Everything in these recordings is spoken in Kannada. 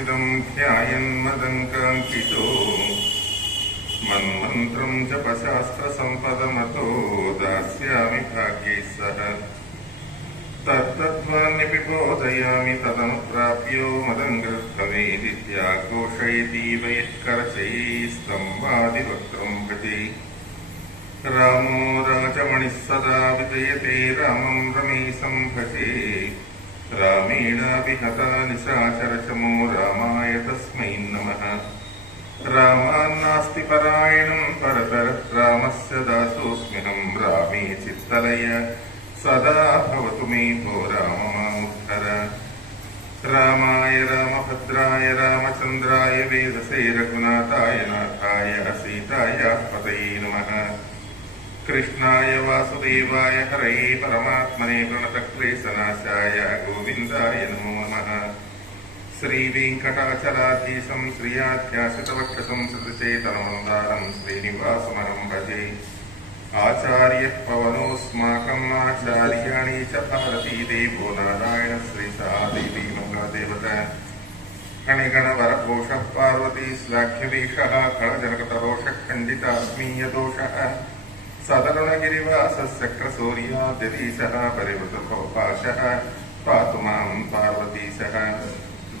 सर्वमिदं ध्यायन्मदङ्काङ्कितो मन्मन्त्रं जपशास्त्रसम्पदमतो दास्यामि भाग्यैः सह तत्तत्त्वान्यपि बोधयामि तदनुप्राप्यो मदङ्गभवेदित्याघोषयतीव यत्करचैस्तम्भादिवक्त्रं भजे रामो राजमणिः सदा विजयते रामं रमेशं भजे रामेणाभिहता निशाचरचमो रामाय तस्मै नमः रामान्नास्ति परायणं परतरः रामस्य दासोऽस्म्यहं रामे चित्तलय सदा भवतु मे भो राम मामुद्धर रामाय रामभद्राय रामचन्द्राय वेदसे रघुनाथाय नाथाय सीतायाः पतये नमः कृष्णाय वासुदेवाय हरये परमात्मने प्रणतक्लेशनाशाय गोविन्दाय नमो नमः श्रीवेङ्कटाचलाधीशं श्रियाध्यासितवक्षसं सृतचेतनमन्दारं श्रीनिवासमहं भजे आचार्यः पवनोऽस्माकम् आचार्याणि च भारती देवो नारायणः श्रीशा देवी महादेवता कणिगणवरघोषः पार्वती श्लाघ्यवेषः खळजनकतरोषः खण्डितात्मीयदोषः सदरुणगिरिवासश्चक्रसूर्याद्यधीशः परिवृतभवपाशः पातु मां पार्वतीशः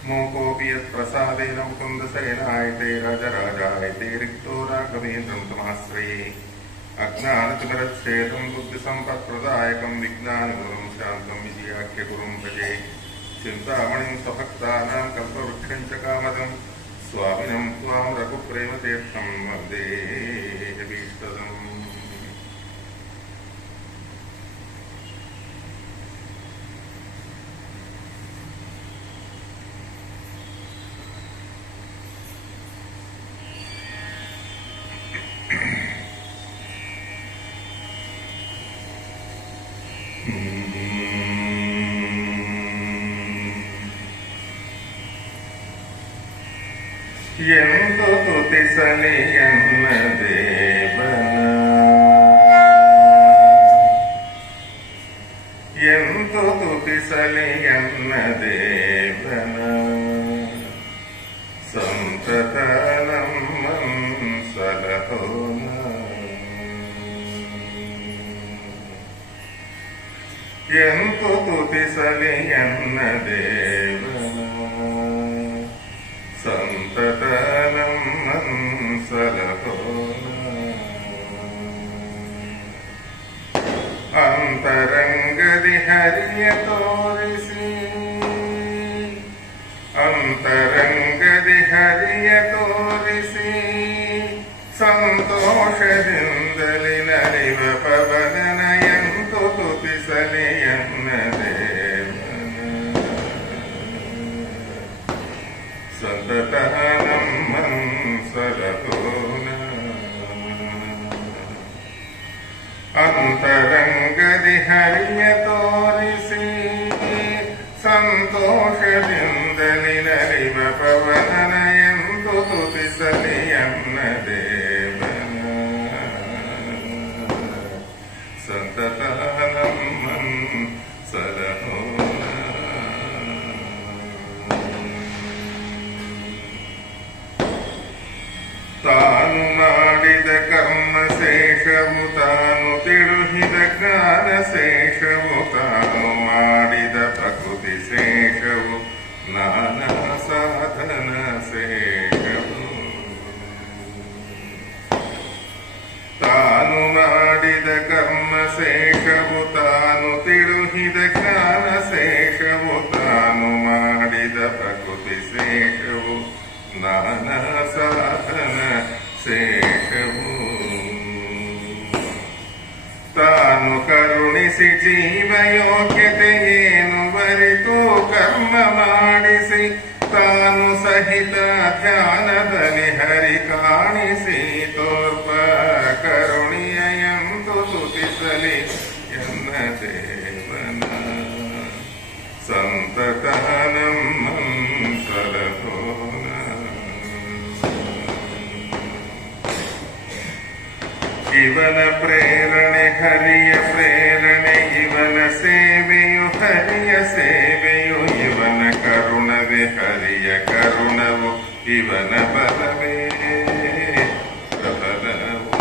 मोकोऽपि यत्प्रसादेन मुकुन्दशयनायते राजराजायते रिक्तो राघवेन्द्रं तमाश्रये अज्ञानतिमिरच्छेदं बुद्धिसम्पत्प्रदायकं विज्ञानगुरुं शान्तं विजयाख्यगुरुं भजे चिन्तामणिं स्वभक्तानां कल्पवृक्षं च कामदं स्वामिनं त्वां रघुप्रेमतीर्थं वन्दे भीष्टदम् ಎಂದು ತುತಿಸಲಿ ಎನ್ನ ದೇವನ ಎಂದು ತುತಿಸಲಿ ಎನ್ನ ದೇವನ ಸಂತತ ನಮ್ಮಂ ಸಲಹೋನ ಎಂದು ತುತಿಸಲಿ ಎನ್ನ ದೇವನ ಸಂತತ ನಮ್ಮಂ ಸಲಹೋನ ಅಂತರಂಗದಿ ಹರಿಯ ತೋರಿಸಿ ಅಂತರಂಗದಿ ಹರಿಯ ತೋರಿಸಿ ಸಂತೋಷದಿಂದಲಿ ನಲಿವ ಪವನನ ಎಂದು ತುತಿಸಲಿ ಎನ್ನ ಸಂತತ ನಮ್ಮಂ ಸಲಹೋನ ಅಂತರಂಗದಿ ಹರಿಯ ತೋರಿಸಿ ಸಂತೋಷದಿಂದಲಿ ನಲಿವ ಪವನನ ಎಂದು ತುತಿಸಲಿ ಎನ್ನ ದೇವನ ಸಂತತ ನಮ್ಮಂ ಸಲಹೋನ ತಾನು ಮಾಡಿದ ಕರ್ಮ ಶೇಷವು ತಾನು ತಿಳುಹಿದ ಜ್ಞಾನ ಶೇಷವು ತಾನು ಮಾಡಿದ ಪ್ರಕೃತಿ ಶೇಷವು ನಾನಾ ಸಾಧನ ಶೇಷವು ತಾನು ಮಾಡಿದ ಕರ್ಮ ಶೇಷವು ತಾನು ತಿಳುಹಿದ ಜ್ಞಾನ ಶೇಷವು ತಾನು ಮಾಡಿದ ಪ್ರಕೃತಿ ಶೇಷವು ನಾನಾ ಸಾಧನ ಶೇಷವು ತಾನು ಕರುಣಿಸಿ ಜೀವಯೋಗ್ಯತೆಯೇನು ಬರಿತು ಕರ್ಮ ಮಾಡಿಸಿ ತಾನು ಸಹಿತ ಧ್ಯಾನದಲ್ಲಿ ಹರಿ ಕಾಣಿಸಿ ತೋರ್ಪ ಕರುಣಿಯ ಎಂದು ತುತಿಸಲಿ ಎನ್ನ ದೇವನ ಸಂತತ ನಮ್ಮಂ ಸಲಹೋನ ಇವನ ಪ್ರೇರಣೆ ಹರಿಯ ಪ್ರೇರಣೆ ಇವನ ಸೇವೆಯು ಹರಿಯ ಸೇವೆಯು ಇವನ ಕರುಣವೇ ಹರಿಯ ಕರುಣ ಇವನ ಬಲವೇ ಪ್ರಬಲವು.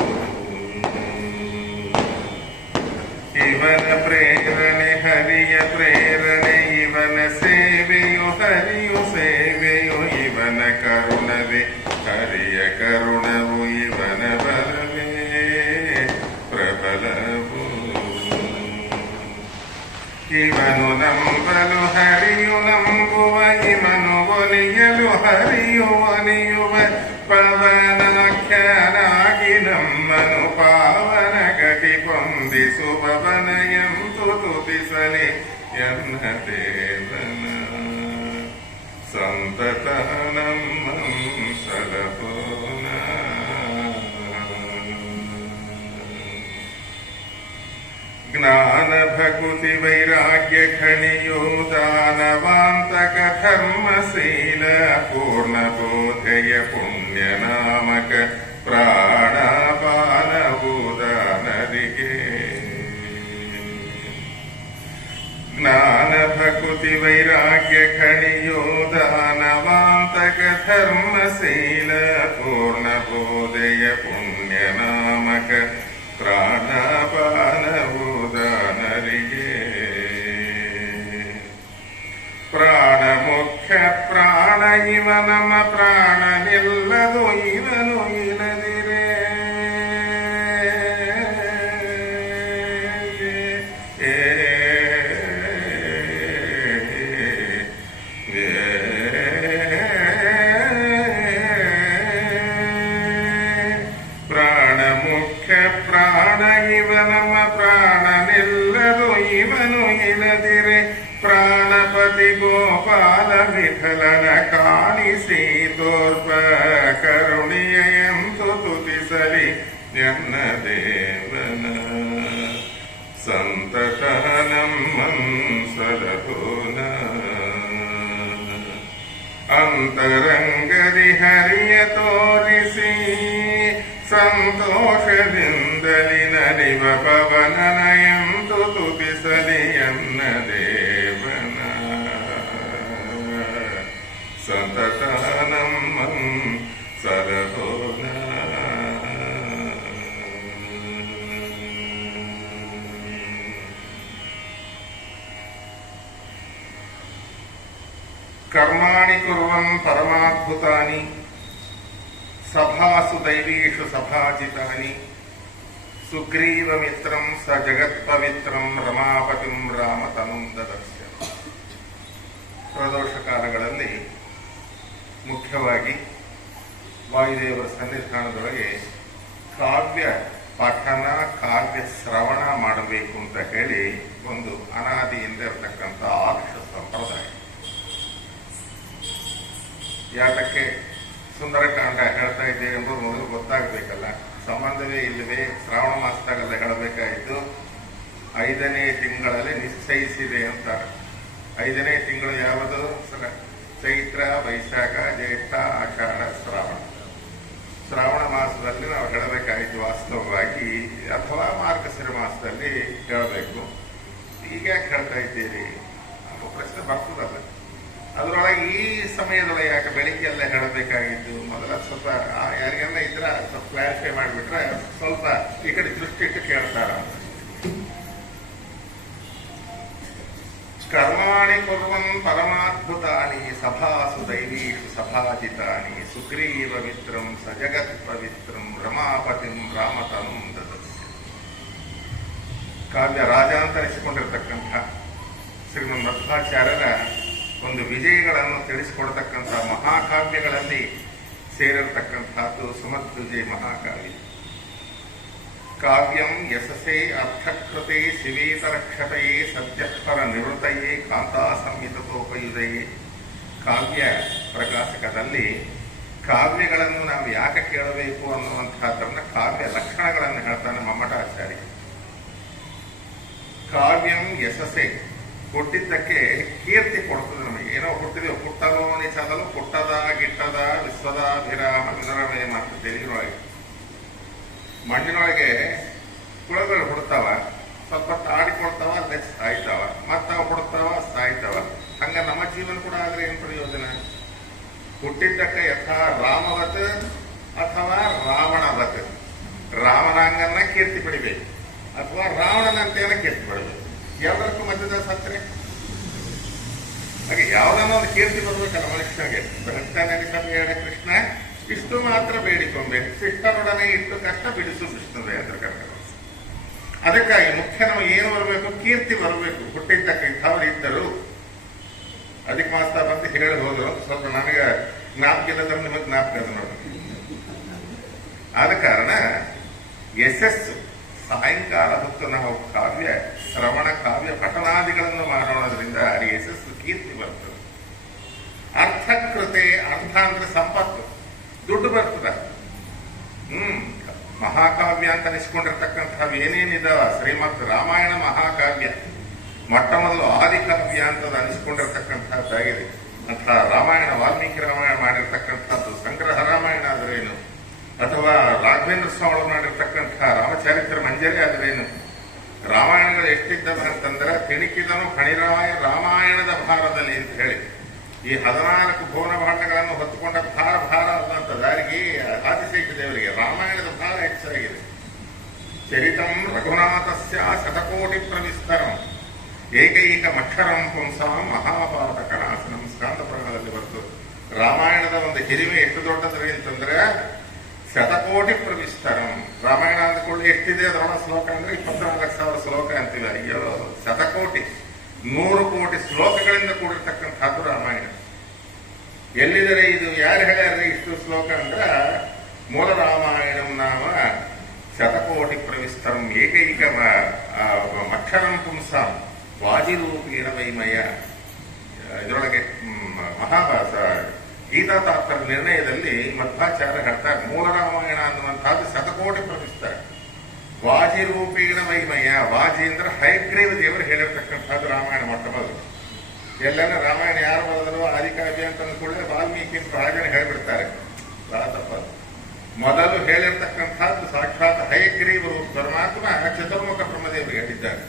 ಇವನ ಪ್ರೇರಣೆ ಹರಿಯ ಪ್ರೇರಣೆ, ಇವನ ಸೇವೆಯು ಹರಿಯು ಸೇವೆಯು, ಇವನ ಕರುಣವೇ ಹರಿಯ ಕರುಣವು, ಇವನ ಬಲವೇ ಪ್ರಬಲವು. ಇವನು ನಂಬಲು ಹರಿಯು ನಂಬುವ, ಇವನು ಒಲಿಯಲು ಹರಿಯು ಒಲಿಯುವ, ಪವನಾಖ್ಯನಾಗಿ ನಮ್ಮನು ಪಾವನ ಗತಿ ಹೊಂದಿಸುವವನ ಎಂದು ತುತಿಸಲಿ ಎನ್ನ ದೇವನ. ಸಂತತ ನಮ್ಮನು ಸಲಪೋನ. ಜ್ಞಾನ ಭಕುತಿ ವೈರಾಗ್ಯ ಖಣಿಯೋ ದಾನವಾಂತಕ ಧರ್ಮಶೀಲ, ಪೂರ್ಣ ಬೋಧೆಯ ಪುಣ್ಯ ನಾಮಕ ಪ್ರಾಣಪಾನವು ದಾನರಿಗೆ. ಜ್ಞಾನ ಭಕುತಿ ವೈರಾಗ್ಯ ಖಣಿಯೋ ದಾನವಾಂತಕ ಧರ್ಮಶೀಲ, ಪೂರ್ಣ ಬೋಧೆಯ ಪುಣ್ಯ ನಾಮಕ ಪ್ರಾಣಪಾನವು ದಾನರಿಗೆ. ಪ್ರಾಣ ಮುಖ್ಯ ಪ್ರಾಣ ಇವ ನಮ್ಮ ಪ್ರಾಣ ನಿಲ್ಲದು ಇವನು ಇಲ್ಲದಿರೆ. ಪ್ರಾಣ ಮುಖ್ಯ ಪ್ರಾಣ ಇವ ನಮ್ಮ ಪ್ರಾಣ ನಿಲ್ಲದು ಇವನು ಇಲ್ಲದಿರೆ. ಪ್ರಾಣಪತಿ ಗೋಪಾಲ ವಿಠಲನ ಕಾಣಿಸಿ ತೋರ್ಪ ಕರುಣಿಯ ಎಂದು ತುತಿಸಲಿ ಎನ್ನ ದೇವನ. ಸಂತತ ನಮ್ಮನ್ ಸಲಪೋನ. ಅಂತರಂಗದಿ ಹರಿಯ ತೋರಿಸಿ ಸಂತೋಷದಿಂದಲಿ ನಲಿವ ಪವನನ ಎಂದು ತುತಿಸಲಿ ಎನ್ನ ದೇವನ. ಸಂತತ ನಮ್ಮನ್ ಸಲಪೋನ. ಕರ್ಮಾಣಿ ಕುರ್ವನ್ ಪರಮಾದ್ಭುತಾನಿ, ಸಭಾಸು ದೈವೀಷು ಸಭಾಜಿತಾನಿ, ಸುಗ್ರೀವ ಮಿತ್ರಂ ಸ ಜಗತ್ಪವಿತ್ರಂ ರಮಾಪತಿಂ ರಾಮತನುಂ ದದರ್ಶ್ಯ. ಪ್ರದೋಷ ಕಾಲಗಳಲ್ಲಿ ಮುಖ್ಯವಾಗಿ ವಾಯುದೇವರ ಸನ್ನಿಧಾನದೊಳಗೆ ಕಾವ್ಯ ಪಠನ ಕಾವ್ಯ ಶ್ರವಣ ಮಾಡಬೇಕು ಅಂತ ಹೇಳಿ ಒಂದು ಅನಾದಿಯಿಂದ ಇರತಕ್ಕಂಥ ಆರ್ಷ ಸಂಪ್ರದಾಯ. ಯಾತಕ್ಕೆ ಸುಂದರಕಾಂಡ ಹೇಳ್ತಾ ಇದ್ದೇವೆ ಎಂಬುದು ಮೊದಲು ಗೊತ್ತಾಗಬೇಕಲ್ಲ. ಸಂಬಂಧವೇ ಇಲ್ಲವೇ ಶ್ರಾವಣ ಮಾಸದಾಗೆಲ್ಲ ಹೇಳಬೇಕಾಯಿತು. 5ನೇ ತಿಂಗಳಲ್ಲಿ ನಿಶ್ಚಯಿಸಿದೆ ಅಂತಾರೆ. 5ನೇ ತಿಂಗಳು ಯಾವುದು? ಚೈತ್ರ, ವೈಶಾಖ, ಜ್ಯೇಷ್ಠ, ಆಷಾಢ, ಶ್ರಾವಣ. ಶ್ರಾವಣ ಮಾಸದಲ್ಲಿ ನಾವು ಹೇಳಬೇಕಾಯಿತು ವಾಸ್ತವವಾಗಿ, ಅಥವಾ ಮಾರ್ಗಶಿರ ಮಾಸದಲ್ಲಿ ಹೇಳಬೇಕು. ಈಗ ಯಾಕೆ ಹೇಳ್ತಾ ಇದ್ದೀರಿ ಅನ್ನೋ ಪ್ರಶ್ನೆ ಬರ್ತದಲ್ಲ. ಅದರೊಳಗೆ ಈ ಸಮಯದೊಳಗೆ ಯಾಕೆ ಬೆಳಿಗ್ಗೆ ಎಲ್ಲ ಹೇಳಬೇಕಾಗಿದ್ದು? ಮೊದಲ ಸ್ವಲ್ಪ ಯಾರಿಗೆಲ್ಲ ಇದ್ರ ಸ್ವಲ್ಪ ಕ್ಲಾರಿಫೈ ಮಾಡಿಬಿಟ್ರೆ ಸ್ವಲ್ಪ ಈ ಕಡೆ ದೃಷ್ಟಿ ಇಟ್ಟು ಕೇಳ್ತಾರ. ಕರ್ಮಾಣಿ ಕುರ್ವನ್ ಪರಮಾದ್ಭುತಾನಿ, ಸಭಾಸು ದೈವೀಷು ಸಭಾಜಿತಾನಿ, ಸುಗ್ರೀವ ಮಿತ್ರಂ ಸ ಜಗತ್ ಪವಿತ್ರಂ ರಮಾಪತಿಂ ರಾಮತನುಂ ದದರ್ಶ್ಯ. ಕಾವ್ಯ ರಾಜ ಅಂತ ಅನಿಸಿಕೊಂಡಿರ್ತಕ್ಕಂಥ ಶ್ರೀಮನ್ ಮಧ್ವಾಚಾರ್ಯರ ಒಂದು ವಿಜಯಗಳನ್ನು ತಿಳಿಸಿಕೊಡ್ತಕ್ಕಂಥ ಮಹಾಕಾವ್ಯಗಳಲ್ಲಿ ಸೇರಿರತಕ್ಕಂಥದ್ದು ಸುಮಧ್ವಿಜಯ ಮಹಾಕಾವ್ಯ. ಕಾವ್ಯಂ ಯಶಸೇ ಅರ್ಥಕೃತೆ ಶಿವೇತರಕ್ಷತೆಯೇ ಸತ್ಯಪರ ನಿವೃತ್ತಯೇ ಕಾಂತಾ ಸಂಹಿತೋಪಯುಧಯೇ. ಕಾವ್ಯ ಪ್ರಕಾಶಕದಲ್ಲಿ ಕಾವ್ಯಗಳನ್ನು ನಾವು ಯಾಕೆ ಕೇಳಬೇಕು ಅನ್ನುವಂತಹದ್ದನ್ನ ಕಾವ್ಯ ಲಕ್ಷಣಗಳನ್ನು ಹೇಳ್ತಾನೆ ಮಮ್ಮಟಾಚಾರ್ಯ. ಕಾವ್ಯಂ ಯಶಸ್ಸೆ, ಹುಟ್ಟಿದ್ದಕ್ಕೆ ಕೀರ್ತಿ ಕೊಡ್ತದೆ ನಮಗೆ. ಏನೋ ಹುಟ್ಟಿದೆವು, ಹುಟ್ಟಲೋ ನಿಚದಲು ಪುಟ್ಟದ ಗಿಟ್ಟದ ವಿಶ್ವದಾಭಿರಾಮ ವಿನರಮೇಮ ಅಂತ ತೆಲುಗಿನೊಳಗೆ. ಮಣ್ಣಿನೊಳಗೆ ಕುಳಗಳು ಹುಡ್ತಾವ, ಸ್ವಲ್ಪ ಆಡಿಕೊಡ್ತಾವ, ಅಲ್ಲೇ ಸಾಯ್ತಾವ, ಮತ್ತಾವ ಹುಡ್ತಾವ ಸಾಯ್ತಾವ. ಹಂಗ ನಮ್ಮ ಜೀವನ ಕೂಡ ಆದ್ರೆ ಏನು ಪ್ರಯೋಜನ? ಹುಟ್ಟಿದ್ದಕ್ಕೆ ಯಥಾ ರಾಮವತ್ ಅಥವಾ ರಾವಣವತ್, ರಾಮನಾಂಗನ್ನ ಕೀರ್ತಿ ಪಡಿಬೇಕು ಅಥವಾ ರಾವಣನಂತೆಯನ್ನ ಕೀರ್ತಿ ಪಡಬೇಕು. ಎಲ್ಲರಿಗೂ ಮಧ್ಯದ ಸತ್ರೆ ಹಾಗೆ ಯಾವುದನ್ನ ಒಂದು ಕೀರ್ತಿ ಬರ್ಬೇಕಲ್ಲ ಮನುಷ್ಯನಿಗೆ. ಭಕ್ತನಿಗೆ ಕೃಷ್ಣ ಇಷ್ಟು ಮಾತ್ರ ಬೇಡಿಕೊಂಬೇಕು, ಶಿಷ್ಟನೊಡನೆ ಇಟ್ಟು ಕಷ್ಟ ಬಿಡಿಸು ವಿಷ್ಣುವೇ ಅಂತ ಕರ್ಕೊಂಡು. ಅದಕ್ಕಾಗಿ ಮುಖ್ಯ ನಾವು ಏನು ಬರಬೇಕು, ಕೀರ್ತಿ ಬರಬೇಕು. ಹುಟ್ಟಿದ್ದಕ್ಕೆ ಇಂಥವ್ರು ಇದ್ದರು. ಅದಕ್ಕೆ ಮಾಸ್ತ ಬಂದು ಹೇಳಿ ಹೋದ್ರು, ಸ್ವಲ್ಪ ನನಗೆ ಜ್ಞಾಪಕ ಇಲ್ಲದ್ರೆ ನಿಮಗೆ ಜ್ಞಾಪಕ ಅದು ನೋಡ್ಬೇಕು. ಆದ ಕಾರಣ ಯಶಸ್ಸು ಸಾಯಂಕಾಲ ಹೊತ್ತು ನಾವು ಕಾವ್ಯ ಶ್ರವಣ ಕಾವ್ಯ ಪಠನಾದಿಗಳನ್ನು ಮಾಡೋದ್ರಿಂದ ಅಲ್ಲಿ ಯಶಸ್ಸು ಕೀರ್ತಿ ಬರ್ತದೆ. ಅರ್ಥಕೃತೆ, ಅರ್ಥ ಅಂದ್ರೆ ಸಂಪತ್ತು, ದುಡ್ಡು ಬರ್ತದೆ. ಮಹಾಕಾವ್ಯ ಅಂತ ಅನಿಸ್ಕೊಂಡಿರ್ತಕ್ಕಂಥವು ಏನೇನಿದಾವ, ಶ್ರೀಮದ್ ರಾಮಾಯಣ ಮಹಾಕಾವ್ಯ ಮೊಟ್ಟ ಮೊದಲು ಆದಿಕಾವ್ಯ ಅಂತ ಅನಿಸ್ಕೊಂಡಿರ್ತಕ್ಕಂಥದ್ದಾಗಿದೆ. ಅಂತ ರಾಮಾಯಣ ವಾಲ್ಮೀಕಿ ರಾಮಾಯಣ ಮಾಡಿರ್ತಕ್ಕಂಥದ್ದು ಸಂಗ್ರಹ ರಾಮಾಯಣ ಆದ್ರೇನು, ಅಥವಾ ರಾಘವೇಂದ್ರ ಸ್ವಾಮಿ ಮಾಡಿರ್ತಕ್ಕಂಥ ರಾಮಚರಿತ್ರ ಮಂಜರಿ ಆದ್ರೇನು. ರಾಮಾಯಣಗಳು ಎಷ್ಟಿದ್ದವ ಅಂತಂದ್ರೆ ತಿಣಿಕಿದನು ಫಣಿರಾಯ ರಾಮಾಯಣದ ಭಾರದಲ್ಲಿ ಅಂತ ಹೇಳಿ ಈ 14 ಭುವನ ಭಾಂಡಗಳನ್ನು ಹೊತ್ತುಕೊಂಡ ಭಾರ ಅಲ್ಲಂತ ದಾರಿಗೆ ಆದಿಶೇಷ ದೇವರಿಗೆ ರಾಮಾಯಣದ ಭಾರ ಹೆಚ್ಚಾಗಿದೆ. ಚರಿತಂ ರಘುನಾಥಸ್ಯ ಶತಕೋಟಿ ಪ್ರವಿಸ್ತರಂ ಏಕೈಕ ಮಕ್ಷರಂ ಪುಂಸಾಂ ಮಹಾಭಾರತ ಕಣಾಸನಂ ಸ್ಕಾಂದ ಪುರಾಣದಲ್ಲಿ ಬರ್ತದೆ. ರಾಮಾಯಣದ ಒಂದು ಹಿರಿಮೆ ಎಷ್ಟು ದೊಡ್ಡದ್ರಿ ಅಂತಂದ್ರೆ ಶತಕೋಟಿ ಪ್ರವಿಸ್ತರಂ. ರಾಮಾಯಣ ಅಂದ್ಕೊಳ್ಳಿ ಎಷ್ಟಿದೆ ಅದರೊಳ ಶ್ಲೋಕ ಅಂದ್ರೆ 24,000 ಶ್ಲೋಕ ಅಂತೀವಿ. ಅಯ್ಯೋ, ಶತಕೋಟಿ 100 ಕೋಟಿ ಶ್ಲೋಕಗಳಿಂದ ಕೂಡಿರ್ತಕ್ಕಂಥದ್ದು ರಾಮಾಯಣ. ಎಲ್ಲಿದರೆ ಇದು ಯಾರು ಹೇಳ್ಯಾರ್ರಿ ಇಷ್ಟು ಶ್ಲೋಕ ಅಂದ್ರ ಮೂಲ ರಾಮಾಯಣಂ ನಾಮ ಶತಕೋಟಿ ಪ್ರವಿಸ್ತರಂ ಏಕೈಕ ಅಕ್ಷರಂ ಪುಂಸಾಂ ವಾಜಿರೂಪೀಣ ವೈಮಯ. ಇದರೊಳಗೆ ಮಹಾಭಾಸ ಗೀತಾ ತಾತ್ಪರ್ಯ ನಿರ್ಣಯದಲ್ಲಿ ಮಧ್ವಾಚಾರ್ಯ ಹೇಳ್ತಾರೆ, ಮೂಲ ರಾಮಾಯಣ ಅನ್ನುವಂಥದ್ದು ಶತಕೋಟಿ ಪ್ರವಿಸ್ತಾರೆ. ವಾಜಿರೂಪೀಣ ವೈಮಯ. ವಾಜಿ ಅಂದ್ರೆ ಹೈಗ್ರೀವ ದೇವರು ಹೇಳಿರ್ತಕ್ಕಂಥದ್ದು ರಾಮಾಯಣ ಮೊಟ್ಟ ಮೊದಲು. ಎಲ್ಲೆಲ್ಲ ರಾಮಾಯಣ ಯಾರು ಬರೆದರು ಆದಿಕಾವ್ಯ ಅಂತ ಅಂದ್ಕೊಳ್ಳೆ ವಾಲ್ಮೀಕಿ ರಾಜನ ಹೇಳಿಬಿಡ್ತಾರೆ. ತಪ್ಪ. ಮೊದಲು ಹೇಳಿರ್ತಕ್ಕಂಥದ್ದು ಸಾಕ್ಷಾತ್ ಹೈಗ್ರೀವರು ಪರಮಾತ್ಮ ಚತುರ್ಮುಖ ಬ್ರಹ್ಮದೇವರಿಗೆ ಹೇಳಿದ್ದಾರೆ.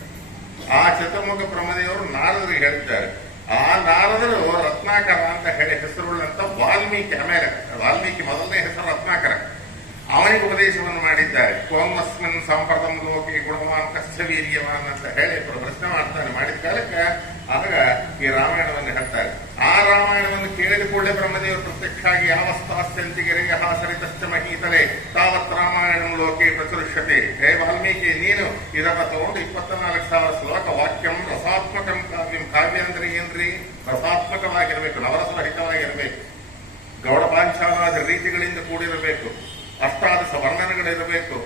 ಆ ಚತುರ್ಮುಖ ಬ್ರಹ್ಮದೇವರು ನಾರದರಿಗೆ ಹೇಳಿದ್ದಾರೆ. ಆ ನಾರದರು ರತ್ನಾಕರ ಅಂತ ಹೇಳಿ ಹೆಸರುಳ್ಳಂತ ವಾಲ್ಮೀಕಿ, ಆಮೇಲೆ ವಾಲ್ಮೀಕಿ ಮೊದಲನೇ ಹೆಸರು ರತ್ನಾಕರ, ಅವನಿಗೆ ಉಪದೇಶವನ್ನು ಮಾಡಿದ್ದಾರೆ. ಕೋಮಸ್ಮಿನ್ ಸಂಪ್ರದಂ ಲೋಕಿ ಗುಣವಾನ್ ಕಶ್ಚ ವೀರ್ಯವಾನ್ ಅಂತ ಹೇಳಿ ಪ್ರಶ್ನೆ ಮಾಡ್ತಾನೆ. ಮಾಡಿದ ಕಾಲಕ್ಕೆ ಆಗ ಈ ರಾಮಾಯಣವನ್ನು ಹೇಳ್ತಾರೆ. ಆ ರಾಮಾಯಣವನ್ನು ಕೇಳಿದ ಕೂಡಲೇ ಬ್ರಹ್ಮದೇವರು ಪ್ರತ್ಯಕ್ಷ ಆಗಿ ಯಾವಸ್ತಾಸ್ಯಂತಿಗೆರೆ ಸರಿತಶ್ಚ ಮಹೀತಲೆ ತಾವತ್ ರಾಮಾಯಣ ಲೋಕೆ ಪ್ರಚುಷ್ಯತೆ. ಹೇ ವಾಲ್ಮೀಕಿ, ನೀನು ಇದನ್ನ ತಗೊಂಡು 24,000 ಶ್ಲೋಕ ವಾಕ್ಯಂ ರಸಾತ್ಮಕಂ ಕಾವ್ಯಂ. ಕಾವ್ಯ ಅಂದ್ರೆ ಏನ್ರಿ? ರಸಾತ್ಮಕವಾಗಿರ್ಬೇಕು, ನವರಸಭರಿತವಾಗಿರ್ಬೇಕು, ಗೌಡ ಪಾಂಚಾಲಾದ ರೀತಿಗಳಿಂದ ಕೂಡಿರಬೇಕು, ಅಷ್ಟಾದಶ ವರ್ಣನೆಗಳಿರಬೇಕು,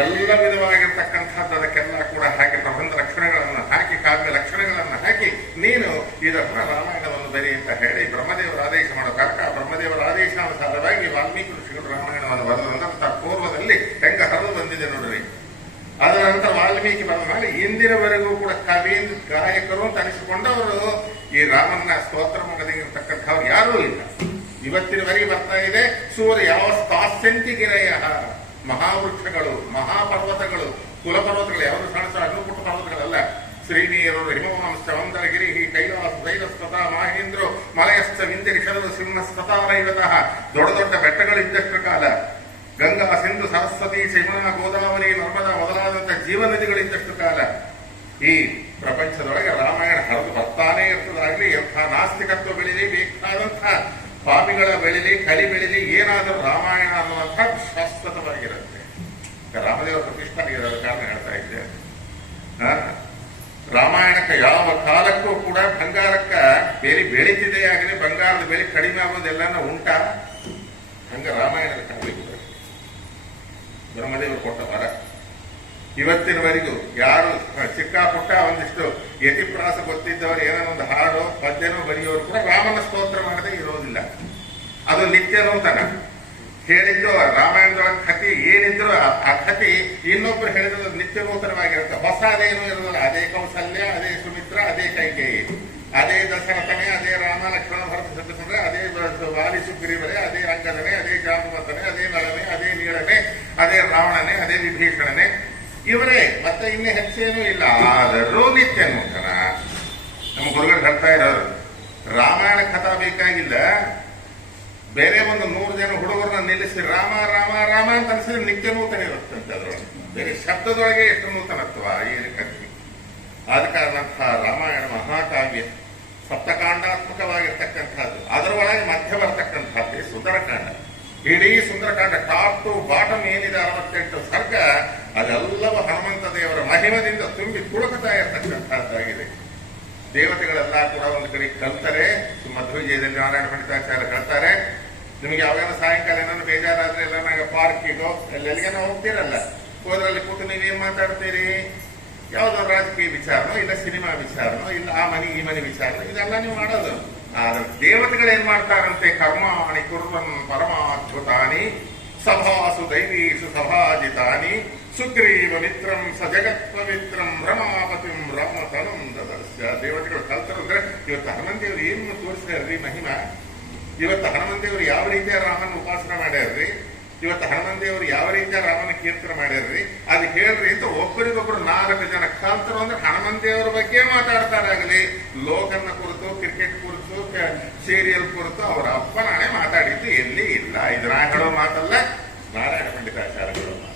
ಎಲ್ಲ ವಿಧವಾಗಿರ್ತಕ್ಕಂಥದ್ದು. ಅದಕ್ಕೆಲ್ಲ ಕೂಡ ಹಾಕಿ ಪ್ರಬಂಧ ಲಕ್ಷಣಗಳನ್ನು ಹಾಕಿ ಕಾವ್ಯ ಲಕ್ಷಣಗಳನ್ನು ಹಾಕಿ ನೀನು ಇದನ್ನ ರಾಮಾಯಣವನ್ನು ಬರಿ ಅಂತ ಹೇಳಿ ಬ್ರಹ್ಮದೇವರ ಆದೇಶ ಮಾಡೋ ಕಾರಣ ಬ್ರಹ್ಮದೇವರ ಆದೇಶಾನುಸಾರವಾಗಿ ವಾಲ್ಮೀಕಿ ಋಷಿಗಳು ರಾಮಾಯಣವನ್ನು ಬರೆದಂತ ಪೂರ್ವದಲ್ಲಿ ಹೆಂಗ ಹರಿದು ಬಂದಿದೆ ನೋಡ್ರಿ. ಅದರ ನಂತರ ವಾಲ್ಮೀಕಿ ಬರೆದ ಮೇಲೆ ಇಂದಿನವರೆಗೂ ಕೂಡ ಕವಿ ಗಾಯಕರು ಅಂತ ಅನಿಸಿಕೊಂಡವರು ಈ ರಾಮನ್ನ ಸ್ತೋತ್ರ ಮಾಡದಿರತಕ್ಕಂಥವ್ರು ಯಾರೂ ಇಲ್ಲ. ಇವತ್ತಿನವರೆಗೆ ಬರ್ತಾ ಇದೆ. ಸೂರ್ಯ ಯಾವ ಸ್ಥಾಸ್ಯಂತಿಗಿರೆಯ ಮಹಾವೃಕ್ಷಗಳು, ಮಹಾಪರ್ವತಗಳು, ಕುಲಪರ್ವತಗಳು, ಯಾವುದು ಸಣ್ಣ ಸಣ್ಣ ಪುಟ್ಟ ಪರ್ವತಗಳಲ್ಲ. ಶ್ರೀನೀರು ಹಿಮವಂಶ ವಂದರಗಿರಿ ಕೈಲಾಸ ದೈಲಸ್ತತ ಮಾಹೇಂದ್ರ ಮಲಯಶ್ಚ ವಿಂಧ್ಯರಿಷರು ಸಿಂಹಸ್ತತ ರೈವತಃ. ದೊಡ್ಡ ದೊಡ್ಡ ಬೆಟ್ಟಗಳಿದ್ದಷ್ಟು ಕಾಲ ಗಂಗಾ, ಸಿಂಧು, ಸರಸ್ವತಿ, ಯಮುನಾ, ಗೋದಾವರಿ, ನರ್ಮದಾ ಮೊದಲಾದಂಥ ಜೀವನದಿಗಳಿದ್ದಷ್ಟು ಕಾಲ ಈ ಪ್ರಪಂಚದೊಳಗೆ ರಾಮಾಯಣ ಹರಿದು ಬರ್ತಾನೆ ಇರ್ತದಾಗ್ಲಿ. ಎಂಥ ನಾಸ್ತಿಕತ್ವ ಬೆಳೀಲಿ, ಬೇಕಾದಂಥ ಪಾಪಿಗಳ ಬೆಳಿಲಿ, ಕಲಿ ಬೆಳಿಲಿ, ಏನಾದರೂ ರಾಮಾಯಣ ಅನ್ನುವಂಥ ಶಾಶ್ವತವಾಗಿರುತ್ತೆ. ರಾಮದೇವರ ಪ್ರತಿಷ್ಠೆ ಆಗಿರೋ ಕಾರಣ ಹೇಳ್ತಾ ಇದ್ದೆ. ರಾಮಾಯಣಕ್ಕೆ ಯಾವ ಕಾಲಕ್ಕೂ ಕೂಡ ಬಂಗಾರಕ್ಕ ಬೆಲೆ ಬೆಳೀತಿದೆ ಆಗಲಿ, ಬಂಗಾರದ ಬೆಲೆ ಕಡಿಮೆ ಆಗೋದೆಲ್ಲನ ಉಂಟಾ? ಹಂಗ ರಾಮಾಯಣದ ಕಾಲ ಬ್ರಹ್ಮದೇವರು ಕೊಟ್ಟ ವರ. ಇವತ್ತಿನವರೆಗೂ ಯಾರು ಚಿಕ್ಕಾಪುಟ್ಟ ಒಂದಿಷ್ಟು ಯತಿಪ್ರಾಸ ಗೊತ್ತಿದ್ದವರು ಏನೋ ಒಂದು ಹಾಡೋ ಪದ್ಯನೋ ಬರೆಯೋರು ಕೂಡ ರಾಮನ ಸ್ತೋತ್ರ ಮಾಡದೆ ಇರೋದಿಲ್ಲ. ಅದು ನಿತ್ಯನೂ ತನ ಹೇಳಿದ್ದು ರಾಮಾಯಣದೊಳಗೆ ಕಥೆ ಏನಿದ್ರು ಆ ಕಥೆ ಇನ್ನೊಬ್ರು ಹೇಳಿದ್ರು ನಿತ್ಯ ನೂತನವಾಗಿರುತ್ತೆ. ಹೊಸದೇನು ಇರೋದಿಲ್ಲ. ಅದೇ ಕೌಸಲ್ಯ, ಅದೇ ಸುಮಿತ್ರ, ಅದೇ ಕೈಕೇಯಿ, ಅದೇ ದಶರಥನೇ, ಅದೇ ರಾಮ ಲಕ್ಷ್ಮಣ ಭರತ ಶತ್ರುಘ್ನರೇ, ಅದೇ ವಾಲಿ ಸುಗ್ರೀವರೇ, ಅದೇ ಅಂಗದನೇ, ಅದೇ ಜಾಂಬವಂತನೇ, ಅದೇ ನಳನೇ, ಅದೇ ನೀಳನೇ, ಅದೇ ರಾವಣನೇ, ಅದೇ ವಿಭೀಷಣನೇ, ಇವರೇ. ಮತ್ತೆ ಇನ್ನೇ ಹೆಚ್ಚೇನೂ ಇಲ್ಲ. ಆದರೂ ನಿತ್ಯ ನೂತನ. ನಮ್ಮ ಗುರುಗಳು ಹೇಳ್ತಾ ಇರೋರು ರಾಮಾಯಣ ಕಥಾ ಬೇಕಾಗಿಲ್ಲ, ಬೇರೆ ಒಂದು 100 ಜನ ಹುಡುಗರನ್ನ ನಿಲ್ಲಿಸಿ ರಾಮ ರಾಮ ರಾಮ ಅಂತ ಅನಿಸಿದ್ರೆ ನಿತ್ಯ ನೂತನ ಇರುತ್ತಂತೆ ಅದರೊಳಗೆ. ಬೇರೆ ಶಬ್ದದೊಳಗೆ ಎಷ್ಟು ನೂತನತ್ವ ಈ ಕಥೆ. ಆದ ಕಾರಣಂತಹ ರಾಮಾಯಣ ಮಹಾಕಾವ್ಯ ಸಪ್ತಕಾಂಡಾತ್ಮಕವಾಗಿರ್ತಕ್ಕಂಥದ್ದು. ಅದರ ಒಳಗೆ ಮಧ್ಯ ಬರ್ತಕ್ಕಂಥದ್ದೇ ಸುಂದರಕಾಂಡ. ಇಡೀ ಸುಂದರಕಾಂಡ ಟಾಪ್ ಟು ಬಾಟಮ್ ಏನಿದೆ 68 ಸರ್ಗ, ಅದೆಲ್ಲವೂ ಹನುಮಂತ ದೇವರ ಮಹಿಮದಿಂದ ತುಂಬಿ ತುಳುಕುತ್ತಾ ಇರತಕ್ಕಂಥದ್ದಾಗಿದೆ. ದೇವತೆಗಳೆಲ್ಲ ಕೂಡ ಒಂದು ಕಡೆ ಕಲ್ತಾರೆ. ಮಧ್ವವಿಜಯದಲ್ಲಿ ನಾರಾಯಣ ಪಂಡಿತಾಚಾರ್ಯ ಕಲ್ತಾರೆ. ನಿಮ್ಗೆ ಯಾವಾಗ ಸಾಯಂಕಾಲ ಏನಾದ್ರು ಬೇಜಾರಾದ್ರೆ ಎಲ್ಲ ನಂಗೆ ಪಾರ್ಕಿಗೋ ಎಲ್ಲೆಲ್ಲಿಗೆ ಹೋಗ್ತೀರಲ್ಲ, ಹೋದ್ರಲ್ಲಿ ಕೂತು ನೀವೇನ್ ಮಾತಾಡ್ತೀರಿ? ಯಾವುದೋ ರಾಜಕೀಯ ವಿಚಾರನೋ ಇಲ್ಲ ಸಿನಿಮಾ ವಿಚಾರನೋ ಇಲ್ಲ ಆ ಮನೆ ಈ ಮನೆ ವಿಚಾರನೋ ಇದೆಲ್ಲ ನೀವು ಮಾಡೋದು. ಆದ್ರೆ ದೇವತೆಗಳು ಏನ್ ಮಾಡ್ತಾರಂತೆ? ಕರ್ಮಾಣಿ ಕುರ್ವನ್ ಪರಮಾದ್ಭುತಾನಿ ಸಭಾಸು ದೈವೀಸು ಸಭಾಜಿತಾನಿ ಸುಗ್ರೀವ ಮಿತ್ರಂ ಸ ಜಗತ್ ಪವಿತ್ರಂ ರಮಾಪತಿಂ ರಾಮತನಂ ದದರ್ಶ. ದೇವತೆಗಳು ಕಲ್ತರಂದ್ರೆ ಇವತ್ತು ಹನುಮಂತೇವರು ಏನು ತೋರಿಸ್ತಾರ್ರಿ ಮಹಿಮಾ. ಇವತ್ತು ಹನುಮಂತೇವರು ಯಾವ ರೀತಿಯ ರಾಮನ ಉಪಾಸನೆ ಮಾಡ್ಯಾರ್ರಿ, ಇವತ್ತು ಹನುಮಂತೇವರು ಯಾವ ರೀತಿಯ ರಾಮನ ಕೀರ್ತನೆ ಮಾಡ್ಯಾರ್ರಿ, ಅದು ಹೇಳ್ರಿ ಅಂತ ಒಬ್ಬರಿಗೊಬ್ಬರು 4 ಜನ ಕಲ್ತರು ಅಂದ್ರೆ ಹನುಮಂತೇವರ ಬಗ್ಗೆ ಮಾತಾಡ್ತಾರಾಗಲಿ, ಲೋಕನ್ನ ಕುರಿತು, ಕ್ರಿಕೆಟ್ ಕುರಿತು, ಸೀರಿಯಲ್ ಕುರಿತು ಅವರ ಅಪ್ಪನಾಣೆ ಮಾತಾಡಿದ್ದು ಎಲ್ಲಿ ಇಲ್ಲ. ಇದು ನಾ ಹೇಳೋ ಮಾತಲ್ಲ, ನಾರಾಯಣ ಪಂಡಿತಾಚಾರ್ಯಗಳು ಮಾತು.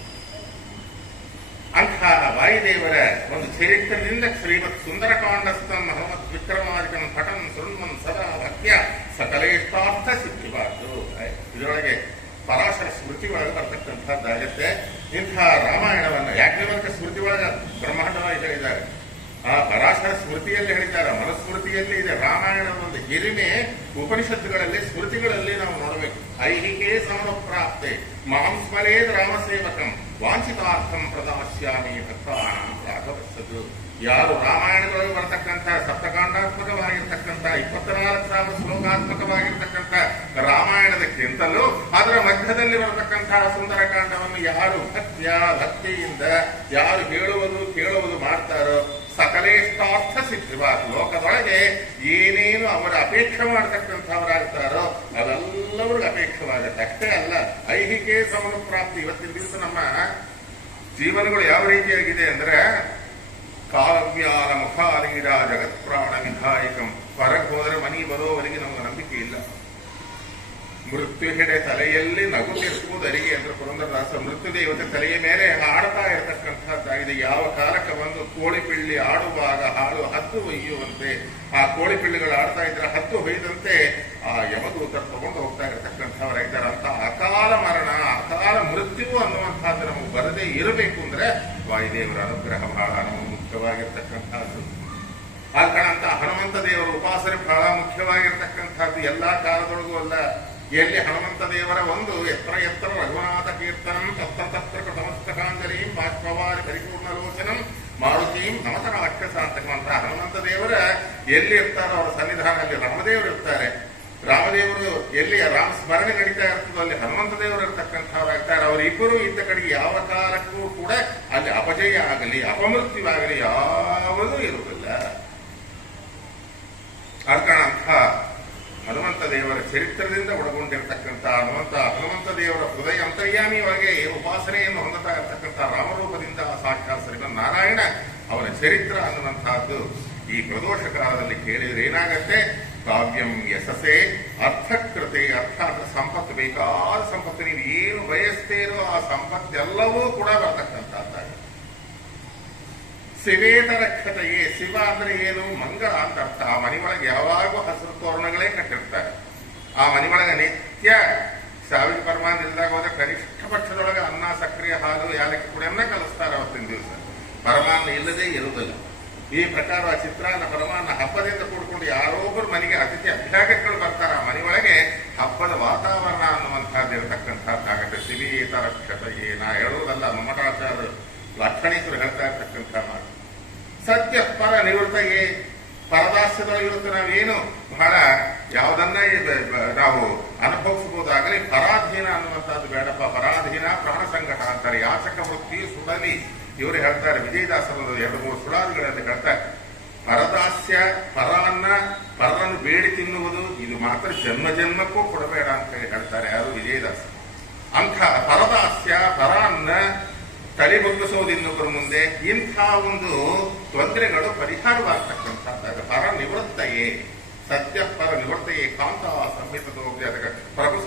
ಅಂಥ ವಾಯುದೇವರ ಒಂದು ಚರಿತ್ರದಿಂದ ಶ್ರೀಮತ್ ಸುಂದರಕಾಂಡಸ್ಥಂ ಹನುಮತ್ ವಿಕ್ರಮಾದಿಕಂ ಪಠನ್ ಶೃಣ್ವನ್ ಸದಾ ಭಕ್ತ್ಯ ಸಕಲೇಷ್ಟಾರ್ಥ ಸಿದ್ಧಿಬಾರ್ದು. ಇದರೊಳಗೆ ಪರಾಶರ ಸ್ಮೃತಿ ಒಳಗೆ ಬರ್ತಕ್ಕಂಥದ್ದಾಗತ್ತೆ. ಇಂಥ ರಾಮಾಯಣವನ್ನು ಯಾಜ್ಞವಲ್ಕ್ಯ ಸ್ಮೃತಿ ಒಳಗೆ ಬ್ರಹ್ಮಾಂಡವಾಗಿ ಹೇಳಿದ್ದಾರೆ. ಆ ಪರಾಶರ ಸ್ಮೃತಿಯಲ್ಲಿ ಹೇಳಿದ್ದಾರೆ, ಮನುಸ್ಮೃತಿಯಲ್ಲಿ ಇದೆ. ರಾಮಾಯಣದ ಒಂದು ಹಿರಿಮೆ ಉಪನಿಷತ್ತುಗಳಲ್ಲಿ ಸ್ಮೃತಿಗಳಲ್ಲಿ ನಾವು ನೋಡಬೇಕು. ಐಹಿಕೇ ಸಮನುಪ್ರಾಪ್ತೆ ಮಾಂ ಸ್ಮರೇದ್ ರಾಮಸೇವಕಂ ವಾಂಛಿತಾರ್ಥಂ ಪ್ರದಾಸ್ಯಾಮಿ ಭಕ್ತಾನಾಂ ರಾಘವಸ್ಸದು. ಯಾರು ರಾಮಾಯಣದೊಳಗೆ ಬರ್ತಕ್ಕಂಥ ಸಪ್ತಕಾಂಡಾತ್ಮಕವಾಗಿರ್ತಕ್ಕಂಥ 24,000 ಶ್ಲೋಕಾತ್ಮಕವಾಗಿರ್ತಕ್ಕಂಥ ರಾಮಾಯಣದಕ್ಕಿಂತಲೂ ಅದರ ಮಧ್ಯದಲ್ಲಿ ಬರತಕ್ಕಂತಹ ಸುಂದರಕಾಂಡವನ್ನು ಯಾರು ಭಕ್ತಿಯಿಂದ ಯಾರು ಹೇಳುವುದು ಕೇಳುವುದು ಮಾಡ್ತಾರೋ ಸಕಲೇಷ್ಟಾರ್ಥ ಸಿದ್ಧಿವ. ಲೋಕದೊಳಗೆ ಏನೇನು ಅವರ ಅಪೇಕ್ಷೆ ಮಾಡತಕ್ಕಂಥವರಾಗ್ತಾರೋ ಅದೆಲ್ಲವ್ರಿಗೆ ಅಪೇಕ್ಷವಾಗುತ್ತೆ. ಅಷ್ಟೇ ಅಲ್ಲ, ಐಹಿಕೇ ಸಮನು ಪ್ರಾಪ್ತಿ. ಇವತ್ತಿನ ದಿವಸ ನಮ್ಮ ಜೀವನಗಳು ಯಾವ ರೀತಿಯಾಗಿದೆ ಅಂದ್ರೆ ಕಾವ್ಯಾಲ ಮುಖಾಲೀಡ ಜಗತ್ಪ್ರಾಣ ವಿಧಾಯಕಂ. ಹೊರಗೆ ಹೋದರೆ ಮನಿ ಬರೋವರೆಗೆ ನಮಗೆ ನಂಬಿಕೆ ಇಲ್ಲ. ಮೃತ್ಯು ಹೆಡೆ ತಲೆಯಲ್ಲಿ ನಗುತ್ತಿರುವುದರಿಗೆ ಅಂದ್ರೆ ಪುರಂದರದಾಸ ಮೃತ್ಯು ದೇವತೆ ತಲೆಯ ಮೇಲೆ ಆಡ್ತಾ ಇರತಕ್ಕಂಥದ್ದಾಗಿದೆ. ಯಾವ ಕಾಲಕ್ಕೆ ಬಂದು ಕೋಳಿ ಪಿಳ್ಳಿ ಆಡುವಾಗ ಹಾಳು ಹತ್ತು ಒಯ್ಯುವಂತೆ, ಆ ಕೋಳಿ ಪಿಳ್ಳಿಗಳು ಆಡ್ತಾ ಇದ್ರೆ ಹತ್ತು ಹೊಯ್ದಂತೆ ಆ ಯಮದೂತರು ತಗೊಂಡು ಹೋಗ್ತಾ ಇರತಕ್ಕಂಥವರಾಗಿದ್ದಾರೆ. ಅಂತ ಅಕಾಲ ಮರಣ, ಅಕಾಲ ಮೃತ್ಯು ಅನ್ನುವಂಥದ್ದು ನಮಗೆ ಬರದೇ ಇರಬೇಕು ಅಂದ್ರೆ ವಾಯುದೇವರ ಅನುಗ್ರಹ ಬಹಳ ನಮಗೆ ಮುಖ್ಯವಾಗಿರ್ತಕ್ಕಂಥದ್ದು. ಆ ಕಾರಣಂತ ಹನುಮಂತ ದೇವರ ಉಪಾಸನೆ ಬಹಳ ಮುಖ್ಯವಾಗಿರ್ತಕ್ಕಂಥದ್ದು. ಎಲ್ಲಾ ಕಾಲದೊಳಗೂ ಅಲ್ಲ, ಎಲ್ಲಿ ಹನುಮಂತ ದೇವರ ಒಂದು ಎತ್ತರ ಎತ್ತರ ರಘುನಾಥ ಕೀರ್ತನಂ ತತ್ರ ತತ್ರ ಕೃತಮಸ್ತಕಾಂಜಲಿಂ ಬಾಷ್ಪವಾರಿ ಪರಿಪೂರ್ಣ ಲೋಚನಂ ಮಾರುತೀಂ ನಮತ ರಾಕ್ಷಸ ಅಂತಕ್ಕಂಥ ಹನುಮಂತ ದೇವರ ಎಲ್ಲಿ ಇರ್ತಾರೋ ಅವರ ಸನ್ನಿಧಾನದಲ್ಲಿ ರಾಮದೇವರು ಇರ್ತಾರೆ. ರಾಮದೇವರು ಎಲ್ಲಿ ರಾಮ ಸ್ಮರಣೆ ನಡೀತಾ ಇರ್ತದೋ ಅಲ್ಲಿ ಹನುಮಂತ ದೇವರು ಇರ್ತಕ್ಕಂಥವ್ರಾಗ್ತಾರೆ. ಅವರಿಬ್ಬರು ಇದ್ದ ಕಡೆಗೆ ಯಾವ ಕಾಲಕ್ಕೂ ಕೂಡ ಅಲ್ಲಿ ಅಪಜಯ ಆಗಲಿ ಅಪಮೃತ್ಯುವಾಗಲಿ ಯಾವುದೂ ಇರುವುದಿಲ್ಲ. ಅರ್ಕಣಂಥ ಹನುಮಂತ ದೇವರ ಚರಿತ್ರದಿಂದ ಒಳಗೊಂಡಿರ್ತಕ್ಕಂಥ ಹನುಮಂತ ದೇವರ ಹೃದಯ ಅಂತರ್ಯಾಮಿಯಾಗಿ ಉಪಾಸನೆಯನ್ನು ಹೊಂದುತ್ತಾ ಇರತಕ್ಕಂಥ ರಾಮರೂಪದಿಂದ ಸಾಕ್ಷಾತ್ ಶ್ರೀಮನ್ನಾರಾಯಣ ಅವನ ಚರಿತ್ರ ಅನ್ನುವಂತಹದ್ದು ಈ ಪ್ರದೋಷ ಕಾಲದಲ್ಲಿ ಕೇಳಿದ್ರೆ ಏನಾಗತ್ತೆ? ಕಾವ್ಯಂ ಯಶಸ್ಸೇ ಅರ್ಥಕೃತೆ. ಅರ್ಥ ಅಂದ್ರೆ ಸಂಪತ್ತು, ಬೇಕಾದ ಸಂಪತ್ತು ನೀವು ಏನು ಬಯಸ್ತೇರೋ ಆ ಸಂಪತ್ತೆಲ್ಲವೂ ಕೂಡ ಬರ್ತಕ್ಕಂಥದ್ದಾಗಿದೆ. ಶಿವೇತರಕ್ಷತೆಯೇ, ಶಿವ ಅಂದ್ರೆ ಏನು? ಮಂಗಳ ಅಂತ ಅರ್ಥ. ಆ ಮನೆ ಒಳಗೆ ಯಾವಾಗೂ ಹಸಿರು ತೋರಣಗಳೇ ಕಟ್ಟಿರ್ತಾರೆ. ಆ ಮನೆ ಒಳಗೆ ನಿತ್ಯ ಸಾವಿರ ಪರಮಾನ್ ಇಲ್ದಾಗ ಹೋದ್ರೆ ಕನಿಷ್ಠ ಪಕ್ಷದೊಳಗೆ ಅನ್ನ, ಸಕ್ಕರೆ, ಹಾಲು, ಯಾಲಕ್ಕಿ ಪುಡಿಯನ್ನ ಕಲಿಸ್ತಾರೆ ಅವತ್ತಿನ ದಿವಸ. ಪರಮಾನ್ನ ಇಲ್ಲದೆ ಇರುವುದಿಲ್ಲ. ಈ ಪ್ರಕಾರ ಚಿತ್ರಾನ್ನ ಪರಮಾನ್ನ ಹಬ್ಬದಿಂದ ಕೂಡ್ಕೊಂಡು ಯಾರೊಬ್ಬರು ಮನೆಗೆ ಅತಿಥಿ ಅಭ್ಯಾಗತಗಳು ಬರ್ತಾರೆ. ಆ ಮನೆ ಒಳಗೆ ಹಬ್ಬದ ವಾತಾವರಣ ಅನ್ನುವಂಥದ್ದು ಇರತಕ್ಕಂಥದ್ದಾಗತ್ತೆ. ಶಿವೇತರಕ್ಷತೆಯೇ ನಾ ಹೇಳುವುದಲ್ಲ, ಮಮಟಾಚಾರ್ಯರು ಲಕ್ಷಣೀಕರು ಹೇಳ್ತಾ ಇರ್ತಕ್ಕಂಥ ಮಾತು. ಸತ್ಯ ಪರ ನಿವೃತ್ತಯೇ, ಪರದಾಸ್ಯದೊಳಗಿರುತ್ತೆ. ನಾವೇನು ಬಹಳ ಯಾವುದನ್ನ ನಾವು ಅನುಭವಿಸಬಹುದಾಗಲಿ ಪರಾಧೀನ ಅನ್ನುವಂಥದ್ದು ಬೇಡಪ್ಪ. ಪರಾಧೀನ ಪ್ರಾಣ ಸಂಕಟ ಅಂತಾರೆ. ಯಾಚಕ ವೃತ್ತಿ ಸುಡಲಿ ಇವರು ಹೇಳ್ತಾರೆ. ವಿಜಯದಾಸರು 2-3 ಸುಳಾದಿಗಳಲ್ಲಿ ಹೇಳ್ತಾರೆ, ಪರದಾಸ್ಯ, ಪರನ್ನ ಪರನ್ನು ಬೇಡಿ ತಿನ್ನುವುದು ಇದು ಮಾತ್ರ ಜನ್ಮ ಜನ್ಮಕ್ಕೂ ಕೊಡಬೇಡ ಅಂತ ಹೇಳಿ ಹೇಳ್ತಾರೆ ಯಾರು? ವಿಜಯದಾಸ. ಅಂಥ ಪರದಾಸ್ಯ, ಪರನ್ನ ತಲೆ ಬಗ್ಗಿಸೋದು ಇನ್ನೊಬ್ಬರ ಮುಂದೆ, ಇಂಥ ಒಂದು ತೊಂದರೆಗಳು ಪರಿಹಾರವಾಗ್ತಕ್ಕಂಥದ್ದಾಗ ಪರ ನಿವೃತ್ತಯೇ, ಸತ್ಯ ಪರ ನಿವೃತ್ತಯೇ ಕಾಂತ ಸಂಹಿತದೋಗ್ಯ ಪ್ರಭು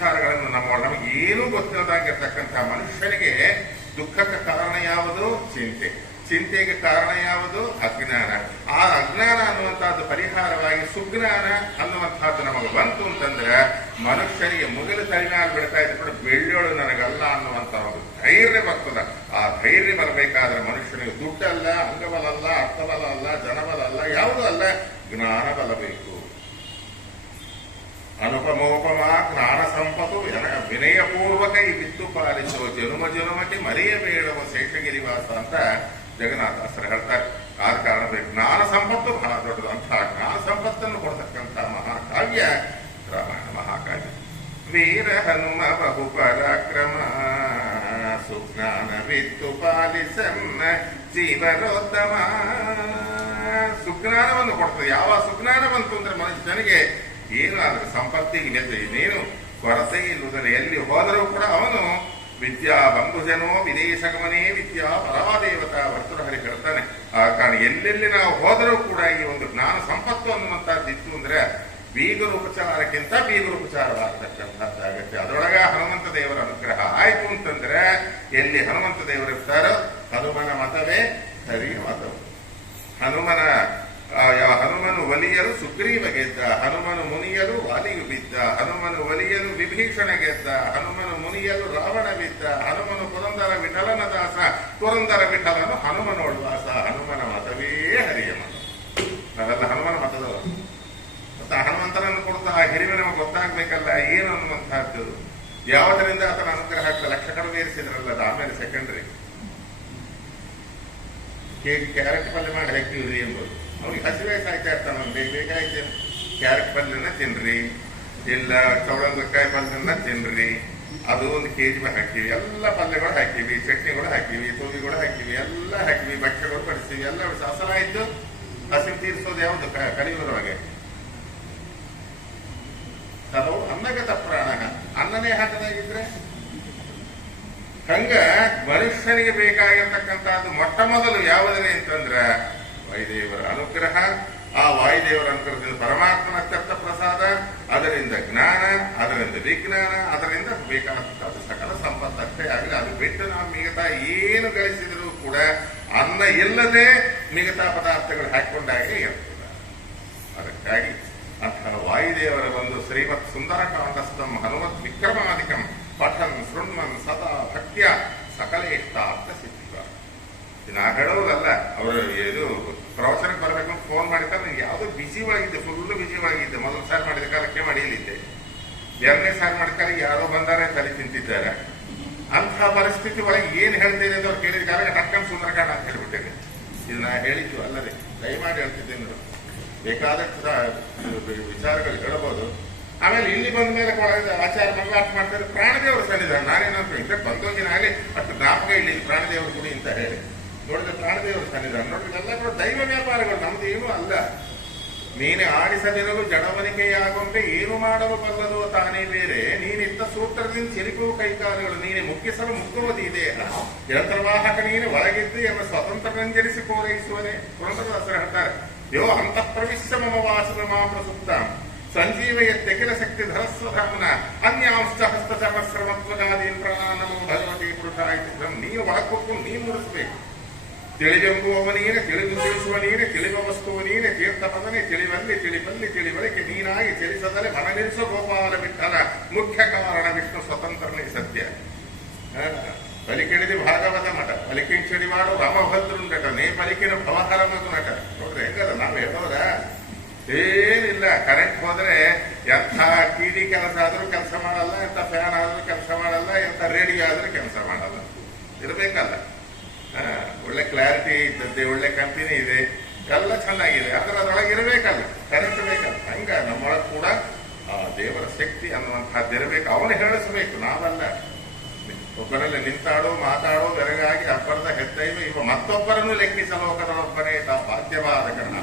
ವಿಚಾರಗಳನ್ನು ನಮಗೆ ಏನೂ ಗೊತ್ತಿಲ್ಲದಾಗಿರ್ತಕ್ಕಂತಹ ಮನುಷ್ಯನಿಗೆ ದುಃಖಕ್ಕೆ ಕಾರಣ ಯಾವುದು? ಚಿಂತೆ. ಚಿಂತೆಗೆ ಕಾರಣ ಯಾವುದು? ಅಜ್ಞಾನ. ಆ ಅಜ್ಞಾನ ಅನ್ನುವಂಥದ್ದು ಪರಿಹಾರವಾಗಿ ಸುಜ್ಞಾನ ಅನ್ನುವಂಥದ್ದು ನಮಗೆ ಬಂತು ಅಂತಂದ್ರೆ ಮನುಷ್ಯನಿಗೆ ಮುಗಿಲು ತಲೆಮ್ಯಾಲ ಬಿಡ್ತಾ ಇದ್ದ ಬೆಳ್ಳೋಳು ನನಗಲ್ಲ ಅನ್ನುವಂಥ ಒಂದು ಧೈರ್ಯ ಬರ್ತದ. ಆ ಧೈರ್ಯ ಬರಬೇಕಾದ್ರೆ ಮನುಷ್ಯನಿಗೆ ದುಡ್ಡಲ್ಲ, ಅಂಗಬಲ ಅಲ್ಲ, ಅರ್ಥಬಲ ಅಲ್ಲ, ಜನಬಲ ಅಲ್ಲ, ಯಾವುದೂ ಅಲ್ಲ, ಜ್ಞಾನ ಬಲ ಬೇಕು. ಅನುಪಮೋಪಮ ಜ್ಞಾನ ಸಂಪತ್ತು ವಿನಯಪೂರ್ವಕ ಈ ಬಿತ್ತು ಪಾಲಿಸೋ ಜನುಮ ಜನುಮಕ್ಕೆ ಮರೆಯಬೇಡವ ಶೇಷಗಿರಿವಾಸ ಅಂತ ಜಗನ್ನಾಥಾಸರು ಹೇಳ್ತಾರೆ. ಆದ ಕಾರಣ ಜ್ಞಾನ ಸಂಪತ್ತು ಬಹಳ ದೊಡ್ಡದು. ಅಂತಹ ಜ್ಞಾನ ಸಂಪತ್ತನ್ನು ಕೊಡ್ತಕ್ಕಂಥ ಮಹಾಕಾವ್ಯ ರಾಮಾಯಣ ಮಹಾಕಾವ್ಯ. ವೀರ ಹನುಮ ಬಹು ಪರಾಕ್ರಮ ಸುಜ್ಞಾನ ವಿತ್ತು ಪಾಲಿಸನ್ನ ಜೀವನೋತ್ತಮ. ಸುಜ್ಞಾನವನ್ನು ಕೊಡ್ತದೆ. ಯಾವ ಸುಜ್ಞಾನ ಬಂತು ಅಂದ್ರೆ ಮನುಷ್ಯನಿಗೆ ಏನು ಆದ್ರೆ ಸಂಪತ್ತಿಗೆ ಇನ್ನೇನು ಕೊರತೆ ಇಲ್ಲುವುದನ್ನು ಎಲ್ಲಿ ಹೋದರೂ ಕೂಡ ಅವನು ವಿದ್ಯಾ ಬಂಧುಜನೋ ವಿದೇಶ ಗಮನೇ ವಿದ್ಯಾ ಪರಾದೇವತಾ ಭರ್ತೃಹರಿ ಹೇಳ್ತಾನೆ. ಆ ಕಾರಣ ಎಲ್ಲೆಲ್ಲಿ ನಾವು ಹೋದರೂ ಕೂಡ ಈ ಒಂದು ಜ್ಞಾನ ಸಂಪತ್ತು ಅನ್ನುವಂಥದ್ದಿತ್ತು ಅಂದ್ರೆ ಬೀಗರುಪಚಾರಕ್ಕಿಂತ ಬೀಗರುಪಚಾರವಾಗತಕ್ಕಂಥದ್ದಾಗತ್ತೆ. ಅದರೊಳಗ ಹನುಮಂತ ದೇವರ ಅನುಗ್ರಹ ಆಯ್ತು ಅಂತಂದ್ರೆ ಎಲ್ಲಿ ಹನುಮಂತ ದೇವರು ಇರ್ತಾರೋ ಹನುಮನ ಮತವೇ ಸರಿಯ ಮತವು. ಹನುಮನು ಒಲಿಯಲು ಸುಗ್ರೀವ ಗೆದ್ದ, ಹನುಮನು ಮುನಿಯಲು ವಾಲಿಯು ಬಿದ್ದ, ಹನುಮನು ಒಲಿಯಲು ವಿಭೀಷಣ ಗೆದ್ದ, ಹನುಮನು ಮುನಿಯಲು ರಾವಣ ಬಿದ್ದ, ಹನುಮನು ಪುರಂದರ ವಿಠಲನ ದಾಸ, ಪುರಂದರ ವಿಠಲನು ಹನುಮನೋಳ್ವಾಸ. ಹನುಮನ ಮತವೇ ಹರಿಯ ಮತ. ನಾವೆಲ್ಲ ಹನುಮನ ಮತದವರು. ಮತ್ತೆ ಹನುಮಂತನನ್ನು ಕೊಡ್ತಾ ಆ ಹಿರಿಮೆ ನಮಗೆ ಗೊತ್ತಾಗ್ಬೇಕಲ್ಲ ಏನು ಅನ್ನುವಂತಹದ್ದು. ಯಾವುದರಿಂದ ಆತನ ಅನುಗ್ರಹ ಆಗ್ತದೆ? ಲಕ್ಷ ಕಡಿಮೆರಿಸಿದ್ರಲ್ಲ, ಅದು ಆಮೇಲೆ ಸೆಕೆಂಡರಿ. ಕ್ಯಾರೆಟ್ ಪಲ್ಯ ಮಾಡಿ ಹಾಕಿವ್ರಿ ಎಂಬುದು ಅವ್ರಿಗೆ ಹಸಿವೆ ಸಾಯ್ತಾ ಇರ್ತಾನ. ಬೇಕಾಯ್ತು ಕ್ಯಾರೆಟ್ ಪಲ್ಯನ ತಿನ್ರಿ, ಇಲ್ಲ ಚೌಳಂಗಕಾಯಿ ಪಲ್ಯನ ತಿನ್ರಿ, ಅದು 1 kg ಹಾಕಿವಿ, ಎಲ್ಲ ಪಲ್ಯಗಳು ಹಾಕಿವಿ, ಚಟ್ನಿಗಳು ಹಾಕಿವಿ, ತೂವಿಗಳು ಹಾಕಿವಿ, ಎಲ್ಲ ಹಾಕಿವಿ, ಬಟ್ಟೆಗಳು ಬಡಿಸ್ತೀವಿ, ಎಲ್ಲ ಅಸಲ ಆಯ್ತು. ಹಸಿವು ತೀರಿಸೋದು ಯಾವುದು? ಕಡಿಯುವುದರೊಳಗೆ ನಾವು ಅನ್ನಗತ ಪ್ರಾಣ, ಅನ್ನನೇ ಹಾಕದಾಗಿದ್ರೆ ಹಂಗ ಮನುಷ್ಯನಿಗೆ ಬೇಕಾಗಿರ್ತಕ್ಕಂಥದ್ದು ಮೊಟ್ಟ ಮೊದಲು ಯಾವುದೇ ಅಂತಂದ್ರೆ ವಾಯುದೇವರ ಅನುಗ್ರಹ. ಆ ವಾಯುದೇವರ ಅನುಗ್ರಹದಿಂದ ಪರಮಾತ್ಮನ ಅತ್ಯರ್ಥ ಪ್ರಸಾದ, ಅದರಿಂದ ಜ್ಞಾನ, ಅದರಿಂದ ವಿಜ್ಞಾನ, ಅದರಿಂದ ಬೇಕಾದಂತಹ ಸಕಲ ಸಂಪತ್ತಷ್ಟೇ ಆಗಲಿ. ಅದು ಬಿಟ್ಟು ನಾವು ಮಿಗತಾ ಏನು ಗಳಿಸಿದರೂ ಕೂಡ ಅನ್ನ ಇಲ್ಲದೆ ಮಿಗತಾ ಪದಾರ್ಥಗಳು ಹಾಕಿಕೊಂಡಾಗೆ ಇರ್ತದೆ. ಅದಕ್ಕಾಗಿ ಅಂತಹ ವಾಯುದೇವರ ಒಂದು ಶ್ರೀಮತ್ ಸುಂದರಕಾಂಡಸ್ಥಂ ಹನುಮತ್ ವಿಕ್ರಮಾಧಿಕಂ ಪಠನ್ ಶೃಣ್ವನ್ ಸದಾ ಭಕ್ತ್ಯ ಸಕಲೇಷ್ಟಾರ್ಥ ಸಿದ್ಧ. ನಾ ಹೇಳೋದಲ್ಲ, ಅವರು ಇದು ಪ್ರವಚನಕ್ಕೆ ಬರಬೇಕು ಅಂತ ಫೋನ್ ಮಾಡಿದ್ರೆ ನಿಂಗೆ ಯಾವುದೋ ಬಿಸಿ ಒಳಗಿದ್ದೆ, ಫುಲ್ ಬಿಸಿ ಒಳಗಿದ್ದೆ. ಮೊದಲು ಸಾರಿ ಮಾಡಿದ ಕಾಲಕ್ಕೆ ಮಡಿಯಲಿದ್ದೆ, 2ನೇ ಸಾರಿ ಮಾಡಿದ ಕಾಲಕ್ಕೆ ಯಾರೋ ಬಂದಾರೆ ತಲೆ ತಿಂತಿದ್ದಾರೆ. ಅಂತಹ ಪರಿಸ್ಥಿತಿ ಒಳಗೆ ಏನ್ ಹೇಳ್ತೇನೆ ಅಂತ ಅವ್ರು ಕೇಳಿದ ಕಾಲ ಟಕ್ಕನ್ ಸುಂದರಕಾಂಡ ಅಂತ ಹೇಳ್ಬಿಟ್ಟೇನೆ. ಇದು ನಾ ಹೇಳಿದ್ದು ಅಲ್ಲದೆ ದಯಮಾಡಿ ಹೇಳ್ತಿದ್ದೇನೆ. ಬೇಕಾದಷ್ಟು ವಿಚಾರಗಳು ಹೇಳಬಹುದು. ಆಮೇಲೆ ಇಲ್ಲಿ ಬಂದ ಮೇಲೆ ಆಚಾರ ಮಂಗಳಾಟ ಮಾಡ್ತಾರೆ. ಪ್ರಾಣದೇವರು ಸನ್ನಿಧಾನ ನಾನೇನಂತ ಇದ್ರೆ ಬಂದೋಗಿನಾಗಲಿ ಅಷ್ಟು ಜ್ಞಾಪಕ ಇಲ್ಲಿ ಪ್ರಾಣದೇವರ ಗುಡಿ ಅಂತ ಹೇಳಿ ನೋಡಿದ್ರೆ ಪ್ರಾಣದೇವರು ಸನ್ನಿಧಾನ ನೋಡಿದ್ರೆ ಎಲ್ಲ ಕೂಡ ದೈವ ವ್ಯಾಪಾರಗಳು, ನಮ್ದು ಏನೂ ಅಲ್ಲ. ನೀನೆ ಆಡಿಸದಿರಲು ಜಡವನಿಕೆಯಾಗೊಂಡೆ ಏನು ಮಾಡಲು ಬಲ್ಲದೋ ತಾನೇ ಬೇರೆ, ನೀನಿತ್ತ ಸೂತ್ರದಿಂದ ಚಿರಿಕುವ ಕೈಕಾಲುಗಳು, ನೀನೆ ಮುಖ್ಯಿಸಲು ಮುಕ್ಕುವುದು ಇದೆ, ಯಂತ್ರವಾಹಕ ನೀನೆ ಒಳಗಿದ್ದು ಎಂಬ ಸ್ವತಂತ್ರರಂಜರಿಸಿ ಪೂರೈಸುವನೇ. ಪುರಂದರದಾಸರು ಹೇಳ್ತಾರೆ, ಯೋ ಅಂತಃ ಪ್ರವಿಶ್ಯ ಮಮ ವಾಸನ ಮಾತ್ರ ಸುತ್ತ ಸಂಜೀವಯತ್ಯಖಿಲ ಶಕ್ತಿ ಧರಸ್ವಧಾಮನ ಅನ್ಯಾಂಶ ಹಸ್ತಚರ್ಮಶ್ರಮತ್ವಗಾದೀನ್ ಪ್ರಾಣನಮೋ ಭಗವತಿ ಪುರುಷಾಯ. ನೀವು ಒಳಕೊಟ್ಟು ನೀವು ಮುಡಿಸಬೇಕು. ತಿಳಿವೆಂಬುವವ ನೀನೆ, ತಿಳಿದು ತಿಳಿಸುವ ನೀನೆ, ತಿಳಿವ ವಸ್ತುವ ನೀನೆ, ತೀರ್ಥ ಪದನೆ, ತಿಳಿವಲ್ಲಿ ತಿಳಿಬಲ್ಲಿ ತಿಳಿವಳಿಕೆ ನೀನಾಗಿ ಚಲಿಸದಲೆ ಮನನಿರಿಸೋ ಗೋಪಾಲ ವಿಠಲ. ಮುಖ್ಯ ಕಾರಣ ವಿಷ್ಣು ಸ್ವತಂತ್ರನೇ ಸತ್ಯ. ಪಲಿಕೆಡಿದು ಭಾಗವತ ಮಠ, ಪಲಿಕೆಂಚಡಿ ಮಾಡು ರಾಮಭದ್ರನ್ ನಟ, ನೇ ಪಲಿಕೆನ ಭವಹರ ಮಗು ನಟ. ನೋಡ್ರಿ ಹೆಂಗದ ನಾವು ಹೇಳೋರ ಏನಿಲ್ಲ. ಕರೆಂಟ್ ಹೋದ್ರೆ ಎಂಥ ಟಿವಿ ಕೆಲಸ ಆದ್ರೂ ಕೆಲಸ ಮಾಡಲ್ಲ, ಎಂಥ ಫ್ಯಾನ್ ಆದ್ರೂ ಕೆಲಸ ಮಾಡಲ್ಲ, ಎಂಥ ರೇಡಿಯೋ ಆದ್ರೂ ಕೆಲಸ ಮಾಡಲ್ಲ. ಇರಬೇಕಲ್ಲ, ಒಳ್ಳೆ ಕ್ಲಾರಿಟಿ ಇದ್ದದ್ದೆ, ಒಳ್ಳೆ ಕಂಪನಿ ಇದೆ, ಎಲ್ಲ ಚೆನ್ನಾಗಿದೆ, ಆದ್ರೆ ಅದರೊಳಗೆ ಇರಬೇಕಲ್ಲ, ಕರೆಂಟ್ ಬೇಕಲ್ಲ. ಹಂಗ ನಮ್ಮೊಳಗೆ ಕೂಡ ಆ ದೇವರ ಶಕ್ತಿ ಅನ್ನುವಂಥದ್ದು ಇರಬೇಕು. ಅವನು ಹೇಳಿಸಬೇಕು, ನಾವಲ್ಲ. ಒಬ್ಬರಲ್ಲಿ ನಿಂತಾಡೋ ಮಾತಾಡೋ ಬೆರಗಾಗಿ ಅಬ್ಬರದ ಹೆದ್ದೈವ ಇವ ಮತ್ತೊಬ್ಬರನ್ನು ಲೆಕ್ಕಿಸಲೋಕರೊಬ್ಬನೇ ತಾವು ಬಾಧ್ಯವಾದ ಕಾರಣ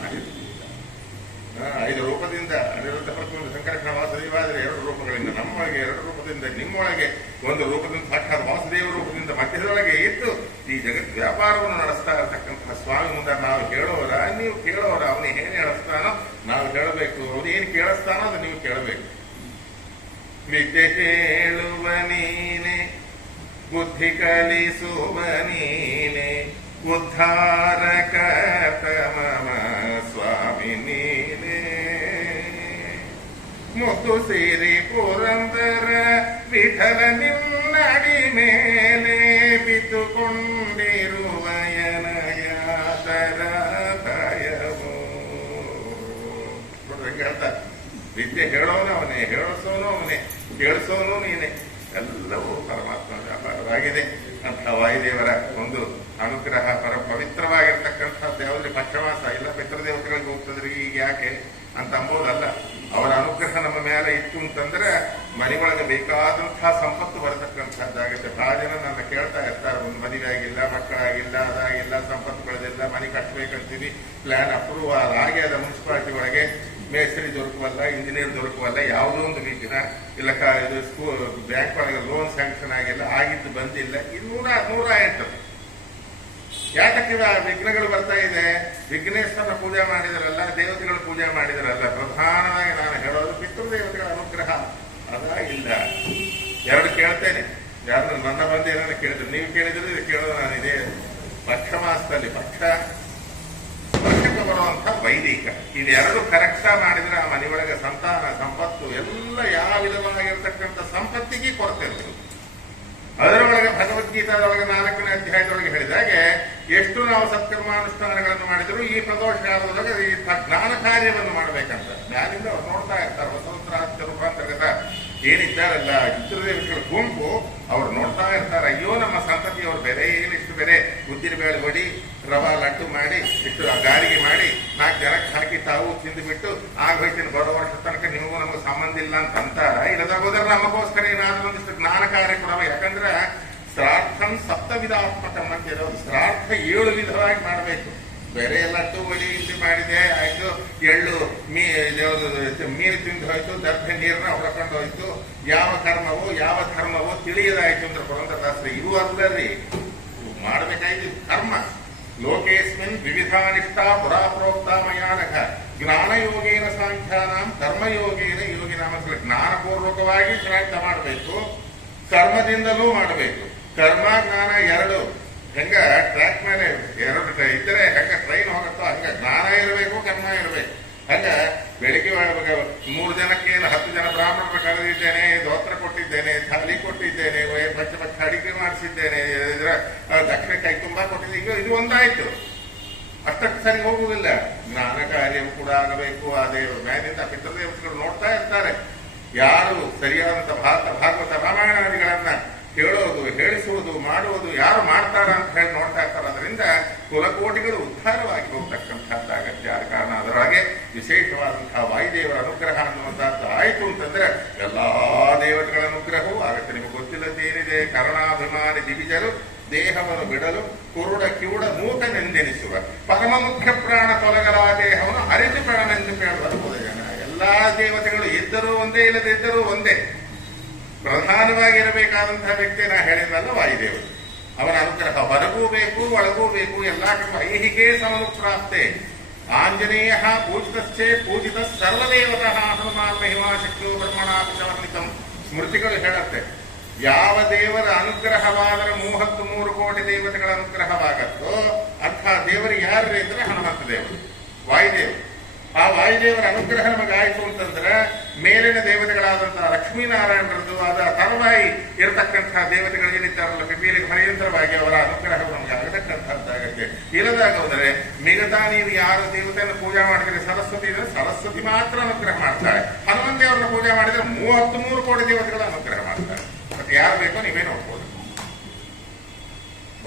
5 ರೂಪದಿಂದ ಅನಿರುದ್ಧ ಪ್ರತಿಯೊಂದು ಸಂಕರ್ಷಣ ವಾಸುದೇವಾದರೆ 2 ರೂಪಗಳಿಂದ ನಮ್ಮೊಳಗೆ, 2 ರೂಪದಿಂದ ನಿಮ್ಮೊಳಗೆ, 1 ರೂಪದಿಂದ ಸಾಕ್ಷಾತ್ ವಾಸುದೇವ ರೂಪದಿಂದ ಮಧ್ಯದೊಳಗೆ ಇದ್ದು ಈ ಜಗತ್ ವ್ಯಾಪಾರವನ್ನು ನಡೆಸ್ತಾ ಇರತಕ್ಕಂತಹ ಸ್ವಾಮಿ ಮುಂದೆ ನಾವು ಹೇಳೋರ, ನೀವು ಕೇಳೋರ. ಅವನು ಏನ್ ಹೇಳಿಸ್ತಾನೋ ನಾವು ಹೇಳಬೇಕು, ಅವನು ಏನು ಕೇಳಿಸ್ತಾನೋ ಅದು ನೀವು ಕೇಳಬೇಕು. ವಿದ್ಯೆ ಹೇಳುವ ನೀನೆ, ಬುದ್ಧಿ ಕಲಿಸುವ ನೀನೆ, ಉದ್ಧಾರಕ ಮಮ ಸ್ವಾಮಿ ನೀನೆ. ಮುದ್ದು ಸಿರಿ ಪುರಂದರ ವಿಠಲ ನಿನ್ನಡಿ ಮೇಲೆ ಬಿದ್ದುಕೊಂಡಿರುವ ಯನಯಾತರ ಭಯವೋ. ಹೇಳ್ತಾರೆ, ವಿದ್ಯೆ ಹೇಳೋನು ಅವನೇ, ಹೇಳಿಸೋನು ಅವನೇ, ಕೇಳಿಸೋನು ನೀನೆ, ಎಲ್ಲವೂ ಪರಮಾತ್ಮ ವ್ಯಾಪಾರವಾಗಿದೆ ಅಂತ ವಾಯುದೇವರ ಒಂದು ಅನುಗ್ರಹ. ಪವಿತ್ರವಾಗಿರ್ತಕ್ಕಂಥದ್ದು ಯಾವುದ್ರಿ ಪಕ್ಷವಾಸ ಇಲ್ಲ, ಪಿತೃದೇವತೆಗಳಿಗೆ ಹೋಗ್ತದ್ರಿ ಈಗ ಯಾಕೆ ಅಂತ ಅಂಬೋದಲ್ಲ. ಅವರ ಅನುಗ್ರಹ ನಮ್ಮ ಮೇಲೆ ಇತ್ತು ಅಂತಂದ್ರೆ ಮನೆಯೊಳಗೆ ಬೇಕಾದಂತಹ ಸಂಪತ್ತು ಬರತಕ್ಕಂಥದ್ದಾಗುತ್ತೆ. ಬಹಳ ಜನ ನನ್ನ ಕೇಳ್ತಾ ಇರ್ತಾರೆ, ಒಂದು ಮದುವೆ ಆಗಿಲ್ಲ, ಮಕ್ಕಳಾಗಿಲ್ಲ, ಅದಾಗಿಲ್ಲ, ಸಂಪತ್ತುಗಳದಿಲ್ಲ, ಮನೆ ಕಟ್ಟಬೇಕಂತೀವಿ, ಪ್ಲಾನ್ ಅಪ್ರೂವಲ್ ಆಗಿ ಅದ ಮುನ್ಸಿಪಾಲಿಟಿ ಒಳಗೆ ಮೇಸ್ತ್ರಿ ದೊರಕುವಲ್ಲ, ಇಂಜಿನಿಯರ್ ದೊರಕುವಲ್ಲ, ಯಾವುದೋ ಒಂದು ರೀತಿನ ಇಲ್ಲ ಇದು ಸ್ಕೂಲ್ ಬ್ಯಾಂಕ್ ಒಳಗೆ ಲೋನ್ ಸ್ಯಾಂಕ್ಷನ್ ಆಗಿಲ್ಲ, ಆಗಿದ್ದು ಬಂದಿಲ್ಲ, 108. ಯಾತಕ್ಕೆ ವಿಘ್ನಗಳು ಬರ್ತಾ ಇದೆ? ವಿಘ್ನೇಶ್ವರನ ಪೂಜೆ ಮಾಡಿದರಲ್ಲ, ದೇವತೆಗಳ ಪೂಜೆ ಮಾಡಿದರಲ್ಲ. ಪ್ರಧಾನವಾಗಿ ನಾನು ಹೇಳೋದು ಪಿತೃದೇವತೆಗಳ ಅನುಗ್ರಹ ಅದ ಇಲ್ಲ. ಎರಡು ಕೇಳ್ತೇನೆ, ಯಾರು ನನ್ನ ಬಂದು ಏನಾದ್ರು ಕೇಳಿದ್ರು, ನೀವು ಕೇಳಿದ್ರೆ ಇದು ಕೇಳೋದು ನಾನು. ಇದೇ ಪಕ್ಷ ಮಾಸದಲ್ಲಿ ಪಕ್ಷಕ್ಕೆ ಬರುವಂತ ವೈದಿಕ, ಇದೆರಡು ಕರೆಕ್ಟ್ ಮಾಡಿದ್ರೆ ಆ ಮನೆಯೊಳಗೆ ಸಂತಾನ, ಸಂಪತ್ತು ಎಲ್ಲ ಯಾವ ವಿಧವಾಗಿರ್ತಕ್ಕಂಥ ಸಂಪತ್ತಿಗೆ ಕೊರತೆ ಇರ್ತದೆ. ಅದರೊಳಗೆ ಭಗವದ್ಗೀತಾದೊಳಗೆ 4ನೇ ಅಧ್ಯಾಯದೊಳಗೆ ಹೇಳಿದಾಗೆ ಎಷ್ಟು ನಾವು ಸತ್ಕರ್ಮಾನುಷ್ಠಾನಗಳನ್ನು ಮಾಡಿದ್ರು ಈ ಪ್ರದೋಷ ಕಾಲದೊಳಗೆ ಈ ಜ್ಞಾನ ಕಾರ್ಯವನ್ನು ಮಾಡಬೇಕಂತ ಜ್ಞಾನಿಂದ ಅವ್ರು ನೋಡ್ತಾ ಇರ್ತಾರೆ. ವಸಂತರ ರೂಪಾಂತರ್ಗತ ಏನಿದ್ದಾರಲ್ಲ ಪಿತೃದೇವತೆಗಳ ಗುಂಪು, ಅವ್ರು ನೋಡ್ತಾ ಇರ್ತಾರೆ, ಅಯ್ಯೋ ನಮ್ಮ ಸಂತತಿಯವರು ಬೇರೆ ಏನಿಷ್ಟು ಬೇರೆ ಉದ್ದಿನ ಬೇಳೆ ಹೊಡಿ, ರವಾ ಲಡ್ಡು ಮಾಡಿ, ಇಷ್ಟು ಗಾರಿಗೆ ಮಾಡಿ 4 ಜನಕ್ಕೆ ಹಾಕಿ ತಾವು ತಿಂದುಬಿಟ್ಟು ಆಗೋಯ್ತೀನಿ, ಬರೋ ವರ್ಷ ತನಕ ನಿಮಗೂ ನಮಗೂ ಸಂಬಂಧ ಇಲ್ಲ ಅಂತಾರ. ಇಲ್ಲದಾಗೋದ್ರೆ ನಮಗೋಸ್ಕರ ಏನಾದ್ರೂ ಒಂದಿಷ್ಟು ಜ್ಞಾನ ಕಾರ್ಯಕ್ರಮ. ಯಾಕಂದ್ರೆ ಶ್ರಾರ್ಥಂ ಸಪ್ತವಿಧಾತ್ಮಕಂ ಅಂತ ಇರೋದು, ಶ್ರಾರ್ಥ 7 ವಿಧವಾಗಿ ಮಾಡಬೇಕು. ಬೇರೆ ಲಡ್ಡು ಒಡಿ ಇಲ್ಲಿ ಮಾಡಿದೆ ಆಯ್ತು, ಎಳ್ಳು ಮೀನು ತಿಂದು ಹೋಯ್ತು, ದರ್ಭೆ ನೀರನ್ನ ಹೊಡ್ಕೊಂಡು ಹೋಯ್ತು, ಯಾವ ಕರ್ಮವೋ ಯಾವ ಧರ್ಮವೋ ತಿಳಿಯದಾಯ್ತು ಅಂದ್ರೆ ಪುರಂದರದಾಸರು ಇವು ಅಲ್ಲರಿ ಮಾಡಬೇಕಾಯ್ತು ಕರ್ಮ. ಲೋಕೇಸ್ಮಿನ್ ವಿವಿಧಾನಿಷ್ಠಾ ಪುರಾಪ್ರೋಕ್ತ ಮಯಾನಕ ಜ್ಞಾನಯೋಗೇನ ಸಾಂಖ್ಯಾನಾಂ ಕರ್ಮಯೋಗೇನ ಯೋಗಿನಾಮ. ಜ್ಞಾನಪೂರ್ವಕವಾಗಿ ಶ್ರಾದ್ದ ಮಾಡಬೇಕು, ಕರ್ಮದಿಂದಲೂ ಮಾಡಬೇಕು. ಕರ್ಮ ಜ್ಞಾನ ಎರಡು ಹೆಂಗ ಟ್ರ್ಯಾಕ್ ಮೇಲೆ 2 ಇದ್ದರೆ ಹೆಂಗ ಟ್ರೈನ್ ಹೋಗುತ್ತೋ ಹಂಗ ಜ್ಞಾನ ಇರಬೇಕು, ಕರ್ಮ ಇರಬೇಕು. ಹಂಗ ಬೆಳಿಗ್ಗೆ 3 ಜನಕ್ಕೆ 10 ಜನ ಬ್ರಾಹ್ಮಣರು ಕರೆದಿದ್ದೇನೆ, ದೋತ್ರ ಕೊಟ್ಟಿದ್ದೇನೆ, ಥಾಲಿ ಕೊಟ್ಟಿದ್ದೇನೆ, ಪಚ್ಚ ಅಡಿಕೆ ಮಾಡಿಸಿದ್ದೇನೆ, ದಕ್ಷಿಣ ಕೈ ತುಂಬಾ ಕೊಟ್ಟಿದ್ದೆ, ಇದು ಒಂದಾಯ್ತು. ಅಷ್ಟಕ್ಕೆ ಸರಿ ಹೋಗುವುದಿಲ್ಲ. ಜ್ಞಾನ ಕಾರ್ಯವು ಕೂಡ ಆಗಬೇಕು. ಆ ದೇವರು ಮೇಲಿಂದ ಪಿತೃದೇವತೆಗಳು ನೋಡ್ತಾ ಇರ್ತಾರೆ. ಯಾರು ಸರಿಯಾದಂತ ಭಾಗವತ ರಾಮಾಯಣಾದಿಗಳನ್ನ ಹೇಳೋದು, ಹೇಳಿಸುವುದು, ಮಾಡುವುದು ಯಾರು ಮಾಡ್ತಾರ ಅಂತ ಹೇಳಿ ನೋಡ್ತಾ ಇರ್ತಾರೆ. ಅದರಿಂದ ಕುಲಕೋಟಿಗಳು ಉದ್ಧಾರವಾಗಿ ಹೋಗ್ತಕ್ಕಂಥದ್ದಾಗತ್ತೆ. ಆದ ಕಾರಣ ಅದರೊಳಗೆ ವಿಶೇಷವಾದಂತಹ ವಾಯುದೇವರ ಅನುಗ್ರಹ ಅನ್ನುವಂಥದ್ದು ಆಯಿತು ಅಂತಂದ್ರೆ ಎಲ್ಲಾ ದೇವತೆಗಳ ಅನುಗ್ರಹವೂ ಆಗತ್ತೆ. ನಿಮಗೆ ಗೊತ್ತಿಲ್ಲದೇನಿದೆ, ಕರುಣಾಭಿಮಾನಿ ದಿವಿಜರು ದೇಹವನ್ನು ಬಿಡಲು ಕುರುಡ ಕಿವುಡ ಮೂಕನೆಂದೆನಿಸುವ ಪರಮ ಮುಖ್ಯ ಪ್ರಾಣ ತೊಲಗಲ ದೇಹವನ್ನು ಅರಿತು ಪ್ರಾಣನೆಂದು ಕೇಳುವ ಜನ. ಎಲ್ಲಾ ದೇವತೆಗಳು ಇದ್ದರೂ ಒಂದೇ, ಇಲ್ಲದಿದ್ದರೂ ಒಂದೇ. ಪ್ರಧಾನವಾಗಿರಬೇಕಾದಂತಹ ವ್ಯಕ್ತಿ ನಾ ಹೇಳಿದ್ನಲ್ಲ ವಾಯುದೇವರು. ಅವನ ಅನುಗ್ರಹ ಹೊರಗೂ ಬೇಕು, ಒಳಗೂ ಬೇಕು. ಎಲ್ಲಾ ಕಡೆ ಐಹಿಕೇ ಸಮನುಪ್ರಾಪ್ತೆ. ಆಂಜನೇಯ ಪೂಜಿತಶ್ಚೇ ಪೂಜಿತ ಸರ್ವದೇವತಃ ಹನುಮಾನ್ ಮಹಿಮಾ ಶಕ್ತಿಯೋ ಬ್ರಹ್ಮಣಾಪಿತಂ. ಸ್ಮೃತಿಗಳು ಹೇಳುತ್ತೆ, ಯಾವ ದೇವರ ಅನುಗ್ರಹವಾದರೆ 33 ಕೋಟಿ ದೇವತೆಗಳ ಅನುಗ್ರಹವಾಗತ್ತೋ ಅಂಥ ದೇವರಿಗೆ ಯಾರು ಇದ್ರೆ ಹನುಮಂತ ದೇವರು, ವಾಯುದೇವರು. ಆ ವಾಯುದೇವರ ಅನುಗ್ರಹ ನಮಗಾಯಿತು ಅಂತಂದ್ರೆ ಮೇಲಿನ ದೇವತೆಗಳಾದಂತಹ ಲಕ್ಷ್ಮೀನಾರಾಯಣರದ್ದು ಅದ ತರುವಾಯಿ ಇರತಕ್ಕಂತಹ ದೇವತೆಗಳು ಏನಿದ್ದಾರಲ್ಲ ಪಿಪೀಲಿಗೆ ಭಯಂಕರವಾಗಿ ಅವರ ಅನುಗ್ರಹ ನಮಗೆ ಆಗತಕ್ಕಂಥದ್ದಾಗತ್ತೆ. ಇಲ್ಲದಾಗ ಹೋದರೆ ಮಿಗತಾ ನೀವು ಯಾರು ದೇವತೆಯನ್ನು ಪೂಜೆ ಮಾಡಿದ್ರೆ ಸರಸ್ವತಿ ಇದ್ರೆ ಸರಸ್ವತಿ ಮಾತ್ರ ಅನುಗ್ರಹ ಮಾಡ್ತಾರೆ. ಹನುಮಂತ ದೇವರನ್ನ ಪೂಜೆ ಮಾಡಿದ್ರೆ 33 ಕೋಟಿ ದೇವತೆಗಳ ಅನುಗ್ರಹ ಮಾಡ್ತಾರೆ. ಮತ್ತೆ ಯಾರು ಬೇಕೋ ನೀವೇ ನೋಡ್ಬೋದು.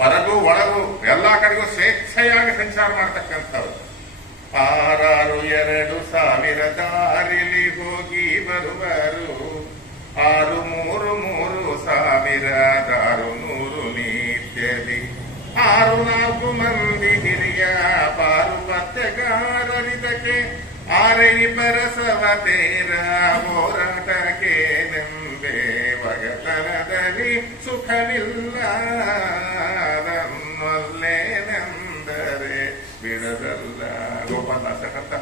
ಹೊರಗೂ ಒಳಗೂ ಎಲ್ಲಾ ಕಡೆಗೂ ಸ್ವೇಚ್ಛೆಯಾಗಿ ಸಂಚಾರ ಮಾಡ್ತಕ್ಕಂಥವ್ರು. 6,2,000 ದಾರಿಲಿ ಹೋಗಿ ಬರುವರು, 6,3,3,6,600 ನಿತ್ಯದಿ 6-4 ಮಂದಿ ಹಿರಿಯ ಪಾರುಪತ್ಯಗಾರರಿದಕ್ಕೆ 6 ಪರಸವತೇರ ಹೋರಾಟಕ್ಕೆ ನಂಬೆ ವಗತನದಲ್ಲಿ ಸುಖವಿಲ್ಲ ಅದನ್ನೊಲ್ಲೇನೆಂದರೆ ಬಿಡದಲ್ಲ. ಗೋಪಾಲದಾಸ ಕರ್ತ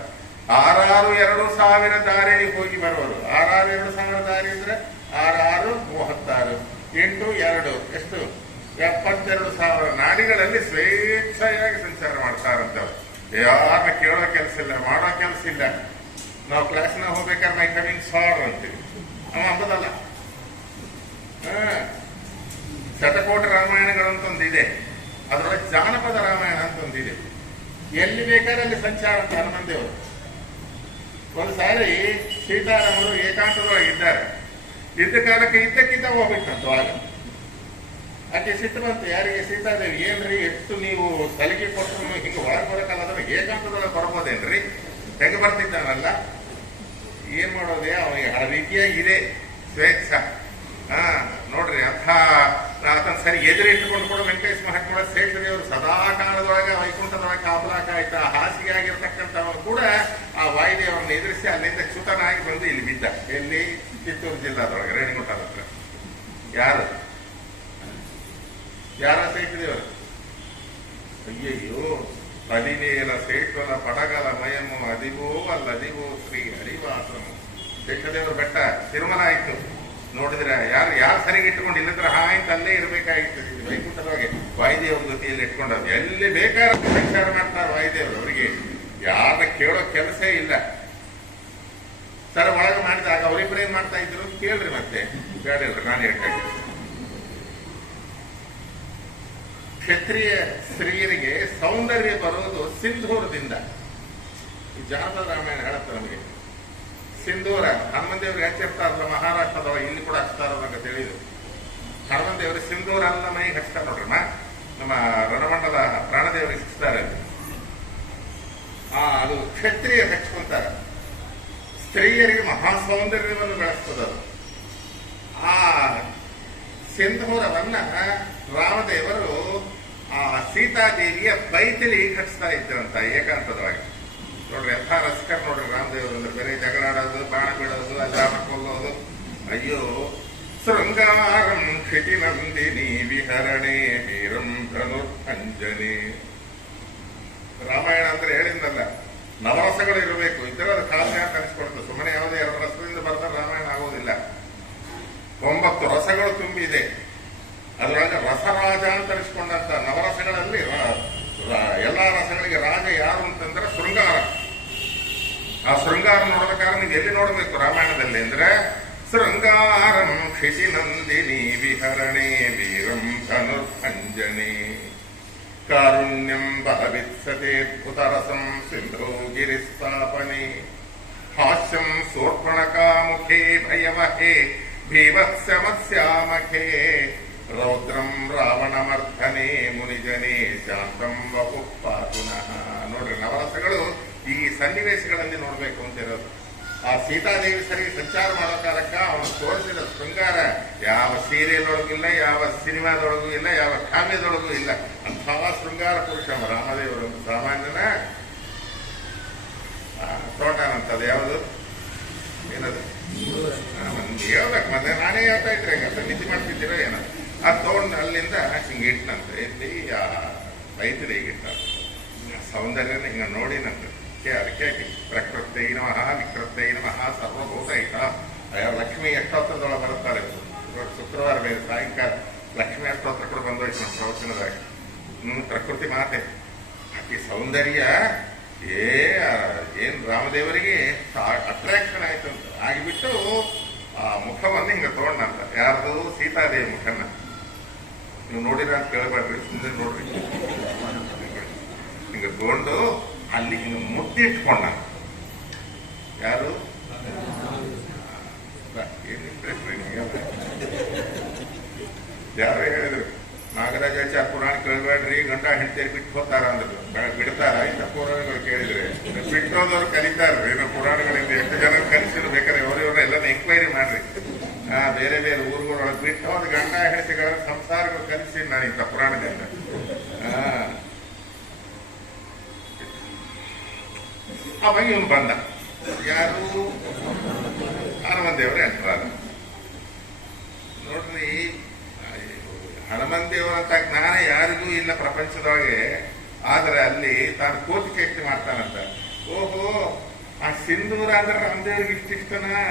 6,2,000 ದಾರಿ ಹೋಗಿ ಬರುವರು. 6,2,000 ದಾರಿ ಅಂದ್ರೆ 6×6 = 36 8 2 ಎಷ್ಟು 72,000 ನಾಡಿಗಳಲ್ಲಿ ಸ್ವೇಚ್ಛೆಯಾಗಿ ಸಂಚಾರ ಮಾಡ್ತಾರಂತವ್ರು. ಯಾರನ್ನ ಕೇಳೋ ಕೆಲಸ ಇಲ್ಲ, ಮಾಡೋ ಕೆಲಸ ಇಲ್ಲ. ನಾವು ಕ್ಲಾಸ್ನಾಗ ಹೋಗ್ಬೇಕಾದ್ರೆ ಮೈ ಕಮಿಂಗ್ ಸಾರ್ ಅಂತೀವಿ, ಅವ ಅಂಬದಲ್ಲ. ಶತಕೋಟಿ ರಾಮಾಯಣಗಳಂತೊಂದಿದೆ, ಅದರೊಳಗೆ ಜಾನಪದ ರಾಮಾಯಣ ಅಂತ ಒಂದಿದೆ. ಎಲ್ಲಿ ಬೇಕಾದ್ರೆ ಅಲ್ಲಿ ಸಂಚಾರ ಅಂತ ಹನುಮಂತೇವರು. ಒಂದು ಸಾರಿ ಸೀತಾರಾಮರು ಏಕಾಂತದೊಳಗಿದ್ದಾರೆ. ಇದ್ದ ಕಾಲಕ್ಕೆ ಇದ್ದಕ್ಕಿದ್ದ ಹೋಗ್ಬಿಟ್ಟಂತ. ಆಗ ಆಕೆ ಸಿಟ್ಟು ಬಂತು, ಯಾರಿಗೆ? ಸೀತಾದೇವಿ. ಏನ್ರಿ ಎಷ್ಟು ನೀವು ಸಲಿಗೆ ಕೊಟ್ಟರು ಹಿಂಗೆ ಒಳಗೆ ಬರೋಕ್ಕಲ್ಲ, ಏಕಾಂತದೊಳಗೆ ಬರ್ಬೋದೇನ್ರಿ? ಹೆಂಗೆ ಬರ್ತಿದ್ದಾನಲ್ಲ, ಏನ್ ಮಾಡೋದೇ, ಅವನಿಗೆ ಆ ರೀತಿಯಾಗಿದೆ ಸ್ವೇಚ್ಛ. ನೋಡ್ರಿ ಆತನ ಸರಿ ಎದುರಿಟ್ಟುಕೊಂಡು ಕೂಡ ವೆಂಕಟೇಶ್ ಮಹಾತ್ಮ ಶೇಷದೇವರು ಸದಾ ಕಾಲದೊಳಗೆ ವೈಕುಂಠದೊಳಗೆ ಕಾವಲಾಕ ಆಯ್ತಾ ಹಾಸಿಗೆ ಆಗಿರ್ತಕ್ಕಂಥವನು ಕೂಡ ಆ ವಾಯುದೇವರನ್ನು ಎದುರಿಸಿ ಅಲ್ಲಿಂದ ಚ್ಯುತನಾಗಿ ಬಂದು ಇಲ್ಲಿ ಬಿದ್ದ. ಎಲ್ಲಿ? ಚಿತ್ತೂರು ಜಿಲ್ಲಾದೊಳಗೆ ರೇಣಿಗುಂಟದ ಹತ್ರ. ಯಾರ ಶೇಷದೇವರು? ಅಯ್ಯಯ್ಯೋ, ಅದಿನೇಲ ಶೇಷಲ ಪಡಗಲ ಮಯಮು ಅದಿವೋ ಅಲ್ಲದಿವೋ ಶ್ರೀ ಹರಿವಾಸಮ. ಶೇಷದೇವರ ಬೆಟ್ಟ ತಿರುಮಲ ಆಯ್ತು. ನೋಡಿದ್ರೆ ಯಾರು ಸರಿಗೆ ಇಟ್ಕೊಂಡು ಇಲ್ಲದ್ರ ಹಾಯ್ತು ಅಲ್ಲೇ ಇರಬೇಕಾಗಿತ್ತು. ವೈಕುಂಠದೊಳಗೆ ವಾಯುದೇವ್ರ ಜೊತೆಯಲ್ಲಿ ಇಟ್ಕೊಂಡದ್ದು. ಎಲ್ಲಿ ಬೇಕಾದ್ರೆ ಸಂಚಾರ ಮಾಡ್ತಾರೆ ವಾಯುದೇವರು. ಅವರಿಗೆ ಯಾರ ಕೇಳೋ ಕೆಲಸೇ ಇಲ್ಲ. ಸರ್ ಒಳಗೆ ಮಾಡಿದಾಗ ಅವರಿಬ್ಬರು ಏನ್ ಮಾಡ್ತಾ ಇದ್ರು ಕೇಳ್ರಿ. ಮತ್ತೆ ಬೇಡ ನಾನು ಹೇಳ್ತಾ ಇದ್ದೀನಿ. ಕ್ಷತ್ರಿಯ ಸ್ತ್ರೀಯರಿಗೆ ಸೌಂದರ್ಯ ಬರೋದು ಸಿಂಧೂರದಿಂದ. ಈ ಜಾನಪದ ರಾಮಾಯಣ ಹೇಳುತ್ತೆ ನಮಗೆ. ಸಿಂಧೂರ ಹನುಮಂತೇವ್ರಿಗೆ ಹಚ್ಚಿರ್ತಾರಲ್ಲ ಮಹಾರಾಷ್ಟ್ರದೊಳಗೆ, ಇಲ್ಲಿ ಕೂಡ ಹಚ್ತಾರಲ್ಲ ಅಂತ ತಿಳಿದು. ಹನುಮಂತೇವ್ರಿಗೆ ಸಿಂಧೂರ ಅಲ್ಲ ಮೈಗೆ ಹಚ್ತಾರೆ ನೋಡ್ರಿ. ನಮ್ಮ ರಣಮಂಡಲ ಪ್ರಾಣದೇವರಿಗೆ ಹಚ್ತಾರೆ. ಅದು ಕ್ಷತ್ರಿಯ ಹಚ್ಕೊಂತಾರೆ. ಸ್ತ್ರೀಯರಿಗೆ ಮಹಾ ಸೌಂದರ್ಯವನ್ನು ಬೆಳೆಸ್ತದದು. ಆ ಸಿಂಧೂರವನ್ನ ರಾಮದೇವರು ಆ ಸೀತಾದೇವಿಯ ಬೈತಲಿ ಕಟ್ಟಿಸ್ತಾ ಇದ್ರಂತ ಏಕಾಂತದೊಳಗೆ. ನೋಡ್ರಿ ಎಂಥ ರಸಿಕರ್ ನೋಡ್ರಿ ರಾಮದೇವರು. ಅಂದ್ರೆ ಬೇರೆ ಜಗಳಾಡೋದು, ಬಾಣ ಬಿಡೋದು, ಅಲ್ಲಾಮ ಕೊಲ್ಲೋದು. ಅಯ್ಯೋ, ಶೃಂಗಾರಂ ಕ್ಷಿತಿ ನಂದಿನಿ ವಿಹರಣೆ ವೀರಂ ಧನುರ್ಭಂಜನೆ. ರಾಮಾಯಣ ಅಂದ್ರೆ ಹೇಳಿದ್ನಲ್ಲ, ನವರಸಗಳು ಇರಬೇಕು. ಇದ್ರೆ ಅದು ಕಾವ್ಯ ಅಂತ ಅನಿಸ್ಕೊಡ್ತದೆ. ಸುಮ್ಮನೆ ಯಾವುದೇ 2 ರಸದಿಂದ ಬರ್ತಾರೆ ರಾಮಾಯಣ ಆಗೋದಿಲ್ಲ. 9 ರಸಗಳು ತುಂಬಿದೆ. ಅದರೊಳಗೆ ರಸರಾಜ ಅಂತ ಅನಿಸ್ಕೊಂಡಂತ ನವರಸಗಳಲ್ಲಿ ಎಲ್ಲಾ ರಸಗಳಿಗೆ ರಾಜ ಯಾರು ಅಂತಂದ್ರೆ ಶೃಂಗಾರ. ಆ ಶೃಂಗಾರ ನೋಡ್ಬೇಕಾದ್ರೆ ನೀವು ಎಲ್ಲಿ ನೋಡ್ಬೇಕು ರಾಮಾಯಣದಲ್ಲಿ ಅಂದ್ರೆ, ಶೃಂಗಾರಂ ಕ್ಷಿತಿ ನಂದಿನಿ ವಿಹರಣೆ ವೀರಂ ಧನುರ್ಭಂಜನೆ ಕಾರುಣ್ಯಂ ಬಲವಿತ್ಸತೇದ್ಭುತರಸಂ ಸಿಂಧೋ ಗಿರಿಸ್ಥಾಪನೆ ಹಾಸ್ಯಂ ಸೋರ್ಪಣಕಾಮುಖೇ ಭಯವಹೇ ಭೀವತ್ಸಮಸ್ಯಾಮಖೇ ರೌದ್ರಂ ರಾವಣಮರ್ಧನೆ ಮುನಿಜನೆ ಶಾಂತಂ ವಪು ಪಾತುನಃ. ನೋಡ್ರಿ, ನವರಸಗಳು ಈ ಸನ್ನಿವೇಶಗಳಲ್ಲಿ ನೋಡ್ಬೇಕು ಅಂತ ಇರೋದು. ಆ ಸೀತಾದೇವಿ ಸರಿ ಸಂಚಾರ ಮಾಡೋ ಕಾಲಕ್ಕ ಅವನು ತೋರಿಸಿದ ಶೃಂಗಾರ ಯಾವ ಸೀರಿಯಲ್ ಒಳಗೂ ಇಲ್ಲ, ಯಾವ ಸಿನಿಮಾದೊಳಗೂ ಇಲ್ಲ, ಯಾವ ಕಾವ್ಯದೊಳಗೂ ಇಲ್ಲ. ಅಂತಹ ಶೃಂಗಾರ ಪುರುಷ ರಾಮದೇವರು. ಸಾಮಾನ್ಯನ ತೋಟನಂತದ್ದು ಯಾವುದು ಏನದು ಹೇಳ್ಬೇಕು. ಮತ್ತೆ ನಾನೇ ಹೇಳ್ತಾ ಇದ್ರೆ ಅಂತ ನಿಧಿ ಮಾಡ್ತಿದ್ದೀರೋ ಏನೋ. ಅದು ತಗೊಂಡು ಅಲ್ಲಿಂದ ಹಿಂಗೆ ಇಟ್ಟನಂತೆ. ಎಲ್ಲಿ ರೈತರು ಹೀಗಿಟ್ಟ ಸೌಂದರ್ಯನ ಹಿಂಗ ನೋಡಿನಂತೆ. ಅದಕ್ಕೆ ಪ್ರಕೃತಿ ನಮಃ ವಿಕೃತಿ ನಮಃ ಸರ್ವಭೂತ ಹಿತ. ಲಕ್ಷ್ಮಿ ಅಷ್ಟೋತ್ತರದೊಳಗೆ ಬರುತ್ತಾರೆ. ಶುಕ್ರವಾರ ಬೇರೆ ಸಾಯಂಕಾಲ ಲಕ್ಷ್ಮಿ ಅಷ್ಟೋತ್ತರ ಕೂಡ ಬಂದೋಯ್ತು ನಮ್ಮ ಪ್ರವಚನದಾಗ. ಪ್ರಕೃತಿ ಮಾತೆ ಆಕೆ ಸೌಂದರ್ಯ ಏನ್ ರಾಮದೇವರಿಗೆ ಅಟ್ರಾಕ್ಷನ್ ಆಯ್ತಂತ ಆಗಿಬಿಟ್ಟು ಆ ಮುಖವನ್ನು ಹಿಂಗ ತಗೊಂಡಂತ. ಯಾರ್ದು? ಸೀತಾದೇವಿ ಮುಖನ. ನೀವು ನೋಡಿರ ಅಂತ ಕೇಳಬೇಡ್ರಿ, ಸುಂದರ ನೋಡ್ರಿ. ಹಿಂಗ ತಗೊಂಡು ಅಲ್ಲಿ ಹಿಂಗ ಮುಟ್ಟಿಟ್ಕೊಂಡ. ಯಾರು? ಯಾರು ಹೇಳಿದ್ರು? ನಾಗರಾಜಾಚಾರ್ಯ ಪುರಾಣ ಕೇಳಬೇಡ್ರಿ, ಗಂಡ ಹೆಂಡತಿಯರು ಬಿಟ್ಟು ಹೋಗ್ತಾರ ಅಂದ್ರು. ಬಿಡ್ತಾರ? ಇಂಥ ಪುರಾಣಗಳು ಕೇಳಿದ್ರೆ ಬಿಟ್ಟೋದವ್ರು ಕಲಿತಾರ್ರಿ. ನಾವು ಪುರಾಣಗಳಿಂದ ಎಷ್ಟು ಜನ ಕಲಿಸಿದ್ರು ಬೇಕಾದ್ರೆ ಅವ್ರವ್ರನ್ನ ಎಲ್ಲ ಎಂಕ್ವೈರಿ ಮಾಡ್ರಿ. ಬೇರೆ ಬೇರೆ ಊರುಗಳೊಳಗೆ ಬಿಟ್ಟು ಹೋದ ಗಂಡ ಹೆಂಡತಿಗಳ ಸಂಸಾರಗಳು ಕಲಿಸಿ ನಾನು ಇಂಥ ಪುರಾಣದಿಂದ. ಅವಾಗ ಇವನು ಬಂದ. ಯಾರು? ಹನುಮಂತೇವರು ಎಂಟ್ರಾದ. ನೋಡ್ರಿ, ಹನುಮಂತೇವರಂತ ಜ್ಞಾನ ಯಾರಿಗೂ ಇಲ್ಲ ಪ್ರಪಂಚದೊಳಗೆ. ಆದ್ರೆ ಅಲ್ಲಿ ತಾನು ಕೋತಿ ಮಾಡ್ತಾನಂತ. ಓಹೋ, ಆ ಸಿಂಧೂರ ಅಂದ್ರೆ ರಾಮದೇವ್ರಿಗೆ ಇಷ್ಟಿಷ್ಟನಾ?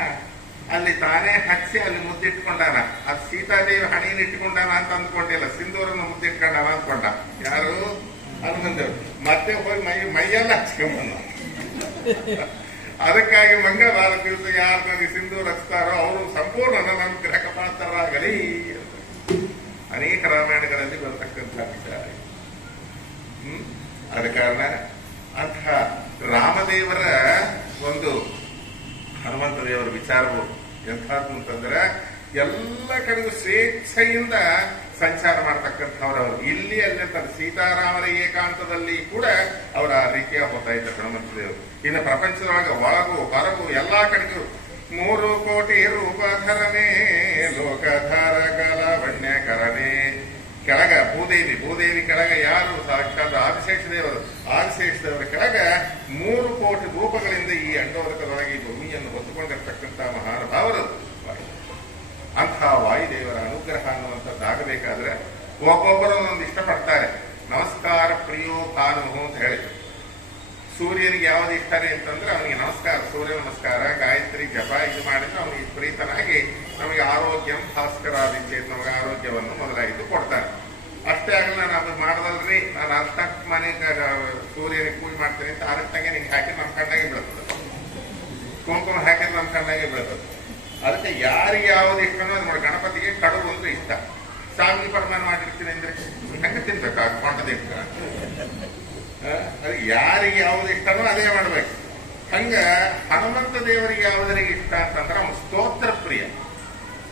ಅಲ್ಲಿ ತಾನೇ ಹಚ್ಚಿ ಅಲ್ಲಿ ಮುದ್ದಿಟ್ಕೊಂಡಾನ. ಅದು ಸೀತಾದೇವಿ ಹಣೆಯನ್ನು ಇಟ್ಕೊಂಡಾನ ಅಂತ ಅಂದ್ಕೊಂಡಿಲ್ಲ, ಸಿಂಧೂರನ್ನು ಮುದ್ದಿಟ್ಕೊಂಡಾನ ಅಂದ್ಕೊಂಡ. ಯಾರು? ಹನುಮಂತೇವರು. ಮತ್ತೆ ಹೋಗಿ ಮೈಯೆಲ್ಲ ಹಚ್ಕೊಂಬಂದ. ಅದಕ್ಕಾಗಿ ಮಂಗಳವಾರ ದಿವಸ ಯಾರು ನನಗೆ ಸಿಂಧೂರ ಹಚ್ತಾರೋ ಅವರು ಸಂಪೂರ್ಣ ನನ್ನ ಅನುಗ್ರಹ ಪಾತ್ರರಾಗಲಿ. ಅನೇಕ ರಾಮಾಯಣಗಳಲ್ಲಿ ಬರತಕ್ಕಂಥ ವಿಚಾರ. ಆದ ಕಾರಣ ಅಂಥ ರಾಮದೇವರ ಒಂದು ಹನುಮಂತ ದೇವರ ವಿಚಾರವು ಎಂಥದ್ದು ಅಂತಂದ್ರೆ ಎಲ್ಲ ಕಡೆಗೂ ಸ್ವೇಚ್ಛೆಯಿಂದ ಸಂಚಾರ ಮಾಡತಕ್ಕಂಥವ್ರು. ಅವರು ಇಲ್ಲಿ ಅಲ್ಲೇ ತನ್ನ ಸೀತಾರಾಮರ ಏಕಾಂತದಲ್ಲಿ ಕೂಡ ಅವರ ಆ ರೀತಿಯ ಹೋಗ್ತಾ ಇದ್ದಾರೆ ಹನುಮಂತ ದೇವರು. ಇನ್ನು ಪ್ರಪಂಚದೊಳಗೆ ಒಳಗು ಹೊರಗು ಎಲ್ಲಾ ಕಡೆಗೂ 3 ಕೋಟಿ ರೂಪಧರನೇ ಲೋಕಧಾರ ಕಲವಣ್ಯಕರನೇ. ಕೆಳಗ ಭೂದೇವಿ ಕೆಳಗ ಯಾರು? ಸಾಕ್ಷಾತ್ ಆದಿಶೇಷ ದೇವರು. ಆದಿಶೇಷ ದೇವರ ಕೆಳಗ 3 ಕೋಟಿ ರೂಪಗಳಿಂದ ಈ ಅಂಡೋದಕದೊಳಗೆ ಈ ಭೂಮಿಯನ್ನು ಹೊತ್ತುಕೊಂಡಿರ್ತಕ್ಕಂಥ ಮಹಾನುಭಾವರು. ಅಂತಹ ವಾಯುದೇವರ ಅನುಗ್ರಹ ಅನ್ನುವಂಥದ್ದಾಗಬೇಕಾದ್ರೆ ಒಬ್ಬೊಬ್ಬರು ಒಂದೊಂದು ಇಷ್ಟಪಡ್ತಾರೆ. ನಮಸ್ಕಾರ ಪ್ರಿಯೋ ಭಾನು ಅಂತ ಹೇಳಿದ್ರು. ಸೂರ್ಯನಿಗೆ ಯಾವ್ದು ಇಷ್ಟನೇ ಅಂತಂದ್ರೆ ಅವನಿಗೆ ನಮಸ್ಕಾರ, ಸೂರ್ಯ ನಮಸ್ಕಾರ, ಗಾಯತ್ರಿ ಜಪ ಇದು ಮಾಡಿದ್ರೆ ಅವನಿಗೆ ಪ್ರೀತನಾಗಿ ನಮಗೆ ಆರೋಗ್ಯಂ ಭಾಸ್ಕರಾದಿತ್ಯ, ನಮಗೆ ಆರೋಗ್ಯವನ್ನು ಮೊದಲಾಗಿದ್ದು ಕೊಡ್ತಾನೆ. ಅಷ್ಟೇ ಆಗಲ್ಲ, ನಾನು ಅದು ಮಾಡ್ದಲ್ರಿ, ನಾನು ಅರ್ಧಕ್ಕೆ ಮನೆಗೆ ಸೂರ್ಯನಿಗೆ ಪೂಜೆ ಮಾಡ್ತೀನಿ ಅಂತ ಅರ್ಧಂಗೆ ನಿಂಗೆ ಹಾಕಿ ನಮ್ಮ ಕಣ್ಣಾಗೆ ಬೀಳ್ತದೆ, ಕುಂಕುಮ ಹಾಕಿದ್ರೆ ನಮ್ಮ ಕಣ್ಣಾಗೆ ಬೀಳ್ತದೆ. ಅದಕ್ಕೆ ಯಾರಿಗೆ ಯಾವ್ದು ಇಷ್ಟನೋ ಅದು ನೋಡಿ. ಗಣಪತಿಗೆ ಕಡುಬು ಅಂದ್ರೆ ಇಷ್ಟ, ಶಾವಿಗೆ ಪರಮಾನ ಮಾಡಿರ್ತೀನಿ ಅಂದ್ರೆ ಹೆಂಗೆ ತಿನ್ಬೇಕು? ಕೊಂಡದ ಇಷ್ಟ. ಅದು ಯಾರಿಗೆ ಯಾವ್ದು ಇಷ್ಟನೋ ಅದೇ ಮಾಡ್ಬೇಕು. ಹಂಗ ಹನುಮಂತ ದೇವರಿಗೆ ಯಾವುದರಿಗೆ ಇಷ್ಟ ಅಂತಂದ್ರೆ ಅವನು ಸ್ತೋತ್ರ ಪ್ರಿಯ.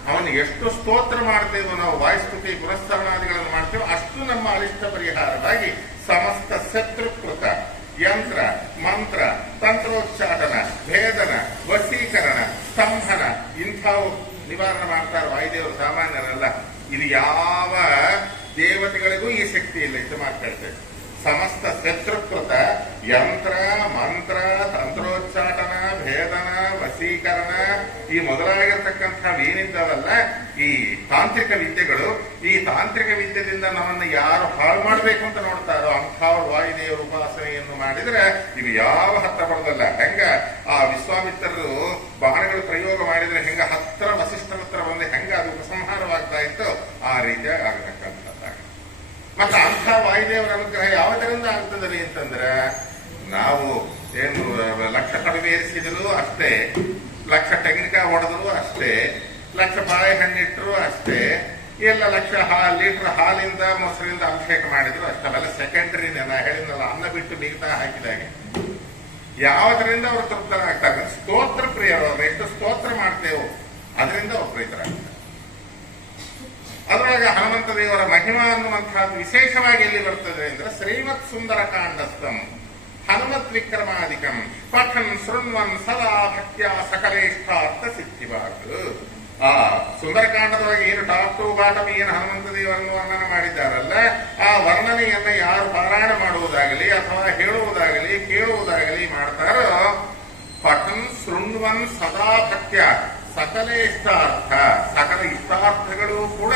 ಅವನು ಎಷ್ಟು ಸ್ತೋತ್ರ ಮಾಡ್ತೇವೋ ನಾವು, ವಾಯುಸ್ತುತಿ ಪುರಸ್ಕರಣಾದಿಗಳನ್ನು ಮಾಡ್ತೇವೋ ಅಷ್ಟು ನಮ್ಮ ಅರಿಷ್ಟ ಪರಿಹಾರವಾಗಿ ಸಮಸ್ತ ಶತ್ರುಕೃತ ಯಂತ್ರ ಮಂತ್ರ ತಂತ್ರೋಚ್ಚಾಟನ ಭೇದನ ವಶೀಕರಣ ಸ್ತಂಭನ ಇಂಥವು ನಿವಾರಣೆ ಮಾಡ್ತಾರೆ ವಾಯುದೇವರು. ಸಾಮಾನ್ಯರಲ್ಲ. ಇದು ಯಾವ ದೇವತೆಗಳಿಗೂ ಈ ಶಕ್ತಿ ಇಲ್ಲ. ಇದು ಮಾತಾಡ್ತೇವೆ. ಸಮಸ್ತ ಶತ್ರುಕೃತ ಯಂತ್ರ ಮಂತ್ರ ತಂತ್ರೋಚ್ಚಾಟನ ಭೇದನ ವಶೀಕರಣ ಈ ಮೊದಲಾಗಿರ್ತಕ್ಕಂಥವೇನಿದ್ದಾವಲ್ಲ ಈ ತಾಂತ್ರಿಕ ವಿದ್ಯೆಗಳು, ಈ ತಾಂತ್ರಿಕ ವಿದ್ಯೆಯಿಂದ ನಮ್ಮನ್ನು ಯಾರು ಹಾಳು ಮಾಡಬೇಕು ಅಂತ ನೋಡ್ತಾರೋ ಅಂಥವ್ರ ವಾಯುದೇವರ ಉಪಾಸನೆಯನ್ನು ಮಾಡಿದ್ರೆ ಇವು ಯಾವ ಹತ್ತ ಬರೋದಲ್ಲ. ಹೆಂಗ ಆ ವಿಶ್ವಾಮಿತ್ರರು ಬಾಣಗಳು ಪ್ರಯೋಗ ಮಾಡಿದ್ರೆ ಹೆಂಗ ಹತ್ರ ವಸಿಷ್ಠರ ಹತ್ರ ಬಂದು ಹೆಂಗ ಅದು ಉಪಸಂಹಾರವಾಗ್ತಾ ಇತ್ತು ಆ ರೀತಿಯಾಗಿ ಆಗತಕ್ಕಂಥದ್ದಾಗಿ. ಮತ್ತೆ ಅಂಥ ವಾಯುದೇವರ ಅನುಗ್ರಹ ಯಾವುದರಿಂದ ಆಗ್ತದೆ ಅಂತಂದ್ರೆ ನಾವು ಏನು ಲಕ್ಷ ಕಡಿಮೆ ಏರಿಸಿದ್ರು ಅಷ್ಟೇ, ಲಕ್ಷ ತೆಂಗಿನಕಾಯಿ ಹೊಡೆದ್ರು ಅಷ್ಟೇ, ಲಕ್ಷ ಬಾಳೆಹಣ್ಣಿಟ್ರು ಅಷ್ಟೇ, ಎಲ್ಲ ಲಕ್ಷ ಲೀಟರ್ ಹಾಲಿಂದ ಮೊಸರಿಂದ ಅಭಿಷೇಕ ಮಾಡಿದ್ರು ಅಷ್ಟೆಲ್ಲ ಸೆಕೆಂಡರಿ. ನಾ ಹೇಳಿದ್ನಲ್ಲ, ಅನ್ನ ಬಿಟ್ಟು ಮಿಗತಾ ಹಾಕಿದಾಗೆ ಯಾವುದರಿಂದ ಅವರು ತೃಪ್ತರಾಗ್ತಾರೆ? ಸ್ತೋತ್ರ ಪ್ರಿಯರು. ಅವರು ಎಷ್ಟು ಸ್ತೋತ್ರ ಮಾಡ್ತೇವೋ ಅದರಿಂದ ಅವರು ಪ್ರೀತರಾಗ್ತಾರೆ. ಅದರೊಳಗೆ ಹನುಮಂತ ದೇವರ ಮಹಿಮಾ ಅನ್ನುವಂತಹದ್ದು ವಿಶೇಷವಾಗಿ ಎಲ್ಲಿ ಬರ್ತದೆ ಅಂದ್ರೆ ಶ್ರೀಮತ್ ಸುಂದರ ಕಾಂಡಸ್ಥಂ ಹನುಮತ್ ವಿಕ್ರಮಾಧಿಕಂ ಪಠನ್ ಶೃಣ್ವನ್ ಸದಾ ಭಕ್ತ್ಯ ಸಕಲೇಷ್ಟಾರ್ಥ ಸಿದ್ಧಿಭಾಗ್. ಆ ಸುಂದರಕಾಂಡದೊಳಗೆ ಏನು ಟಾಪ್ ಟು ಬಾಟಮ್ ಏನು ಹನುಮಂತ ದೇವರನ್ನು ವರ್ಣನೆ ಮಾಡಿದ್ದಾರಲ್ಲ, ಆ ವರ್ಣನೆಯನ್ನ ಯಾರು ಪಾರಾಯಣ ಮಾಡುವುದಾಗಲಿ ಅಥವಾ ಹೇಳುವುದಾಗಲಿ ಕೇಳುವುದಾಗಲಿ ಮಾಡ್ತಾರೋ ಪಠನ್ ಶೃಣ್ವನ್ ಸದಾ ಭಕ್ತ್ಯ ಸಕಲ ಇಷ್ಟಾರ್ಥ, ಸಕಲ ಇಷ್ಟಾರ್ಥಗಳು ಕೂಡ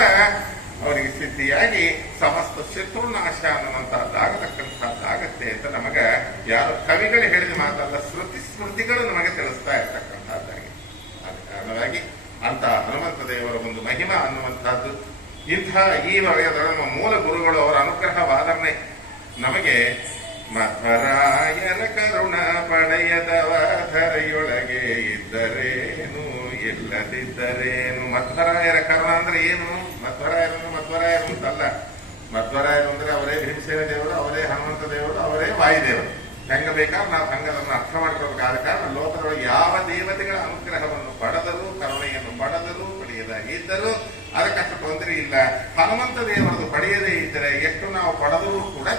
ಅವರಿಗೆ ಸಿದ್ಧಿಯಾಗಿ ಸಮಸ್ತ ಶತ್ರುನಾಶ ಅನ್ನುವಂತಹದ್ದಾಗತಕ್ಕಂಥದ್ದಾಗತ್ತೆ ಅಂತ ನಮಗ ಯಾರು ಕವಿಗಳು ಹೇಳಿದ ಮಾತಲ್ಲ, ಶ್ರುತಿ ಸ್ಮೃತಿಗಳು ನಮಗೆ ತಿಳಿಸ್ತಾ ಇರ್ತಕ್ಕಂಥದ್ದಾಗಿ. ಆದ ಕಾರಣವಾಗಿ ಅಂತ ಹನುಮಂತ ದೇವರ ಒಂದು ಮಹಿಮಾ ಅನ್ನುವಂಥದ್ದು ಇಂಥ ಈ ವಲಯದ ಮೂಲ ಗುರುಗಳು ಅವರ ಅನುಗ್ರಹವಾದನೆ ನಮಗೆ ಮಧ್ವರಾಯನ ಕರುಣ ಪಡೆಯದವ ಧರೆಯೊಳಗೆ ಇದ್ದರೇನು ಇಲ್ಲದಿದ್ದರೇನು. ಮಧ್ವರಾಯರ ಕರುಣ ಅಂದ್ರೆ ಏನು? ಮಧ್ವರಾಯರು ಅಂತಲ್ಲ. ಮಧ್ವರಾಯರು ಅಂದ್ರೆ ಅವರೇ ಭೀಮಸೇನ ದೇವರು, ಅವರೇ ಹನುಮಂತ ದೇವರು, ಅವರೇ ವಾಯುದೇವರು. ಹೆಂಗ ಬೇಕಾದ್ರೆ ನಾವು ಹಂಗದನ್ನು ಅರ್ಥ ಮಾಡ್ಕೊಳ್ಬೇಕಾದ ಕಾರಣ ಲೋಕದೊಳಗೆ ಯಾವ ದೇವತೆಗಳ ಅನುಗ್ರಹವನ್ನು ಪಡೆದರೂ ಕರುಣೆಯನ್ನು ಪಡೆದರೂ ಪಡೆಯದಾಗಿ ಇದ್ದರೂ ಅದಕ್ಕಷ್ಟು ತೊಂದರೆ ಇಲ್ಲ. ಹನುಮಂತ ದೇವರದು ಪಡೆಯದೇ ಇದ್ದರೆ ಎಷ್ಟು ನಾವು ಪಡೆದರೂ ಕೂಡ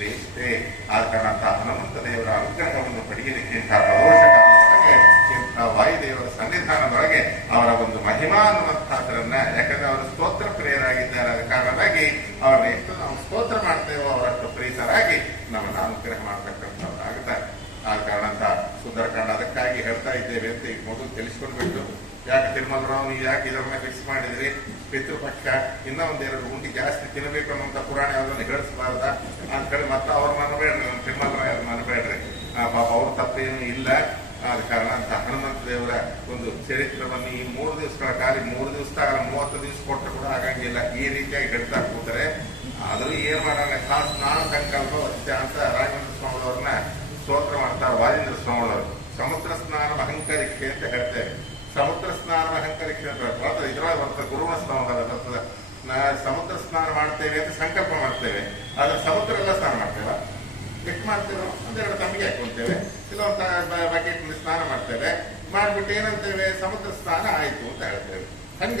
ವೇಷ್ಟೇ. ಆದ ಕಾರಣ ಹನುಮಂತ ದೇವರ ಅನುಗ್ರಹವನ್ನು ಪಡೆಯಲಿಕ್ಕಿಂತ ಪ್ರದೋಷಕ್ಕೆ ಇಂಥ ವಾಯುದೇವರ ಸನ್ನಿಧಾನದೊಳಗೆ ಅವರ ಒಂದು ಮಹಿಮಾ ಅನ್ನುವಂಥದ್ರನ್ನ, ಯಾಕಂದ್ರೆ ಅವರು ಸ್ತೋತ್ರ ಪ್ರಿಯರಾಗಿದ್ದಾರೆ. ಆದ ಕಾರಣವಾಗಿ ಅವರನ್ನ ಎಷ್ಟು ನಾವು ಸ್ತೋತ್ರ ಮಾಡ್ತೇವೋ ಅವರಷ್ಟು ಪ್ರೀತರಾಗಿ ನಮ್ಮನ್ನು ಅನುಗ್ರಹ ಮಾಡತಕ್ಕಂಥವ್ರಾಗುತ್ತಾರೆ. ಆದ ಕಾರಣ ಸುಂದರಕಾಂಡ ಅದಕ್ಕಾಗಿ ಹೇಳ್ತಾ ಇದ್ದೇವೆ ಅಂತ ಈಗ ಮೊದಲು ತಿಳಿಸ್ಕೊಂಡ್ಬಿಟ್ಟು, ಯಾಕೆ ತಿರುಮಲರಾವ್ ನೀವು ಯಾಕೆ ಇದನ್ನ ಫಿಕ್ಸ್ ಮಾಡಿದ್ರಿ? ಪಿತೃಪಕ್ಷ ಇನ್ನೂ ಒಂದೆರಡು ಉಂಡಿ ಜಾಸ್ತಿ ತಿನ್ನಬೇಕು ಅನ್ನುವಂಥ ಪುರಾಣ ಯಾವುದನ್ನು ಹೇಳಿಸಬಾರ್ದ ಅಂತ ಹೇಳಿ ಮತ್ತೆ ಅವ್ರ ಮನಬೇಡ್ರಿ, ತಿರುಮಲರಾವ್ ಮನಬೇಡ್ರಿ. ಪಾಪ ಅವ್ರ ತಪ್ಪೇನು ಇಲ್ಲ. ಆದ ಕಾರಣ ಅಂತ ಹನುಮಂತ ದೇವರ ಒಂದು ಚರಿತ್ರವನ್ನು ಈ 3 ದಿವಸಗಳ ಕಾಲ 3 ದಿವಸ 30 ದಿವಸ ಕೊಟ್ಟರು ಕೂಡ ಆಗಂಗಿಲ್ಲ. ಈ ರೀತಿಯಾಗಿ ಹೇಳ್ತಾ ಕೂತಾರೆ. ಆದರೂ ಏನ್ ಮಾಡೋಣ, ಖಾಸ್ ನಾನು ಸಂಕಲ್ಪ ವಸ್ತ ಅಂತ ರಾಘವೇಂದ್ರ ಸ್ವಾಮಿಗಳವ್ರನ್ನ ಸ್ತೋತ್ರ ಮಾಡ್ತಾರೆ ವಾಜೇಂದ್ರ ಸ್ವಾಮಿಗಳವರು. ಸಮುದ್ರ ಸ್ನಾನ ಅಹಂಕರಿಕೆ ಅಂತ ಹೇಳ್ತೇವೆ. ಸಮುದ್ರ ಸ್ನಾನ ಅಹಂಕರಿಕೆ ಅಂತ ಇದ್ರೊಳಗೆ ಬರ್ತದೆ ಗುರುವಿನ ಸ್ನಾನ ಬರ್ತದೆ. ಸಮುದ್ರ ಸ್ನಾನ ಮಾಡ್ತೇವೆ ಅಂತ ಸಂಕಲ್ಪ ಮಾಡ್ತೇವೆ, ಆದ್ರೆ ಸಮುದ್ರ ಎಲ್ಲ ಸ್ನಾನ ಮಾಡ್ತೇವೆ. ಎಷ್ಟು ಮಾಡ್ತೇವೆ? ಒಂದೆರಡು ತಮ್ಮಿಗೆ ಹಾಕೊಂತೇವೆ, ಕೆಲವೊಂದು ಬಕೆಟ್ ಸ್ನಾನ ಮಾಡ್ತೇವೆ. ಮಾಡ್ಬಿಟ್ಟು ಏನಂತೇವೆ, ಸಮುದ್ರ ಸ್ನಾನ ಆಯ್ತು ಅಂತ ಹೇಳ್ತೇವೆ. ಹಂಗ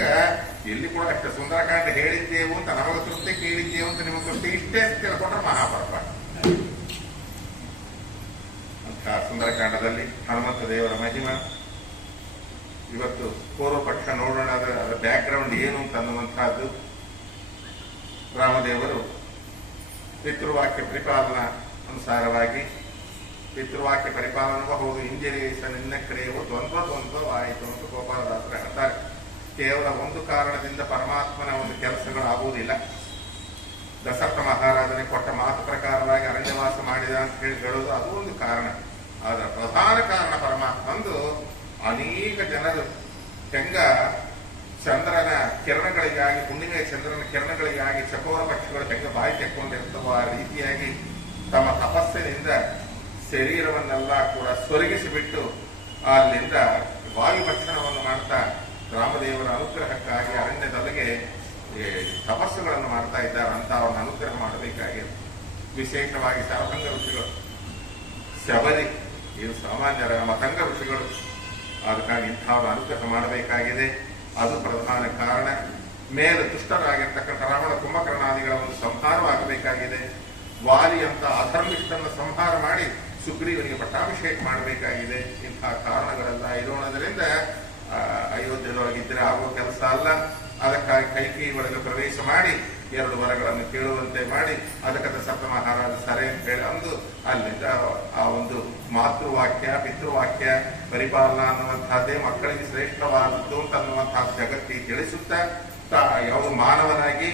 ಇಲ್ಲಿ ಕೂಡ ಅಷ್ಟೇ ಸುಂದರಕಾಂಡ ಹೇಳಿದ್ದೇವು ಅಂತ ನಮಗೆ ತೃಪ್ತಿ, ಕೇಳಿದ್ದೇವು ಅಂತ ನಿಮಗೆ ತೃಪ್ತಿ, ಇಷ್ಟೇ ಅಂತ ತಿಳ್ಕೊಂಡ್ರೆ ಮಹಾಪರ್ವ ಅಂತ. ಸುಂದರಕಾಂಡದಲ್ಲಿ ಹನುಮಂತ ದೇವರ ಮಹಿಮಾ ಇವತ್ತು ಪೂರ್ವ ಪಕ್ಷ ನೋಡೋಣ. ಅದರ ಬ್ಯಾಕ್ ಗ್ರೌಂಡ್ ಏನು ಅಂತ ಅನ್ನುವಂತಹದ್ದು. ರಾಮದೇವರು ಪಿತೃವಾಕ್ಯ ಪರಿಪಾಲನಾ ಅನುಸಾರವಾಗಿ ಪಿತೃವಾಕ್ಯ ಪರಿಪಾಲನವೂ ಹೌದು, ಇಂಜಿನಿಯರ್ಸ ನಿನ್ನ ಕಡೆಯೂ ದ್ವಂದ್ವವಾಯಿತು ಅಂತ ಗೋಪಾಲದಾಸರು ಹೇಳ್ತಾರೆ. ಕೇವಲ ಒಂದು ಕಾರಣದಿಂದ ಪರಮಾತ್ಮನ ಒಂದು ಕೆಲಸಗಳು ಆಗುವುದಿಲ್ಲ. ದಶರಥ ಮಹಾರಾಜನೇ ಕೊಟ್ಟ ಮಾತು ಪ್ರಕಾರವಾಗಿ ಅರಣ್ಯವಾಸ ಮಾಡಿದ ಅಂತ ಹೇಳಿ ಹೇಳೋದು ಅದು ಒಂದು ಕಾರಣ. ಅದರ ಪ್ರಧಾನ ಕಾರಣ ಪರಮಾತ್ಮಂದು ಅನೇಕ ಜನರು ಹೆಂಗ ಚಂದ್ರನ ಕಿರಣಗಳಿಗಾಗಿ, ಹುಣ್ಣಿಮೆಯ ಚಂದ್ರನ ಕಿರಣಗಳಿಗಾಗಿ ಚಕೋರ ಪಕ್ಷಿಗಳು ಹೆಂಗ ಬಾಯಿ ತೆಕ್ಕೊಂಡಿರ್ತವೋ ಆ ರೀತಿಯಾಗಿ ತಮ್ಮ ತಪಸ್ಸಿನಿಂದ ಶರೀರವನ್ನೆಲ್ಲ ಕೂಡ ಸೊರಗಿಸಿಬಿಟ್ಟು ಅಲ್ಲಿಂದ ವಾಯು ಭಕ್ಷಣವನ್ನು ಮಾಡ್ತಾ ರಾಮದೇವರ ಅನುಗ್ರಹಕ್ಕಾಗಿ ಅರಣ್ಯದೊಳಗೆ ತಪಸ್ಸುಗಳನ್ನು ಮಾಡ್ತಾ ಇದ್ದಾರೆ ಅಂತ ಅವರನ್ನು ಅನುಗ್ರಹ ಮಾಡಬೇಕಾಗಿ ವಿಶೇಷವಾಗಿ ಶರಭಂಗ ಋಷಿಗಳು, ಶಬರಿ, ಇದು ಸಾಮಾನ್ಯರ ಮತಂಗ ಋಷಿಗಳು. ಅದಕ್ಕಾಗಿ ಇಂಥವ್ರ ಅನುಗ್ರಹ ಮಾಡಬೇಕಾಗಿದೆ. ಅದು ಪ್ರಧಾನ ಕಾರಣ. ಮೇಲೆ ದುಷ್ಟರಾಗಿರ್ತಕ್ಕಂಥ ರಾವಣ ಕುಂಭಕರ್ಣಾದಿಗಳ ಒಂದು ಸಂಹಾರವಾಗಬೇಕಾಗಿದೆ. ವಾಲಿ ಅಂತ ಅಧರ್ಮಿಷ್ಟನ್ನು ಸಂಹಾರ ಮಾಡಿ ಸುಗ್ರೀವನಿಗೆ ಪಟ್ಟಾಭಿಷೇಕ ಮಾಡಬೇಕಾಗಿದೆ. ಇಂತಹ ಕಾರಣಗಳೆಲ್ಲ ಇರೋಣದ್ರಿಂದ ಅಯೋಧ್ಯೆಯೊಳಗಿದ್ರೆ ಆಗುವ ಕೆಲಸ ಅಲ್ಲ. ಅದಕ್ಕಾಗಿ ಕೈಕೇಯಿ ಒಳಗೆ ಪ್ರವೇಶ ಮಾಡಿ 2 ವರಗಳನ್ನು ಕೇಳುವಂತೆ ಮಾಡಿ ಅದಕ್ಕೆ ದಶರಥ ಮಹಾರಾಜ ಸರೆ ಅಂತ ಹೇಳಿ ಅಂದು ಅಲ್ಲಿಂದ ಆ ಒಂದು ಮಾತೃವಾಕ್ಯ ಪಿತೃವಾಕ್ಯ ಪರಿಪಾಲನಾ ಅನ್ನುವಂತಹದ್ದೇ ಮಕ್ಕಳಿಗೆ ಶ್ರೇಷ್ಠವಾದದ್ದು ಅಂತ ಅನ್ನುವಂತಹ ಜಗತ್ತಿಗೆ ತಿಳಿಸುತ್ತಾ ಯಾವ ಮಾನವನಾಗಿ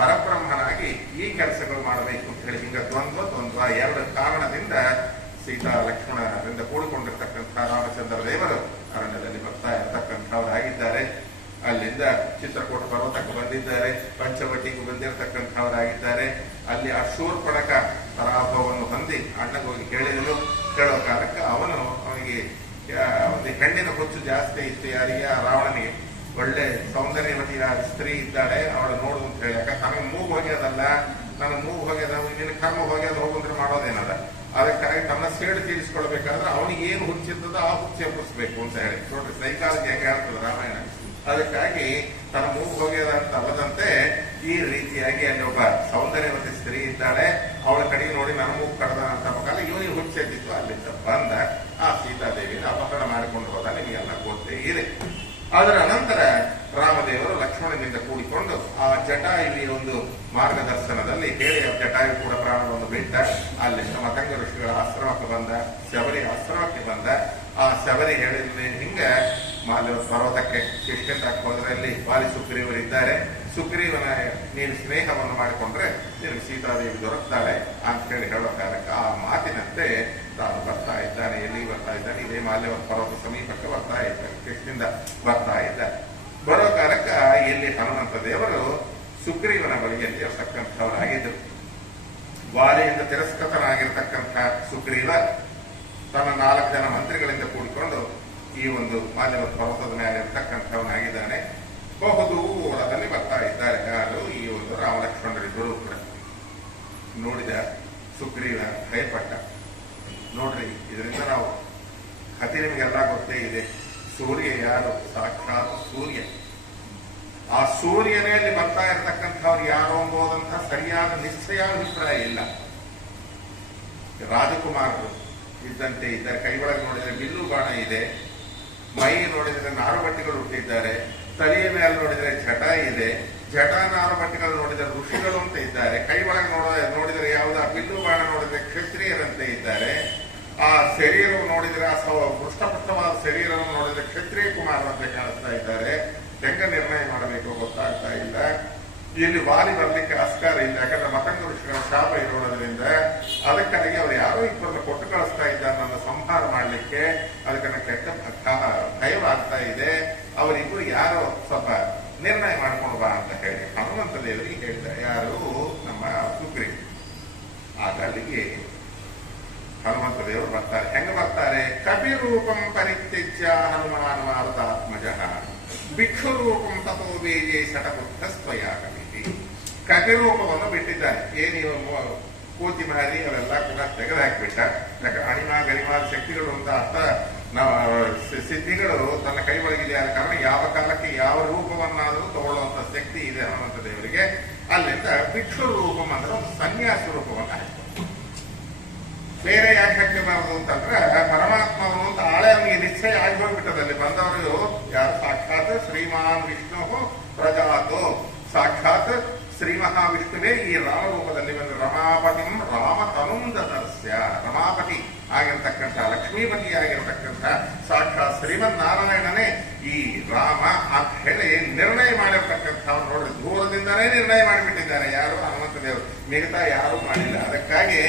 ಪರಬ್ರಹ್ಮನಾಗಿ ಈ ಕೆಲಸಗಳು ಮಾಡಬೇಕು ಅಂತ ಹೇಳಿ ಹಿಂಗ ದ್ವಂದ್ವ 2 ಕಾರಣದಿಂದ ಸೀತಾ ಲಕ್ಷ್ಮಣರಿಂದ ಕೂಡಿಕೊಂಡಿರ್ತಕ್ಕಂಥ ರಾಮಚಂದ್ರ ದೇವರು ಅರಣ್ಯದಲ್ಲಿ ಬರ್ತಾ ಇರತಕ್ಕಂಥವರಾಗಿದ್ದಾರೆ. ಅಲ್ಲಿಂದ ಚಿತ್ರಕೂಟ ಪರ್ವತಕ್ಕೆ ಬಂದಿದ್ದಾರೆ, ಪಂಚವಟಿಗೂ ಬಂದಿರತಕ್ಕಂಥವರಾಗಿದ್ದಾರೆ. ಅಲ್ಲಿ ಆ ಶೂರ್ಪಣಕ ಪರಾಭವವನ್ನು ಹೊಂದಿ ಅಣ್ಣಗೋಗಿ ಕೇಳಿದನು. ಕೇಳೋ ಕಾಲಕ್ಕೆ ಅವನಿಗೆ ಒಂದು ಹೆಣ್ಣಿನ ಹುಚ್ಚು ಜಾಸ್ತಿ ಇತ್ತು. ಯಾರಿಗೆ? ರಾವಣನಿಗೆ. ಒಳ್ಳೆ ಸೌಂದರ್ಯವತಿಯ ಸ್ತ್ರೀ ಇದ್ದಾಳೆ, ಅವಳು ನೋಡು ಅಂತ ಹೇಳಿ. ಯಾಕಂದ್ರೆ ನನಗೆ ಮೂಗು ಹೋಗ್ಯದಲ್ಲ, ನನಗೆ ಮೂಗು ಹೋಗ್ಯದ, ನಿನ್ನ ಕರ್ಮ ಹೋಗ್ಯದ, ಹೋಗಂದ್ರೆ ಮಾಡೋದೇನದ. ಅದಕ್ಕಾಗಿ ತನ್ನ ಸೇಡು ತೀರಿಸಿಕೊಳ್ಬೇಕಾದ್ರೆ ಅವನಿಗೆ ಏನು ಹುಚ್ಚಿದ್ದದೋ ಆ ಹುಚ್ಚಿ ಎಬ್ಬಿಸ್ಬೇಕು ಅಂತ ಹೇಳಿ. ನೋಡ್ರಿ ಸೈಕಾಲಜಿ ಹೆಂಗೆ ಹೇಳ್ತದೆ ರಾಮಾಯಣ. ಅದಕ್ಕಾಗಿ ತನ್ನ ಮೂಗು ಹೋಗ್ಯದ ಅಂತ ಅಲ್ಲದಂತೆ ಈ ರೀತಿಯಾಗಿ ಅಲ್ಲಿ ಒಬ್ಬ ಸೌಂದರ್ಯವತಿ ಸ್ತ್ರೀ ಇದ್ದಾಳೆ. ಅವಳ ಕಡೆಗೆ ನೋಡಿ ನನ್ನ ಮೂಗು ಕಡ್ದ ಅಂತ ಕಾಲ ಇವನಿಗೆ ಹುಚ್ಚೆದ್ದಿತ್ತು. ಅಲ್ಲಿಂದ ಬಂದ ಆ ಸೀತಾದೇವಿನ ಅಪಹರಣ ಮಾಡಿಕೊಂಡು ಹೋದ. ನಿಮಗೆಲ್ಲ ಗೊತ್ತೇ ಇದೆ. ಅದರ ನಂತರ ರಾಮದೇವರು ಲಕ್ಷ್ಮಣನಿಂದ ಕೂಡಿಕೊಂಡು ಆ ಜಟಾಯುವಿನ ಒಂದು ಮಾರ್ಗದರ್ಶನದಲ್ಲಿ ಹೇಳಿ ಜಟಾಯು ಕೂಡ ಪ್ರಾಣವನ್ನು ಬಿಟ್ಟ. ಅಲ್ಲಿಂದ ಮತಂಗ ಋಷಿಗಳ ಆಶ್ರಮಕ್ಕೆ ಬಂದ, ಶಬರಿ ಆಶ್ರಮಕ್ಕೆ ಬಂದ. ಆ ಶಬರಿ ಹೇಳಿದ್ರೆ ಹಿಂಗ ಮಾಲ್ಯ ಪರ್ವತಕ್ಕೆ ಕಿಷ್ಕಿಂದಕ್ಕೆ ಹೋದ್ರೆ ಅಲ್ಲಿ ವಾಲಿ ಸುಗ್ರೀವರಿದ್ದಾರೆ. ಸುಗ್ರೀವನ ನೀನು ಸ್ನೇಹವನ್ನು ಮಾಡಿಕೊಂಡ್ರೆ ನಿನಗೆ ಸೀತಾದೇವಿ ದೊರಕ್ತಾಳೆ ಅಂತ ಹೇಳಿ ಹೇಳೋ ಕಾಲಕ್ಕೆ ಆ ಮಾತಿನಂತೆ ತಾನು ಬರ್ತಾ ಇದ್ದಾನೆ. ಎಲ್ಲಿ ಬರ್ತಾ ಇದ್ದಾನೆ? ಇದೇ ಮಾಲ್ಯ ಪರ್ವತ ಸಮೀಪಕ್ಕೆ ಬರ್ತಾ ಇದ್ದಾನೆ, ಕೃಷ್ಣಿಂದ ಬರ್ತಾ ಇದ್ದಾನೆ. ಬರೋ ಕಾಲಕ್ಕೆ ಇಲ್ಲಿ ಹನುಮಂತ ದೇವರು ಸುಗ್ರೀವನ ಬಳಿಯಲ್ಲಿ ಇರತಕ್ಕಂಥವರಾಗಿದ್ದರು. ವಾಲಿಯಿಂದ ತಿರಸ್ಕೃತನಾಗಿರ್ತಕ್ಕಂಥ ಸುಗ್ರೀವ ತನ್ನ 4 ಜನ ಮಂತ್ರಿಗಳಿಂದ ಕೂಡಿಕೊಂಡು ಈ ಒಂದು ಮಾಲ್ಯ ಪರ್ವತದ ಮೇಲೆ ಇರತಕ್ಕಂಥವನಾಗಿದ್ದಾನೆ. ಬಹುದೂರದಲ್ಲಿ ಬರ್ತಾ ಇದ್ದಾರೆ. ಯಾರು? ಈ ಒಂದು ರಾಮಲಕ್ಷ್ಮಣರಿಬ್ಬರು ಕೂಡ. ನೋಡಿದ ಸುಗ್ರೀವ ಭಯಪಟ್ಟ. ನೋಡ್ರಿ, ಇದರಿಂದ ನಾವು ಕಥೆ ನಿಮಗೆಲ್ಲ ಗೊತ್ತೇ ಇದೆ. ಸೂರ್ಯ ಯಾರು? ಸಾಕ್ಷಾತ್ ಸೂರ್ಯ. ಆ ಸೂರ್ಯನೇ ಅಲ್ಲಿ ಬರ್ತಾ ಇರತಕ್ಕಂಥವ್ರು ಯಾರು ಎಂಬುದಂತ ಸರಿಯಾದ ನಿಶ್ಚಯಾಭಿಪ್ರಾಯ ಇಲ್ಲ. ರಾಜಕುಮಾರರು ಇದ್ದಂತೆ ಇದ್ದಾರೆ. ಕೈ ಒಳಗೆ ನೋಡಿದರೆ ಬಿಲ್ಲು ಬಾಣ ಇದೆ, ಮೈ ನೋಡಿದರೆ ನಾರುಬಟ್ಟಿಗಳು ಹುಟ್ಟಿದ್ದಾರೆ, ತಲೆಯ ಮೇಲೆ ನೋಡಿದರೆ ಜಟ ಇದೆ, ಜಟ ನಾರುಬಟ್ಟಿಗಳು ನೋಡಿದರೆ ಋಷಿಗಳು ಅಂತ ಇದ್ದಾರೆ. ಕೈ ಒಳಗೆ ನೋಡಿದರೆ ಯಾವುದೋ ಬಿಲ್ಲು ಬಾಣ ನೋಡಿದರೆ ಕ್ಷತ್ರಿಯರಂತೆ ಇದ್ದಾರೆ. ಆ ಶರೀರವು ನೋಡಿದರೆ ಆ ಪೃಷ್ಠಪುಷ್ಟವಾದ ಶರೀರವನ್ನು ನೋಡಿದರೆ ಕ್ಷತ್ರಿಯ ಕುಮಾರರಂತೆ ಕಾಣಿಸ್ತಾ ಇದ್ದಾರೆ. ಹೆಂಗ ನಿರ್ಣಯ ಮಾಡಬೇಕು ಗೊತ್ತಾಗ್ತಾ ಇಲ್ಲ. ಇಲ್ಲಿ ವಾಲಿ ಬರ್ಲಿಕ್ಕೆ ಆಸ್ಕಾರ ಇಲ್ಲ, ಯಾಕಂದ್ರೆ ಮಕಂದ ಋಷಿಗಳ ಶಾಪ ಇರೋದ್ರಿಂದ ಅದಕ್ಕಾಗಿ ಅವ್ರು ಯಾರೋ ಇಬ್ಬರನ್ನ ಕೊಟ್ಟು ಕಳಿಸ್ತಾ ಇದ್ದಾರೆ ನನ್ನ ಸಂಹಾರ ಮಾಡ್ಲಿಕ್ಕೆ. ಅದಕ್ಕೆ ಕೆಟ್ಟ ಭಯವಾಗ್ತಾ ಇದೆ, ಅವರಿಬ್ಬರು ಯಾರೋ ಸ್ವಲ್ಪ ನಿರ್ಣಯ ಮಾಡ್ಕೊಂಡು ಬಾ ಅಂತ ಹೇಳಿ ಹನುಮಂತ ದೇವರಿಗೆ ಹೇಳಿದ. ಯಾರು? ನಮ್ಮ ಸುಗ್ರೀವ. ಆಗ ಅಲ್ಲಿಗೆ ಹನುಮಂತ ದೇವರು ಬರ್ತಾರೆ. ಹೆಂಗ ಬರ್ತಾರೆ? ಕಪಿರೂಪಂ ಪರಿತ್ಯಜ್ಯ ಹನುಮಾನ್ ಮಾರುತಾತ್ಮಜ ಭಿಕ್ಷು ರೂಪಂ ತಥೋ ಬೇಜೆ ಶಟಬುದ್ಧ ಸ್ವಯಾಗಮಿತಿ. ಕಪಿರೂಪವನ್ನು ಬಿಟ್ಟಿದ್ದಾನೆ. ಏನಿವ ಕೋತಿ ಮಾರಿ ಅವೆಲ್ಲ ಕೂಡ ತೆಗೆದು ಹಾಕಿಬಿಟ್ಟ. ಯಾಕಂದ್ರೆ ಅಣಿಮ ಗರಿಮಾದ ಶಕ್ತಿಗಳು ಅಂತ ಅರ್ಥ ಸಿದ್ಧಿಗಳು ತನ್ನ ಕೈ ಒಳಗಿದೆ. ಆದ ಕಾರಣ ಯಾವ ಕಾಲಕ್ಕೆ ಯಾವ ರೂಪವನ್ನಾದರೂ ತಗೊಳ್ಳುವಂತ ಶಕ್ತಿ ಇದೆ ಹನುಮಂತ ದೇವರಿಗೆ. ಅಲ್ಲಿಂದ ಭಿಕ್ಷು ರೂಪಂ ಅಂದ್ರೆ ಒಂದು ಸನ್ಯಾಸ ರೂಪವನ್ನ ಹಾಕಿಕೊಂಡು, ಬೇರೆ ಯಾಕೆ ಹಾಕಬಾರದು ಅಂತಂದ್ರೆ ಪರಮಾತ್ಮನು ಅಂತ ಆಳೆ ಅವನಿಗೆ ನಿಶ್ಚಯ ಆಗಿ ಹೋಗ್ಬಿಟ್ಟದಲ್ಲಿ ಬಂದವರು ಯಾರು? ಸಾಕ್ಷಾತ್ ಶ್ರೀಮಾನ್ ವಿಷ್ಣು ಪ್ರಜಾತು. ಸಾಕ್ಷಾತ್ ಶ್ರೀ ಮಹಾವಿಷ್ಣುವೇ ಈ ರಾಮರೂಪದಲ್ಲಿ ಬಂದು ರಮಾಪತಿಂ ರಾಮ ತನುಂದರ್ಸ್ಯ, ರಮಾಪತಿ ಆಗಿರತಕ್ಕಂಥ ಲಕ್ಷ್ಮೀಪತಿ ಆಗಿರತಕ್ಕಂಥ ಸಾಕ್ಷಾತ್ ಶ್ರೀಮನ್ನಾರಾಯಣನೇ ಈ ರಾಮ ಅಂತ ಹೇಳಿ ನಿರ್ಣಯ ಮಾಡಿರ್ತಕ್ಕಂಥ ನೋಡಿ, ದೂರದಿಂದಲೇ ನಿರ್ಣಯ ಮಾಡಿಬಿಟ್ಟಿದ್ದಾರೆ. ಯಾರು? ಹನುಮಂತ ದೇವರು. ಮಿಗತಾ ಯಾರು ಮಾಡಿಲ್ಲ. ಅದಕ್ಕಾಗಿ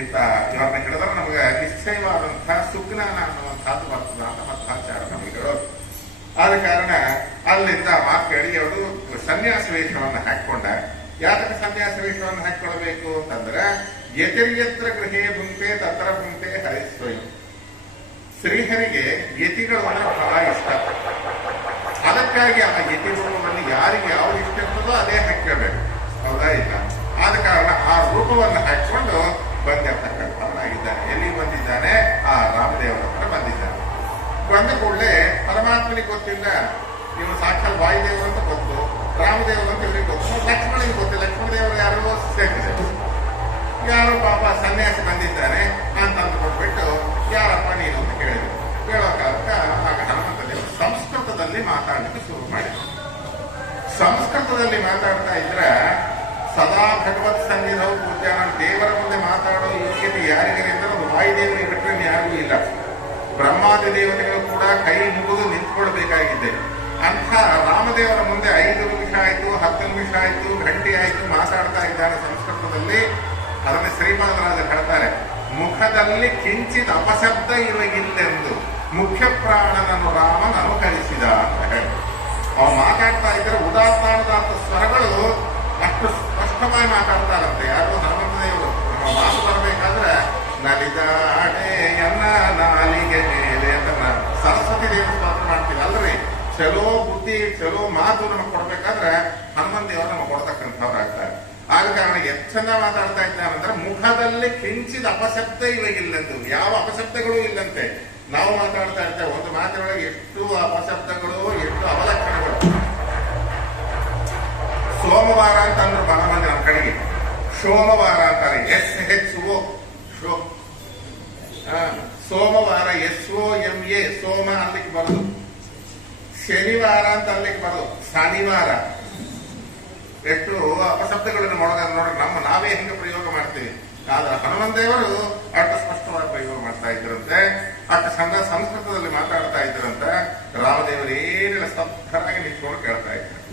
ಇಂಥ ಇವ್ರನ್ನ ಹಿಡಿದ್ರೆ ನಮಗೆ ನಿಶ್ಚಯವಾದಂತಹ ಸುಜ್ಞಾನ ಅನ್ನುವಂಥದ್ದು ಬರ್ತದ ಅಂತ ಮಧ್ವಾಚಾರ ನಮಗಳು. ಆದ ಕಾರಣ ಅಲ್ಲಿಂದ ಮಾತು ಕೇಳಿ ಅವರು ಸನ್ಯಾಸ ವೇಷವನ್ನು ಹಾಕೊಂಡ. ಯಾತಕ್ಕೆ ಸನ್ಯಾಸ ವೇಷವನ್ನು ಹಾಕೊಳ್ಬೇಕು ಅಂತಂದ್ರೆ ಯತಿರ್ಯತ್ರ ಗೃಹೇ ಭುಂಕ್ತೆ ತತ್ರ ಭುಂಕ್ತೆ ಹರಿಸ್ವಯಂ. ಶ್ರೀಹರಿಗೆ ಯತಿಗಳು ಅಂದ್ರೆ ಬಹಳ ಇಷ್ಟ. ಅದಕ್ಕಾಗಿ ಆ ಯತಿ ರೂಪವನ್ನು ಯಾರಿಗೆ ಯಾವ್ದು ಇಷ್ಟ ಇರ್ತದೋ ಅದೇ ಹಾಕಬೇಕು. ಹೌದಾ? ಇಲ್ಲ. ಆದ ಕಾರಣ ಆ ರೂಪವನ್ನು ಹಾಕೊಂಡು ಬಂದಿರ್ತಕ್ಕಂಥವನಾಗಿದ್ದಾನೆ. ಎಲ್ಲಿ ಬಂದಿದ್ದಾನೆ? ಆ ರಾಮದೇವರ ಹತ್ರ ಬಂದಿದ್ದಾನೆ. ಬಂದ ಕೂಡಲೇ ಪರಮಾತ್ಮನಿಗೆ ಗೊತ್ತಿಲ್ಲ, ಇವರು ಸಾಕ್ಷಾತ್ ವಾಯುದೇವರು ಅಂತ ಗೊತ್ತು, ರಾಮದೇವರು ಅಂತ ಇವರಿಗೆ ಗೊತ್ತು, ಲಕ್ಷ್ಮಣಿಗೆ ಗೊತ್ತಿಲ್ಲ. ಲಕ್ಷ್ಮಣ ದೇವರು ಯಾರೋ ಸೇರಿದೆ, ಯಾರೋ ಪಾಪ ಸನ್ಯಾಸಿ ಬಂದಿದ್ದಾನೆ ಅಂತ ಅಂದ್ಕೊಂಡ್ಬಿಟ್ಟು ಯಾರಪ್ಪ ನೀನು ಅಂತ ಕೇಳಿದ್ರು. ಕೇಳೋ ಕಾಲಕ್ಕೆ ಆಗ ಹನುಮಂತ ದೇವರು ಸಂಸ್ಕೃತದಲ್ಲಿ ಮಾತಾಡಲಿಕ್ಕೆ ಶುರು ಮಾಡಿದ್ರು. ಸಂಸ್ಕೃತದಲ್ಲಿ ಮಾತಾಡ್ತಾ ಇದ್ರೆ ಸದಾ ಭಗವತ್ ಸನ್ನಿಧವು ಪೂಜ್ಯಾನ, ದೇವರ ಮುಂದೆ ಮಾತಾಡೋ ಯೋಗ್ಯತೆ ಯಾರಿಗಿದೆ ಅಂದ್ರೆ ಒಂದು ವಾಯುದೇವರಿಗೆ ಬಿಟ್ಟರೆ ಯಾರಿಗೂ ಇಲ್ಲ. ಬ್ರಹ್ಮಾದಿ ದೇವತೆಗಳು ಕೂಡ ಕೈ ಮುಗಿದು ನಿಂತ್ಕೊಳ್ಬೇಕಾಗಿದೆ. ಅಂಥ ರಾಮದೇವರ ಮುಂದೆ 5 ನಿಮಿಷ ಆಯ್ತು, 10 ನಿಮಿಷ ಆಯ್ತು, ಗಂಟೆ ಆಯ್ತು ಮಾತಾಡ್ತಾ ಇದ್ದಾರೆ ಸಂಸ್ಕೃತದಲ್ಲಿ. ಅದನ್ನು ಶ್ರೀಪಾದರಾಜರು ಹೇಳ್ತಾರೆ, ಮುಖದಲ್ಲಿ ಕಿಂಚಿತ್ ಅಪಶಬ್ದ ಇರುವಾಗಿಲ್ಲೆಂದು ಮುಖ್ಯ ಪ್ರಾಣನನ್ನು ರಾಮನ ಅನುಕರಿಸಿದ ಅಂತ ಹೇಳಿ ಅವ್ರು ಮಾತಾಡ್ತಾ ಇದ್ರೆ ಉದಾತ್ತಾನುದಾತ್ತ ಸ್ವರಗಳು ಅಷ್ಟು ಸ್ಪಷ್ಟವಾಗಿ ಮಾತಾಡ್ತಾರಂತೆ. ಯಾರು? ಹನುಮಂತ ದೇವರು. ನಮ್ಮ ಮಾತು ಬರಬೇಕಾದ್ರೆ ನಲಿದಾಡೆ ಎನ್ನ ನಾಲಿಗೆ ಮೇಲೆ ಅಂತ ಸರಸ್ವತಿ ದೇವರು ಸ್ತೋತ್ರ ಮಾಡ್ತೀವಿ ಅಲ್ರಿ. ಚಲೋ ಬುದ್ಧಿ ಚಲೋ ಮಾತು ನಮಗೆ ಕೊಡ್ಬೇಕಾದ್ರೆ ಹನುಮಂತ ದೇವರು ನಮಗೆ ಕೊಡ್ತಕ್ಕಂಥವ್ರು ಆಗ್ತಾರೆ. ಆದ ಕಾರಣ ಎಷ್ಟು ಚಂದ ಮಾತಾಡ್ತಾ ಇದ್ದಾರೆ ಅಂದ್ರೆ ಮುಖದಲ್ಲಿ ಕಿಂಚಿದ ಅಪಶಬ್ದ ಇವಾಗಿಲ್ಲಂದು, ಯಾವ ಅಪಶಬ್ದಗಳು ಇಲ್ಲಂತೆ. ನಾವು ಮಾತಾಡ್ತಾ ಇರ್ತೇವೆ ಒಂದು ಮಾತಿನೊಳಗೆ ಎಷ್ಟು ಅಪಶಬ್ದಗಳು, ಎಷ್ಟು ಅವಲಕ್ಷಣಗಳು. ಸೋಮವಾರ ಅಂತ ಅಂದ್ರು ಬಹಳ ಮಂದಿ ನಮ್ಮ ಕಡೆಗೆ, ಸೋಮವಾರ ಅಂತಾರೆ. SHO ಸೋಮವಾರ SOMA ಸೋಮ ಅಲ್ಲಿಗೆ ಬರೋದು. ಶನಿವಾರ ಅಂತ ಅಲ್ಲಿಗೆ ಬರೋದು ಶನಿವಾರ. ಎಷ್ಟು ಅಪಶಬ್ದಗಳನ್ನು ಮಾಡೋದನ್ನ ನೋಡಿ ನಾವೇ ಹೆಂಗೆ ಪ್ರಯೋಗ ಮಾಡ್ತೀವಿ. ಆದ್ರೆ ಹನುಮಂತ ದೇವರು ಅಷ್ಟು ಸ್ಪಷ್ಟವಾಗಿ ಪ್ರಯೋಗ ಮಾಡ್ತಾ ಇದ್ರಂತೆ, ಅಷ್ಟು ಸಂಸ್ಕೃತದಲ್ಲಿ ಮಾತಾಡ್ತಾ ಇದ್ರಂತೆ. ರಾಮದೇವರು ಏನೆಲ್ಲ ಸ್ತಬ್ಧರಾಗಿ ನಿಂತ್ಕೊಂಡು ಕೇಳ್ತಾ ಇದ್ದಾರೆ.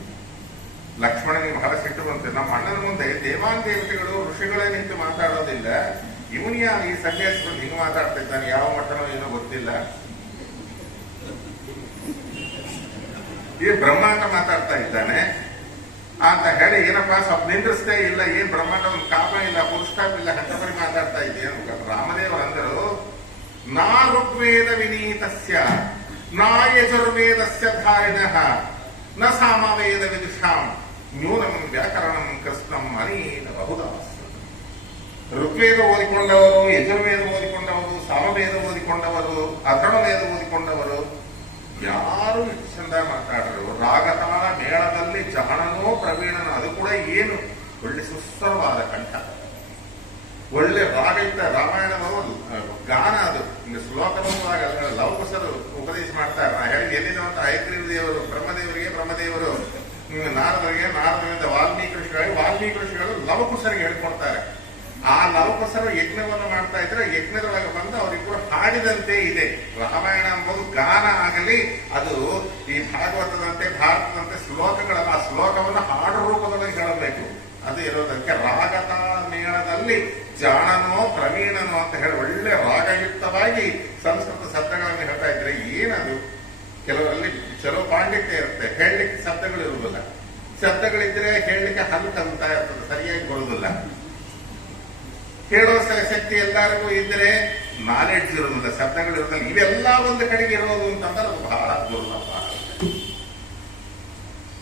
ಲಕ್ಷ್ಮಣನಿಗೆ ಬಹಳ ಸಿಟ್ಟು ಬಂತೆ. ನಮ್ಮ ಅಣ್ಣನ ಮುಂದೆ ದೇವಾನ್ ದೇವತೆಗಳು ಋಷಿಗಳೇ ನಿಂತು ಮಾತಾಡೋದಿಲ್ಲ, ಇವನಿಯ ಈ ಸನ್ಯಾಸಿಗಳು ಹಿಂಗೆ ಮಾತಾಡ್ತಾ ಇದ್ದಾನೆ, ಯಾವ ಮಟ್ಟನೋ ಏನೋ ಗೊತ್ತಿಲ್ಲ. ಈ ಬ್ರಹ್ಮಾಂಡ ಮಾತಾಡ್ತಾ ಇದ್ದಾನೆ ಅಂತ ಹೇಳಿ ಏನಪ್ಪಾ ಸ್ವಲ್ಪ ನಿಂದ್ರಿಸ್ತೇ ಇಲ್ಲ, ಏನ್ ಬ್ರಹ್ಮಾಂಡ ಒಂದು ಕಾಪ ಇಲ್ಲ, ಫುಲ್ ಸ್ಟಾಪ್ ಇಲ್ಲ, ಹಂತಪರಿ ಮಾತಾಡ್ತಾ ಇದ್ದೇನು. ರಾಮದೇವರು ಅಂದರು, ನಾ ಋಗ್ವೇದ ವಿನೀತಸ್ಯ ನಾ ಯಜುರ್ವೇದಸ್ಯ ಧಾರಿಣಃ ನ ಸಾಮವೇದ ವಿದುಷಾಂ ನ್ಯೂನಂ ವ್ಯಾಕರಣಂ ಕೃಷ್ಣಂ ಅನೇನ ಬಹುದಾಸ್. ಋಗ್ವೇದ ಓದಿಕೊಂಡವರು, ಯಜುರ್ವೇದ ಓದಿಕೊಂಡವರು, ಸಾಮವೇದ ಓದಿಕೊಂಡವರು, ಅಥರ್ವವೇದ ಓದಿಕೊಂಡವರು ಯಾರು ಇಷ್ಟು ಚಂದ ಮಾತಾಡರು. ರಾಗತಾಳ ಮೇಳದಲ್ಲಿ ಜಹಣನೋ ಪ್ರವೀಣನೋ, ಅದು ಕೂಡ ಏನು ಒಳ್ಳೆ ಸುಸ್ವರವಾದ ಕಂಠ, ಒಳ್ಳೆ ರಾಗ ಇದ್ದ ರಾಮಾಯಣದ ಗಾನ. ಅದು ಶ್ಲೋಕವಾಗಿ ಲೌಕಸರು ಉಪದೇಶ ಮಾಡ್ತಾರೆ. ನಾ ಹೇಳಿ ಎಲ್ಲಿರುವಂತ ಹೈಗ್ರೀವ ದೇವರು ಬ್ರಹ್ಮದೇವರಿಗೆ, ಬ್ರಹ್ಮದೇವರು ನಾರದರಿಗೆ, ನಾರದರಿಂದ ವಾಲ್ಮೀಕಿ ಋಷಿಗಳು, ವಾಲ್ಮೀಕಿ ಋಷಿಗಳು ಲವಕುಶರಿಗೆ ಹೇಳ್ಕೊಡ್ತಾರೆ. ಆ ಲವಕುಶರು ಯಜ್ಞವನ್ನು ಮಾಡ್ತಾ ಇದ್ರೆ ಯಜ್ಞದೊಳಗೆ ಬಂದು ಅವರಿಬ್ಬರು ಹಾಡಿದಂತೆ ಇದೆ. ರಾಮಾಯಣ ಎಂಬುದು ಗಾನ ಆಗಲಿ, ಅದು ಈ ಭಾಗವತದಂತೆ ಭಾರತದಂತೆ ಶ್ಲೋಕಗಳಲ್ಲ, ಆ ಶ್ಲೋಕವನ್ನು ಹಾಡು ರೂಪದೊಳಗೆ ಹೇಳಬೇಕು. ಅದು ಇರೋದಕ್ಕೆ ರಾಗತಾಳ ಮೇಳದಲ್ಲಿ ಜಾಣನೋ ಪ್ರವೀಣನೋ ಅಂತ ಹೇಳಿ ಒಳ್ಳೆ ರಾಗಯುಕ್ತವಾಗಿ ಸಂಸ್ಕೃತ ಶಬ್ದಗಳನ್ನು ಹೇಳ್ತಾ ಇದ್ರೆ ಏನದು. ಕೆಲವರಲ್ಲಿ ಚಲೋ ಪಾಂಡಿತ್ಯ ಇರುತ್ತೆ, ಹೇಳಲಿಕ್ಕೆ ಶಬ್ದಗಳು ಇರುವುದಿಲ್ಲ. ಶಬ್ದಗಳಿದ್ರೆ ಹೇಳಲಿಕ್ಕೆ ಹಲ್ಲು ಕಲ್ತಾ ಇರ್ತದೆ, ಸರಿಯಾಗಿ ಬರುವುದಿಲ್ಲ. ಹೇಳೋ ಶಕ್ತಿ ಎಲ್ಲರಿಗೂ ಇದ್ರೆ ನಾಲೆಡ್ಜ್ ಇರೋದಿಲ್ಲ, ಶಬ್ದಗಳು ಇರೋದಿಲ್ಲ. ಇವೆಲ್ಲ ಒಂದು ಕಡೆಗೆ ಇರೋದು ಅಂತಂದ್ರೆ ಅದು ಬಹಳ ದುರ್ಲಭ.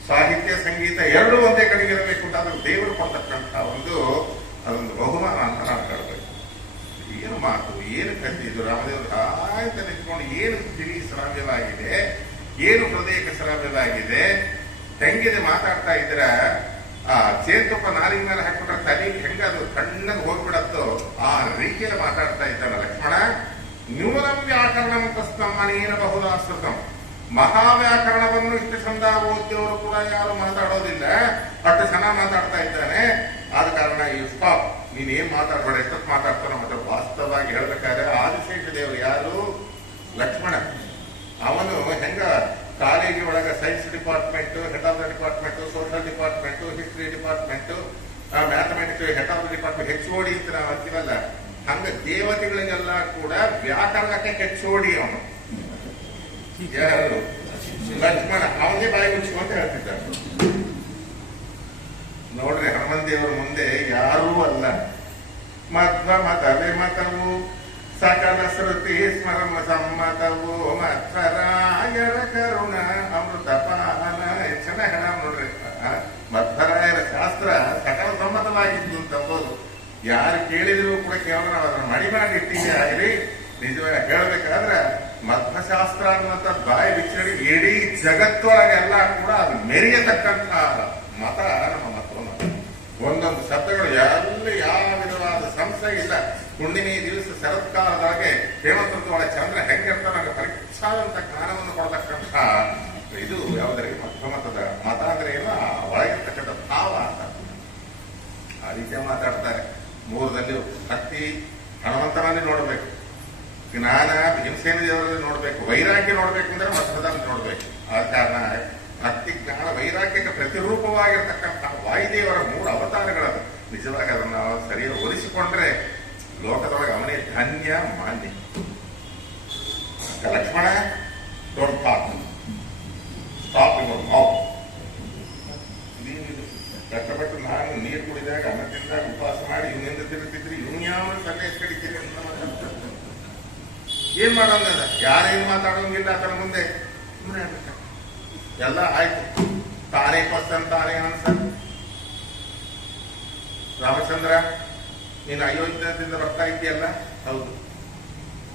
ಸಾಹಿತ್ಯ ಸಂಗೀತ ಎರಡೂ ಒಂದೇ ಕಡೆಗೆ ಇರಬೇಕು ಅಂತ ಅದಕ್ಕೆ ದೇವರು ಕೊಡ್ತಕ್ಕಂಥ ಅದೊಂದು ಬಹುಮಾನ ಅಂತ ನಾವು ಹೇಳಬೇಕು. ಏನು ಮಾತು, ಏನು ಕಥೆ ಇದು. ರಾಮದೇವರು ಆಯ್ತ ನಿಂತ್ಕೊಂಡು ಏನು ತಿಳಿ ಶ್ರಾವ್ಯವಾಗಿದೆ, ಏನು ಹೃದಯಕ್ಕೆ ಶ್ರಾವ್ಯವಾಗಿದೆ, ಹೆಂಗಿದೆ ಮಾತಾಡ್ತಾ ಇದ್ರ ಆ ಜೇನುತುಪ್ಪ ನಾಲಿಗೆ ಮೇಲೆ ಹಾಕೊಂಡ್ರೆ ತಲೆ ಹೆಂಗದು ಕಣ್ಣಗೆ ಹೋಗ್ಬಿಡತ್ತೋ ಆ ರೀತಿಯಲ್ಲಿ ಮಾತಾಡ್ತಾ ಇದ್ದಾನೆ ಲಕ್ಷ್ಮಣ. ನ್ಯೂನಂ ವ್ಯಾಕರಣಂ ತಸ್ತಮ್ಮನೇನ ಬಹುದಾಶ್ರುತಂ. ಮಹಾವ್ಯಾಕರಣವನ್ನು ಇಷ್ಟು ಚಂದ ಓದಿದವರು ಕೂಡ ಯಾರು ಮಾತಾಡೋದಿಲ್ಲ, ಅಷ್ಟು ಚೆನ್ನಾಗಿ ಮಾತಾಡ್ತಾ ಇದ್ದಾನೆ. ಆದ ಕಾರಣ ಈ ಸ್ಟಾಪ್, ನೀನೇನ್ ಮಾತಾಡ್ಬೇಡ, ಎಷ್ಟೊತ್ತು ಮಾತಾಡ್ತಾನೋ. ಮತ್ತೆ ವಾಸ್ತವವಾಗಿ ಹೇಳ್ಬೇಕಾದ್ರೆ ಆದಿಶೇಷ ದೇವರು ಯಾರು? ಲಕ್ಷ್ಮಣ. ಅವನು ಹೆಂಗ ಕಾಲೇಜ್ ಒಳಗ science department head of the department, social department, history department, mathematics head of the department, HOD ಅಂತ ನಾವು ಅಂತೀವಲ್ಲ, ಹಂಗ ದೇವತೆಗಳಿಗೆಲ್ಲ ಕೂಡ ವ್ಯಾಕರಣಕ್ಕೆ HOD ಅವನು. ಯಾರು? ಲಕ್ಷ್ಮಣ. ಅವನಿಗೆ ಬಾಯಿ ಮುಚ್ಚಿಕೊಂತ ಹೇಳ್ತಿದ್ದ. ನೋಡ್ರಿ, ಹನುಮನ್ ದೇವರ ಮುಂದೆ ಯಾರೂ ಅಲ್ಲ. ಮಧ್ವ ಮತವೇ ಮತವು ಸಕಲ ಶ್ರುತಿ ಸ್ಮರಣ ಸಮ್ಮತವು ಮಧ್ವರಾಯರ ಕರುಣ ಅಮೃತ ಪಾನ. ಚೆನ್ನಾಗಿ ಹೇಳ ನೋಡ್ರಿ, ಮಧ್ವರಾಯರ ಶಾಸ್ತ್ರ ಸಕಲ ಸಮ್ಮತವಾಗಿದ್ದು ಅಂತಂಬೋದು. ಯಾರು ಕೇಳಿದ್ರು ಕೂಡ ಕೇವಲ ನಾವು ಅದನ್ನ ಮಡಿ ಮಾಡಿ ಇಟ್ಟಿದ್ದೀರಿ. ನಿಜವಾಗಿ ಹೇಳ್ಬೇಕಾದ್ರೆ ಮಧ್ವಶಾಸ್ತ್ರ ಅನ್ನುವಂಥ ಬಾಯಿ ಬಿಚ್ಚಡಿ ಇಡೀ ಜಗತ್ತೊಳಗೆಲ್ಲ ಕೂಡ ಅದು ಮೆರೆಯತಕ್ಕಂಥ ಮತ ನಮ್ಮ ಮತವನ್ನು. ಒಂದೊಂದು ಶಬ್ದಗಳು ಎಲ್ಲಿ ಯಾವ ವಿಧವಾದ ಸಂಶಯ ಇಲ್ಲ. ಹುಣ್ಣಿಮೆ ದಿವಸ ಶರತ್ಕಾಲದೊಳಗೆ ಹೇಮಂತ ಋತುವೊಳಗೆ ಚಂದ್ರ ಹೆಂಗಿರ್ತಾನೆ ಪರೀಕ್ಷಾದಂತ ಜ್ಞಾನವನ್ನು ಕೊಡತಕ್ಕಂಥ ಇದು ಯಾವುದರಿಗೆ ಮಧ್ವಮತದ ಮತ ಅಂದ್ರೆ ಏನು, ಒಳಗಿರ್ತಕ್ಕಂಥ ಭಾವ ಅಂತ ಆ ರೀತಿಯ ಮಾತಾಡ್ತಾರೆ. ಮೂರದಲ್ಲಿ ಭಕ್ತಿ ಹನುಮಂತನಲ್ಲಿ ನೋಡಬೇಕು, ಜ್ಞಾನ ಭೀಮಸೇನ ದೇವರಲ್ಲಿ ನೋಡ್ಬೇಕು, ವೈರಾಗ್ಯ ನೋಡ್ಬೇಕು ಅಂದ್ರೆ ಮಧ್ವದಲ್ಲಿ ನೋಡ್ಬೇಕು. ಆದ ಕಾರಣ ಭಕ್ತಿ ಜ್ಞಾನ ವೈರಾಗ್ಯಕ್ಕೆ ಪ್ರತಿರೂಪವಾಗಿರ್ತಕ್ಕಂಥ ವಾಯುದೇವರ 3 ಅವತಾರಗಳದು. ನಿಜವಾಗಿ ಅದನ್ನು ನಾವು ಸರಿಯಾಗಿ ಹೋಲಿಸಿಕೊಂಡ್ರೆ ಲೋಕದೊಳಗೆ ಅವನೇ ಧನ್ಯ ಮಾನ್ಯ. Lakshmana, don't talk, stop your mouth. ಕಷ್ಟಪಟ್ಟು ನಾನು ನೀರು ಕುಡಿದಾಗ ಅನ್ನ ತಿಂದಾಗ ಉಪವಾಸ ಮಾಡಿ ಇವನಿಂದ ತಿರುಗ್ತಿದ್ರಿ, ಇವನ್ ಯಾವ ಸನ್ಯಾಸ ಕಡಿತೀರಿ ಏನ್ ಮಾಡೋದ? ಯಾರೇನು ಮಾತಾಡೋಂಗಿಲ್ಲ ಅದರ ಮುಂದೆ. ಎಲ್ಲ ಆಯ್ತು, ತಾನೇ ಪಸ್ತನ್ ತಾನೇ ಅನ್ಸ. ರಾಮಚಂದ್ರ, ನೀನು ಅಯೋಧ್ಯದಿಂದ ಬರ್ತಾ ಇದೆಯಲ್ಲ, ಹೌದು.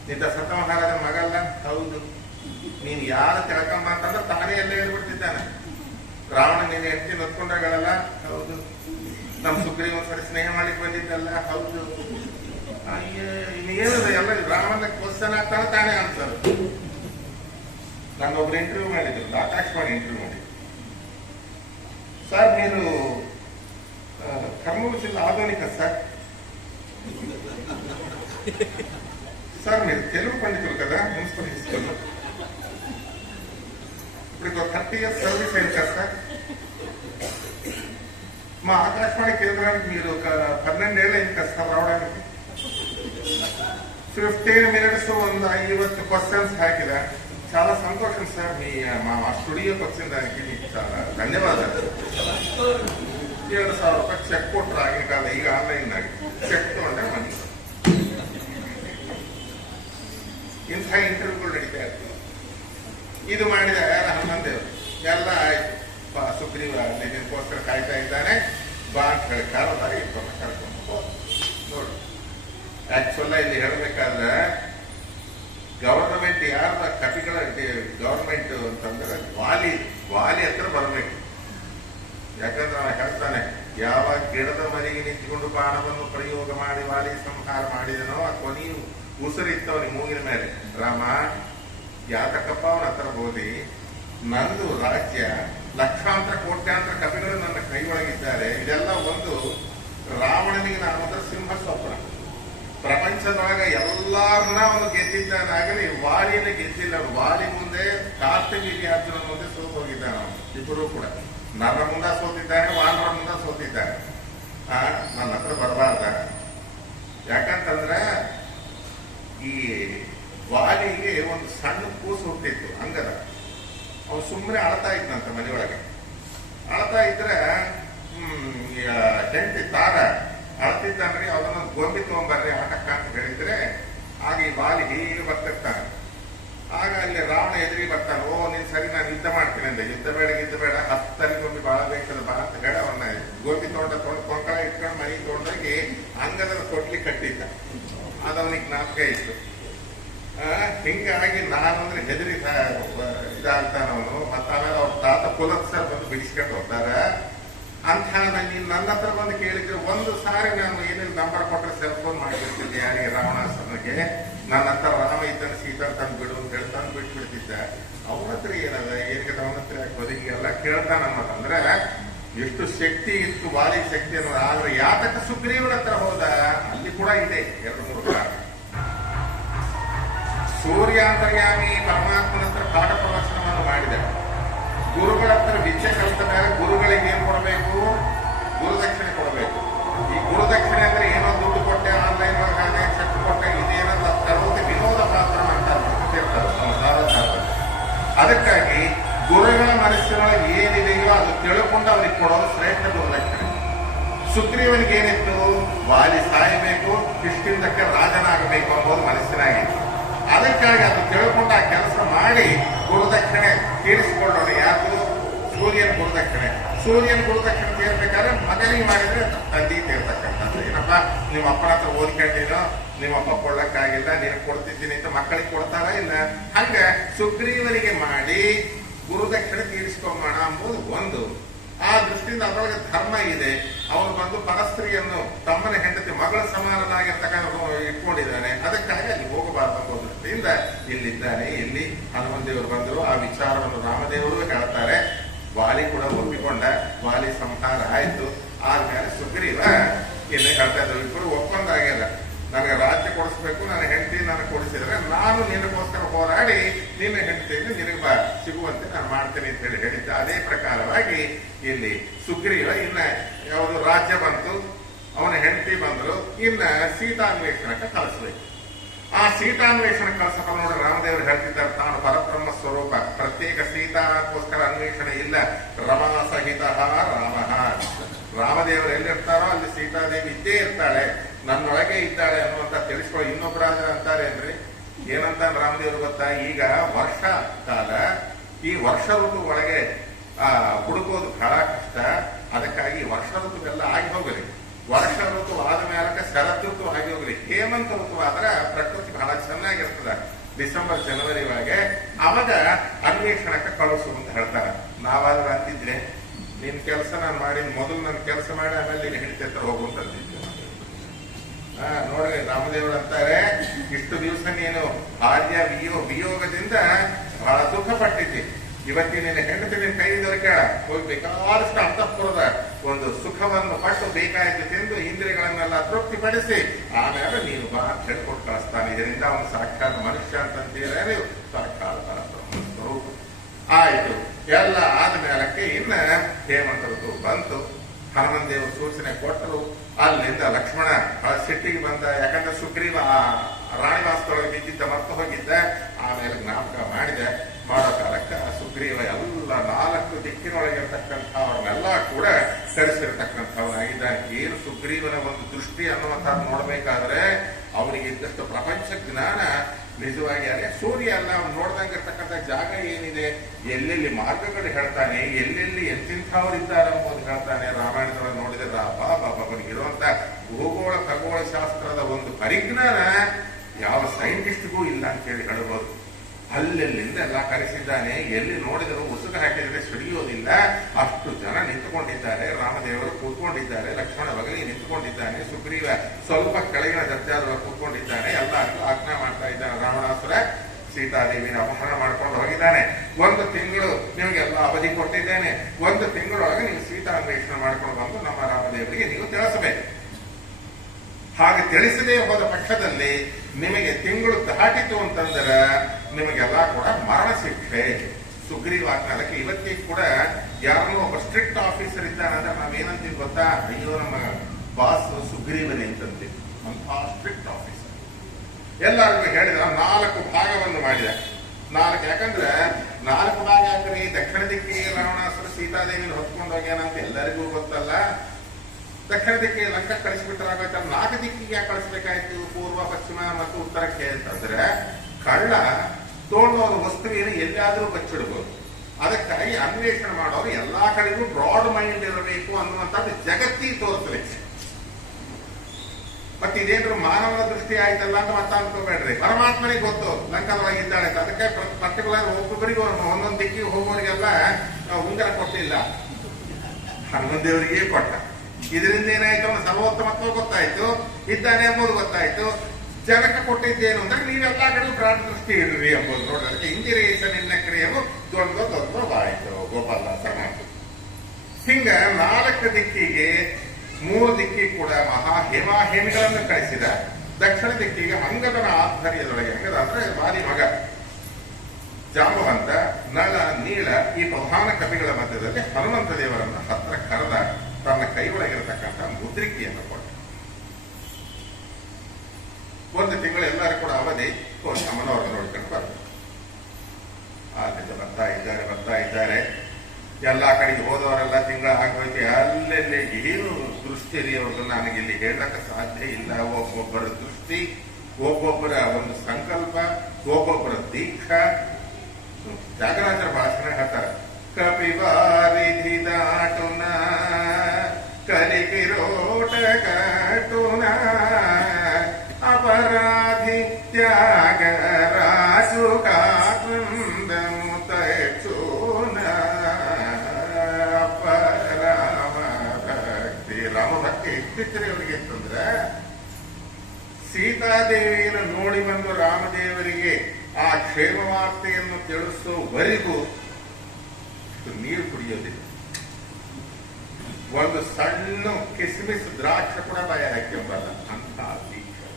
ನಿಂತ ಸತ ಮಹಾರಾಜ ಮಗ ಅಲ್ಲ, ಹೌದು. ನೀನು ಯಾರು ತಿಳ್ಕೊಂಬ ಅಂತಂದ್ರೆ ತಾನೇ ಎಲ್ಲ ಹೇಳ್ಬಿಡ್ತಿದ್ದಾನೆ. ರಾವಣ ನೀನು ಹೆಂಡತಿ ನೊತ್ಕೊಂಡಾಗಲ್ಲ, ಹೌದು. ನಮ್ಮ ಸುಗ್ರೀವ ಒಂದ್ಸರಿ ಸ್ನೇಹ ಮಾಡ್ಲಿಕ್ಕೆ ಬಂದಿದ್ದಲ್ಲ, ಹೌದು. ಇನ್ನೇನದ ಎಲ್ಲ ರಾಮನ ಕ್ವಶನ್ ಆಗ್ತಾನೆ ತಾನೇ ಆನ್ಸರ್. ನಾನೊಬ್ರು ಇಂಟರ್ವ್ಯೂ ಮಾಡಿದ್ರು, ಆಕಾಶವಾಣಿ ಇಂಟರ್ವ್ಯೂ ಮಾಡಿದ್ರು. ಸರ್, మీరు కర్మవశిల ఆధునిక సార్ మీరు తెలుగు పండితులు కదా, మున్సిపల్ స్కూల్లో. ఇప్పుడు 30 years సర్వీస్ అయింది కదా సార్. మా ఆకాశవాణి కేంద్రానికి మీరు ఒక 12 ఏళ్ళు అయింది కదా సార్ రావడానికి. 15 minutes ಒಂದು 50 ಕ್ವಶನ್ಸ್ ಹಾಕಿದ. చాలా సంతోషం సార్. మా స్టూడియోకి వచ్చిన దానికి మీకు చాలా ధన్యవాదాలు. 7,000 ರೂಪಾಯಿ ಚೆಕ್ ಕೊಟ್ಟರು ಆಗಿನ ಕಾಲ. ಈಗ ಆನ್ಲೈನ್ ಚೆಕ್ ತಗೊಂಡೆ ಮನಿ. ಇಂಥ ಇಂಟರ್ವ್ಯೂಗಳು ನಡೀತಾ ಇರ್ತದೆ. ಇದು ಮಾಡಿದ ಹನುಮನ್ ದೇವರು ಎಲ್ಲ ಆಯ್ತು. ಸುಗ್ರೀವ ನಿನಗೋಸ್ಕರ ಕಾಯ್ತಾ ಇದ್ದಾನೆ, ಬಾ ಅಂತ ಹೇಳಿ ಕಾಲದಾರಿ ಇಟ್ಕೊಂಡು ಕರ್ಕೊಂಡು ನೋಡು. ಆಕ್ಚುಲ್ ಇಲ್ಲಿ ಹೇಳಬೇಕಾದ್ರೆ ಗವರ್ನಮೆಂಟ್ ಯಾರ ಕಪಿಗಳ ಗವರ್ಮೆಂಟ್ ಅಂತಂದ್ರೆ ವಾಲಿ ಹತ್ರ ಬರಬೇಕು. ಯಾಕಂದ್ರೆ ನಾವು ಹೇಳ್ತಾನೆ, ಯಾವ ಗಿಡದ ಮನೆಗೆ ನಿಂತ್ಕೊಂಡು ಬಾಣವನ್ನು ಪ್ರಯೋಗ ಮಾಡಿ ವಾಲಿ ಸಂಹಾರ ಮಾಡಿದನೋ ಆ ಕೊನೆಯು ಉಸಿರಿತ್ತವನಿಗೆ ಮೂಗಿನ ಮೇಲೆ, ರಾಮ ಯಾತಕ್ಕಪ್ಪ ಅವನ ಹತ್ರ ಹೋದಿ, ನಂದು ರಾಜ್ಯ ಲಕ್ಷಾಂತರ ಕೋಟ್ಯಾಂತರ ಕಪಿಗಳು ನನ್ನ ಕೈ ಒಳಗಿದ್ದಾರೆ. ಇದೆಲ್ಲ ಒಂದು ರಾವಣನಿಗೆ ನಾನು ಅಂದ್ರೆ ಸಿಂಹ ಸ್ವಪ್ನ. ಪ್ರಪಂಚದೊಳಗ ಎಲ್ಲಾರನ್ನ ಅವನು ಗೆದ್ದಿದ್ದಾನಾಗಲಿ ವಾಲಿನ ಗೆದ್ದಿಲ್ಲ. ವಾಲಿ ಮುಂದೆ ಕಾರ್ತಿವೀರ್ಯಾರ್ಜುನ ಮುಂದೆ ಸೋತು ಹೋಗಿದ್ದಾನೆ. ಅವನು ಇಬ್ಬರು ಕೂಡ ನರ ಮುಂದ ಸೋತಿದ್ದಾನೆ, ವಾನರ ಮುಂದ ಸೋತಿದ್ದಾನೆ. ನನ್ನ ಹತ್ರ ಬರಬಾರ್ದ. ಯಾಕಂತಂದ್ರೆ ಈ ವಾಲಿಗೆ ಒಂದು ಸಣ್ಣ ಕೂಸು ಹುಟ್ಟಿತ್ತು ಅಂಗದ. ಅವನು ಸುಮ್ಮನೆ ಅಳ್ತಾ ಇದ್ನಂತ ಮನೆಯೊಳಗೆ. ಅಳ್ತಾ ಇದ್ರೆ ಹೆಂಡತಿ ತಾರ ಅಳ್ತಿದ್ದಾನ್ರಿ, ಅದನ್ನ ಗೊಂಬಿ ತಗೊಂಬರ್ರಿ ಆಟಕ್ಕ ಅಂತ ಹೇಳಿದ್ರೆ ಆಗ ಈ ವಾಲಿ ಹೀಗೆ ಬರ್ತಿರ್ತಾನೆ. ಆಗ ಅಲ್ಲಿ ರಾವಣ ಎದುರಿ ಬರ್ತಾನೆ. ಓ ನೀನ್ ಸರಿ, ನಾನು ಯುದ್ಧ ಮಾಡ್ತೀನಿ ಅಂದೆ. ಯುದ್ಧ ಬೇಡ 10 ಗೊಂಬಿ ಬಹಳ ಬೇಕದ ಬಾ ಅಂತ ಹೇಳಿ ಅವನ್ನ ಗೊಂಬಿ ತೊಗೊಂಡು ಕೊಂಕಳ ಇಟ್ಕೊಂಡು ಮನೆಗೆ ತೊಗೊಂಡೋಗಿ ಅಂಗದ ತೊಟ್ಲಿ ಕಟ್ಟಿದ್ದ. ಅದವನಿಗೆ ಜ್ಞಾಪಕ ಇತ್ತು. ಹಿಂಗಾಗಿ ನಾನಂದ್ರೆ ಹೆದರಿ ಇದಾಗ್ತಾನವನು. ಮತ್ತ ಆಮೇಲೆ ಅವ್ರ ತಾತ ಕುಲತ್ಸರ್ ಬಂದು ಬಿಡಿಸ್ಕೊಂಡು ಹೋಗ್ತಾರ. ಅಂತ ನೀನ್ ನನ್ನ ಹತ್ರ ಬಂದು ಕೇಳಿದ್ರೆ ಒಂದು ಸಾರಿ ನಾನು ಏನೇನು ನಂಬರ್ ಕೊಟ್ಟರೆ ಸೆಲ್ ಫೋನ್ ಮಾಡಿರ್ತಿದ್ದೆ ಯಾರಿಗೆ, ರಾವಣಾಸನಿಗೆ. ನನ್ನ ಹತ್ರ ರಾಮ ಇದ್ದಾನೆ, ಸೀತಾ ತಂದು ಬಿಡು ಅಂತ ಹೇಳಿ ತಂದು ಬಿಟ್ಬಿಡ್ತಿದ್ದ. ಅವನ ಹತ್ರ ಏನದ ಏನಕ್ಕೆ ಅವನ ಹತ್ರ ಬದುಕಿಗೆಲ್ಲ ಕೇಳ್ತಾನ ಅನ್ನೋದಂದ್ರೆ ಎಷ್ಟು ಶಕ್ತಿ ಇತ್ತು, ವಾಲಿ ಶಕ್ತಿ ಅನ್ನೋದು. ಆದ್ರೆ ಯಾತಕ ಸುಗ್ರೀವನ ಹತ್ರ ಹೋದ ಅಲ್ಲಿ ಕೂಡ ಇದೆ 2-3 ಕಾರಣ. ಸೂರ್ಯಾಂತರ್ಯಾಮಿ ಪರಮಾತ್ಮನ ಹತ್ರ ಪಾಠ ಪ್ರವಚನವನ್ನು ಮಾಡಿದೆ. ಗುರುಗಳ ಹತ್ರ ವಿದ್ಯೆ ಕಲಿತ ಮೇಲೆ ಗುರುಗಳಿಗೆ ಏನ್ ಕೊಡಬೇಕು? ಗುರುದಕ್ಷಿಣೆ ಕೊಡಬೇಕು. ಈ ಗುರುದಕ್ಷಿಣೆ ಅಂದ್ರೆ ಏನೋ ದುಡ್ಡು ಕೊಟ್ಟೆ, ಆನ್ಲೈನ್ ಒಳಗಾನೆ ಚೆಕ್ ಕೊಟ್ಟೆ, ಇದೇನೋ ತರೋದು ವಿನೋದ ಪಾತ್ರ ಅಂತಿರ್ತಾರೆ ಸಂಸಾರದಲ್ಲಿ. ಅದಕ್ಕಾಗಿ ಗುರುಗಳ ಮನಸ್ಸಿನೊಳಗೆ ಏನಿದೆಯೋ ಅದು ತಿಳ್ಕೊಂಡು ಅವ್ರಿಗೆ ಕೊಡೋದು ಶ್ರೇಷ್ಠ ಗುರುದಕ್ಷಿಣೆ. ಸುಗ್ರೀವನಿಗೆ ಏನಿತ್ತು? ವಾಲಿ ಸಾಯಬೇಕು, ಕಿಷ್ಕಿಂಧಕ್ಕೆ ರಾಜನಾಗಬೇಕು ಅನ್ನೋದು ಮನಸ್ಸಿನಾಗಿತ್ತು. ಅದಕ್ಕಾಗಿ ಅದು ತಿಳ್ಕೊಂಡು ಆ ಕೆಲಸ ಮಾಡಿ ಗುರುದಕ್ಷಿಣೆ ತೀರಿಸಿಕೊಳ್ಳೋಣ. ಯಾರು? ಸೂರ್ಯನ ಗುರುದಕ್ಷಿಣೆ. ಸೂರ್ಯನ ಗುರುದಕ್ಷಿಣೆ ತೀರ್ಬೇಕಾದ್ರೆ ಮಗನಿಗೆ ಮಾಡಿದ್ರೆ ತಂದೆ ತೀರ್ತಕ್ಕಂಥದ್ದು. ಏನಪ್ಪ ನಿಮ್ಮ ಅಪ್ಪನ ಹತ್ರ ಓದ್ಕೊಂಡಿನೋ, ನಿಮ್ಮಪ್ಪ ಕೊಡ್ಲಕ್ಕಾಗಿಲ್ಲ, ನೀನು ಕೊಡ್ತಿದ್ದೀನಿ ಅಂತ ಮಕ್ಕಳಿಗೆ ಕೊಡ್ತಾರ ಇಲ್ಲ. ಹಂಗ ಸುಗ್ರೀವನಿಗೆ ಮಾಡಿ ಗುರುದಕ್ಷಿಣೆ ತೀರಿಸ್ಕೊಂಬೋಣ ಅಂಬುದು ಒಂದು. ಆ ದೃಷ್ಟಿಯಿಂದ ಅದರೊಳಗೆ ಧರ್ಮ ಇದೆ. ಅವನು ಬಂದು ಪರಸ್ತ್ರೀಯನ್ನು ತಮ್ಮನ ಹೆಂಡತಿ ಮಗಳ ಸಮಾನನಾಗಿರ್ತಕ್ಕಂಥ ಇಟ್ಕೊಂಡಿದ್ದಾನೆ. ಅದಕ್ಕಾಗಿ ಅಲ್ಲಿ ಹೋಗಬಾರದು ಅನ್ನೋ ದೃಷ್ಟಿಯಿಂದ ಇಲ್ಲಿದ್ದಾನೆ. ಇಲ್ಲಿ ಹನುಮಂತೇವರು ಬಂದರು. ಆ ವಿಚಾರವನ್ನು ರಾಮದೇವರು ಹೇಳ್ತಾರೆ. ವಾಲಿ ಕೂಡ ಒಪ್ಪಿಕೊಂಡ. ವಾಲಿ ಸಂಹಾರ ಆಯ್ತು. ಆದ್ಮೇಲೆ ಸುಗ್ರೀವ ಇಲ್ಲಿ ಹೇಳ್ತಾ ಇದ್ರು, ಇಬ್ಬರು ಒಪ್ಪಂದ ಆಗ್ಯದ. ನನಗೆ ರಾಜ್ಯ ಕೊಡಿಸ್ಬೇಕು, ನನ್ನ ಹೆಂಡತಿ ನನಗೆ ಕೊಡಿಸಿದ್ರೆ ನಾನು ನಿನಗೋಸ್ಕರ ಹೋರಾಡಿ ನಿನ್ನ ಹೆಂಡತಿಯನ್ನು ನಿನಗೆ ಸಿಗುವಂತೆ ನಾನು ಮಾಡ್ತೇನೆ ಅಂತ ಹೇಳಿ ಹೇಳಿದ್ದ. ಅದೇ ಪ್ರಕಾರವಾಗಿ ಇಲ್ಲಿ ಸುಗ್ರೀವ ಇನ್ನ ಯಾವುದು ರಾಜ್ಯ ಬಂತು, ಅವನ ಹೆಂಡತಿ ಬಂದ್ರು, ಇನ್ನ ಸೀತಾನ್ವೇಷಣಕ್ಕೆ ಕಳಿಸ್ಬೇಕು. ಆ ಸೀತಾನ್ವೇಷಣೆ ಕಳಿಸಪ್ಪ ನೋಡಿ ರಾಮದೇವರು ಹೇಳ್ತಿದ್ದಾರೆ, ತಾನು ಪರಬ್ರಹ್ಮ ಸ್ವರೂಪ, ಪ್ರತ್ಯೇಕ ಸೀತಾಗೋಸ್ಕರ ಅನ್ವೇಷಣೆ ಇಲ್ಲ. ರಮಾ ಸಹಿತ ರಾಮ. ರಾಮದೇವರು ಎಲ್ಲಿರ್ತಾರೋ ಅಲ್ಲಿ ಸೀತಾದೇವಿ ಇದ್ದೇ ಇರ್ತಾಳೆ, ನನ್ನೊಳಗೆ ಇದ್ದಾಳೆ ಅನ್ನುವಂತ ತಿಳಿಸ್ಕೊಳ್ಳಿ. ಇನ್ನೊಬ್ಬರಾದ್ರೆ ಅಂತಾರೆ ಅಂದ್ರೆ ಏನಂತ ರಾಮದೇವರು ಗೊತ್ತಾ? ಈಗ ವರ್ಷ ಕಾಲ, ಈ ವರ್ಷ ಋತು ಒಳಗೆ ಹುಡುಕೋದು ಬಹಳ ಕಷ್ಟ. ಅದಕ್ಕಾಗಿ ವರ್ಷ ಋತುವೆಲ್ಲ ಆಗಿ ಹೋಗಲಿ. ವರ್ಷ ಋತು ಆದ ಮೇಲಕ್ಕೆ ಶರತ್ ಋತು ಆಗಿ ಹೋಗಲಿ. ಹೇಮಂತ ಋತು ಆದ್ರೆ ಪ್ರಕೃತಿ ಬಹಳ ಚೆನ್ನಾಗಿರ್ತದೆ. ಡಿಸೆಂಬರ್ ಜನವರಿ ಒಳಗೆ ಅವಾಗ ಅನ್ವೇಷಣಕ್ಕೆ ಕಳಿಸು ಅಂತ ಹೇಳ್ತಾರೆ. ನಾವಾದ್ರೆ ಅಂತಿದ್ರೆ ನಿನ್ ಕೆಲಸ ನಾನು ಮಾಡಿ ಮೊದಲು ನನ್ನ ಕೆಲಸ ಮಾಡಿ ಆಮೇಲೆ ನೀನು ಹೆಂಡತಿ ಹತ್ರ ಹೋಗುವಂತಂದಿದ್ದೆ. ನೋಡ್ರಿ ರಾಮದೇವರು ಅಂತಾರೆ, ಇಷ್ಟು ದಿವಸ ನೀನು ಆರ್ಯ ವಿಯೋಗದಿಂದ ಬಹಳ ದುಃಖ ಪಟ್ಟಿದ್ದಿ. ಇವತ್ತಿನ ನಿನ್ನ ಹೆಂಡತಿ ನಿನ್ನ ಕೈ ದೊರಕಾಳ, ಹೋಗಿ ಬೇಕಾದಷ್ಟು ಅಂತಃಪುರದ ಒಂದು ಸುಖವನ್ನು ಪಟ್ಟು ಬೇಕಾಯ್ತು ತಿಂದು ಇಂದ್ರಿಯಗಳನ್ನೆಲ್ಲ ತೃಪ್ತಿಪಡಿಸಿ ಆಮೇಲೆ ನೀನು ಬಾ ಹೇಳ್ಕೊಟ್ಟು ಕಳಿಸ್ತಾನೆ. ಇದರಿಂದ ಅವನು ಸಾಕ್ಷಾತ್ ಮನುಷ್ಯ ಅಂತಂತೀರ, ಸಾಕ್ಷಾತ್ ಸ್ವರೂಪ ಆಯಿತು. ಎಲ್ಲ ಆದ್ಮೇಲಕ್ಕೆ ಇನ್ನ ಹೇಮಂತ ಋತು ಬಂತು. ಹನುಮಂತೇವರು ಸೂಚನೆ ಕೊಟ್ಟರು. ಅಲ್ಲಿಂದ ಲಕ್ಷ್ಮಣ ಸಿಟ್ಟಿಗೆ ಬಂದ. ಯಾಕಂದ್ರೆ ಸುಗ್ರೀವ ರಾಣಿವಾಸದೊಳಗೆ ಬಿದ್ದಿದ್ದ, ಮರ್ತು ಹೋಗಿದ್ದ. ಆಮೇಲೆ ಜ್ಞಾಪಕ ಮಾಡೋ ಕಾಲಕ್ಕೆ ಸುಗ್ರೀವ ಎಲ್ಲ 4 ದಿಕ್ಕಿನೊಳಗಿರ್ತಕ್ಕಂಥ ಅವ್ರನ್ನೆಲ್ಲ ಕೂಡ ಕರೆಸಿರ್ತಕ್ಕಂಥವನಾಗಿದ್ದಾನೆ. ಏನು ಸುಗ್ರೀವನ ಒಂದು ದೃಷ್ಟಿ ಅನ್ನುವಂಥದ್ದು ನೋಡ್ಬೇಕಾದ್ರೆ ಅವನಿಗೆ ಇದ್ದಷ್ಟು ಪ್ರಪಂಚ ಜ್ಞಾನ ನಿಜವಾಗಿ ಅದೇ ಸೂರ್ಯ ಅಲ್ಲ. ಅವ್ನು ನೋಡ್ದಂಗಿರ್ತಕ್ಕಂಥ ಜಾಗ ಏನಿದೆ, ಎಲ್ಲೆಲ್ಲಿ ಮಾರ್ಗಗಳು ಹೇಳ್ತಾನೆ, ಎಲ್ಲೆಲ್ಲಿ ಎಂತಿಂಥವ್ರು ಇದ್ದಾರೆ ಅನ್ನೋದು ಹೇಳ್ತಾನೆ. ರಾಮಾಯಣದೊಳಗೆ ನೋಡಿದ್ರೆ ಅವನಿಗಿರುವಂತ ಭೂಗೋಳ ಖಗೋಳ ಶಾಸ್ತ್ರದ ಒಂದು ಪರಿಜ್ಞಾನ ಯಾವ ಸೈಂಟಿಸ್ಟ್ಗೂ ಇಲ್ಲ ಅಂತೇಳಿ ಹೇಳ್ಬೋದು. ಅಲ್ಲೆಲ್ಲಿಂದ ಎಲ್ಲ ಕರೆಸಿದ್ದಾನೆ. ಎಲ್ಲಿ ನೋಡಿದರೂ ಉಸುಕ ಹಾಕಿದರೆ ಸಿಡಿಯೋದಿಲ್ಲ. ಅಷ್ಟು ಜನ ನಿಂತುಕೊಂಡಿದ್ದಾರೆ. ರಾಮದೇವರು ಕೂತ್ಕೊಂಡಿದ್ದಾರೆ. ಲಕ್ಷ್ಮಣ ಬಗಲಿ ನಿಂತುಕೊಂಡಿದ್ದಾನೆ. ಸುಗ್ರೀವ ಸ್ವಲ್ಪ ಕೆಳಗಿನ ದರ್ಜಾದವರು ಕೂತ್ಕೊಂಡಿದ್ದಾನೆ. ಎಲ್ಲರಿಗೂ ಆಜ್ಞಾ ಮಾಡ್ತಾ ಇದ್ದಾನೆ. ರಾವಣಾಸುರ ಸೀತಾದೇವಿನ ಅಪಹರಣ ಮಾಡ್ಕೊಂಡು ಹೋಗಿದ್ದಾನೆ. 1 ತಿಂಗಳು ನಿಮಗೆಲ್ಲ ಅವಧಿ ಕೊಟ್ಟಿದ್ದೇನೆ. 1 ತಿಂಗಳೊಳಗೆ ನೀವು ಸೀತಾನ್ವೇಷಣೆ ಮಾಡ್ಕೊಂಡು ಬಂದು ನಮ್ಮ ರಾಮದೇವರಿಗೆ ನೀವು ತಿಳಿಸಬೇಕು. ಹಾಗೆ ತಿಳಿಸದೇ ಹೋದ ಪಕ್ಷದಲ್ಲಿ ನಿಮಗೆ ತಿಂಗಳು ದಾಟಿತು ಅಂತಂದ್ರೆ ನಿಮಗೆಲ್ಲ ಕೂಡ ಮರಣ ಶಿಕ್ಷೆ. ಸುಗ್ರೀವಾಜ್ಞಾಲಕ್ಕೆ ಇವತ್ತಿಗೆ ಕೂಡ ಯಾರನ್ನೋ ಒಬ್ಬ ಸ್ಟ್ರಿಕ್ಟ್ ಆಫೀಸರ್ ಇದ್ದಾನೆ ಅಂದ್ರೆ ನಾವೇನಂತೀವಿ ಗೊತ್ತಾ, ಅಯ್ಯೋ ನಮ್ಮ ಬಾಸ್ ಸುಗ್ರೀವನೇ ಅಂತಂತೀವಿ. ಅಂತ ಸ್ಟ್ರಿಕ್ಟ್ ಆಫೀಸರ್ ಎಲ್ಲರಿಗೂ ಹೇಳಿದ 4 ಭಾಗವನ್ನು ಮಾಡಿದ. 4 ಯಾಕಂದ್ರೆ 4 ಭಾಗ ಯಾಕ್ರಿ, ದಕ್ಷಿಣ ದಿಕ್ಕಿಗೆ ರಾವಣಾಸುರ ಸೀತಾದೇವಿನ ಹೊತ್ಕೊಂಡು ಹೋಗ್ಯಾನಂತ ಎಲ್ಲರಿಗೂ ಗೊತ್ತಲ್ಲ. ದಕ್ಷಿಣ ದಿಕ್ಕಿಗೆ ಲಂಕ ಕಳಿಸ್ಬಿಟ್ರಾಗತ್ತ, 4 ದಿಕ್ಕಿಗೆ ಯಾಕೆ ಕಳಿಸ್ಬೇಕಾಯ್ತು, ಪೂರ್ವ ಪಶ್ಚಿಮ ಮತ್ತು ಉತ್ತರಕ್ಕೆ ಅಂತಂದ್ರೆ ಕಳ್ಳ ತೋಳೋದು ವಸ್ತುವಿನ ಎಲ್ಲಾದ್ರೂ ಬಚ್ಚಿಡ್ಬೋದು. ಅದಕ್ಕಾಗಿ ಅನ್ವೇಷಣೆ ಮಾಡೋರು ಎಲ್ಲಾ ಕಡೆಗೂ ಬ್ರಾಡ್ ಮೈಂಡ್ ಇರಬೇಕು ಅನ್ನುವಂಥದ್ದು ಜಗತ್ತಿಗೆ ತೋರಿಸಲಿಕ್ಕೆ. ಮತ್ತೆ ಇದೇನ್ರು ಮಾನವನ ದೃಷ್ಟಿ ಆಯ್ತಲ್ಲ ಅಂತ ಮತ್ತೆ ಅನ್ಕೋಬೇಡ್ರಿ, ಪರಮಾತ್ಮನಿಗೆ ಗೊತ್ತು ಲಂಕದೊಳಗೆ ಇದ್ದಾಳೆ ಅಂತ. ಅದಕ್ಕೆ ಪರ್ಟಿಕ್ಯುಲರ್ ಒಬ್ಬೊಬ್ಬರಿಗೂ ಒಂದೊಂದು ದಿಕ್ಕಿಗೆ ಹೋಗೋರಿಗೆಲ್ಲ ಉಂಗುರ ಕೊಟ್ಟಿಲ್ಲ, ಹನುಮಂದೇವರಿಗೆ ಕೊಟ್ಟ. ಇದರಿಂದ ಏನಾಯ್ತು, ಅವನ ಸರ್ವೋತ್ತಮತ್ವ ಗೊತ್ತಾಯ್ತು, ಇದ್ದಾನೆ ಎಂಬುದು ಗೊತ್ತಾಯ್ತು. ಜನಕ್ಕೆ ಕೊಟ್ಟಿದ್ದೇನು ಅಂದ್ರೆ ನೀವೆಲ್ಲಾ ಕಡೆ ಪ್ರಾಣ ದೃಷ್ಟಿ ಇರ್ರಿ ಎಂಬುದು ನೋಡ್ರಿ. ಅದಕ್ಕೆ ಇಂಜಿರೇಷ ನಿನ್ನ ಕ್ರಿಯೆಯು ದೊಡ್ಡದಾಯಿತು ಗೋಪಾಲದಾಸ ಮಾತು. ಹಿಂಗ 4 ದಿಕ್ಕಿಗೆ 3 ದಿಕ್ಕಿಗೆ ಕೂಡ ಮಹಾ ಹೇಮಾಹೇಮಿಗಳನ್ನು ಕಳಿಸಿದ. ದಕ್ಷಿಣ ದಿಕ್ಕಿಗೆ ಅಂಗದನ ಆಧ್ವರ್ಯದೊಳಗೆ, ಅಂಗದ ಅಂದ್ರೆ ವಾಲಿ ಮಗ ಜಾಂಬವಂತ, ನಳ, ನೀಳ ಈ ಪ್ರಧಾನ ಕವಿಗಳ ಮಧ್ಯದಲ್ಲಿ ಹನುಮಂತ ದೇವರನ್ನ ಹತ್ರ ಕರೆದ. ತನ್ನ ಕೈ ಒಳಗಿರತಕ್ಕಂಥ ಮುದ್ರಿಕೆಯನ್ನು ಕೊಟ್ಟ. 1 ತಿಂಗಳು ಎಲ್ಲರೂ ಕೂಡ ಅವಧಿ ಅಮ್ಮನವ್ರನ್ನ ನೋಡ್ಕೊಂಡು ಬರ್ತಾರೆ. ಅಲ್ಲಿಂದ ಬರ್ತಾ ಇದ್ದಾರೆ. ಎಲ್ಲಾ ಕಡೆಗೆ ಹೋದವರೆಲ್ಲ ತಿಂಗಳ ಆಗೋಯ್ತು. ಅಲ್ಲೆಲ್ಲಿ ಏನು ದೃಷ್ಟಿ ರೀ ಅವ್ರದ್ದು ನನಗೆ ಇಲ್ಲಿ ಹೇಳಕ್ಕೆ ಸಾಧ್ಯ ಇಲ್ಲ. ಒಬ್ಬೊಬ್ಬರ ದೃಷ್ಟಿ, ಒಬ್ಬೊಬ್ಬರ ಒಂದು ಸಂಕಲ್ಪ, ಒಬ್ಬೊಬ್ಬರ ದೀಕ್ಷಾ. ತ್ಯಾಗರಾಜರ ಭಾಷಣ ಹೇಳ್ತಾರೆ, ಕಪಿವಾರಿಧಿ ದಾಟುನ ಕಲಿಕಿರೋಟ ಕಟುನ ಅಪರಾಧಿ ತ್ಯಾಗ ರಾಜು ಕಾಕೃಂದ ಮುತೂನ. ರಾಮಭಕ್ತಿ ಎಷ್ಟಿತ್ತು ಅವರಿಗೆ ಅಂತಂದ್ರೆ, ಸೀತಾದೇವಿಯನ್ನು ನೋಡಿ ಬಂದು ರಾಮದೇವರಿಗೆ ಆ ಕ್ಷೇಮ ವಾರ್ತೆಯನ್ನು ತಿಳಿಸುವವರೆಗೂ ನೀರು ಕುಡಿಯೋದಿಲ್ಲ. ಒಂದು ಸಣ್ಣ ಕಿಸ್ಮಿಸ್ ದ್ರಾಕ್ಷ ಕೂಡ ಭಯ ಹಾಕಿಂಬಲ್ಲ ಅಂತ ದೀಕ್ಷೆ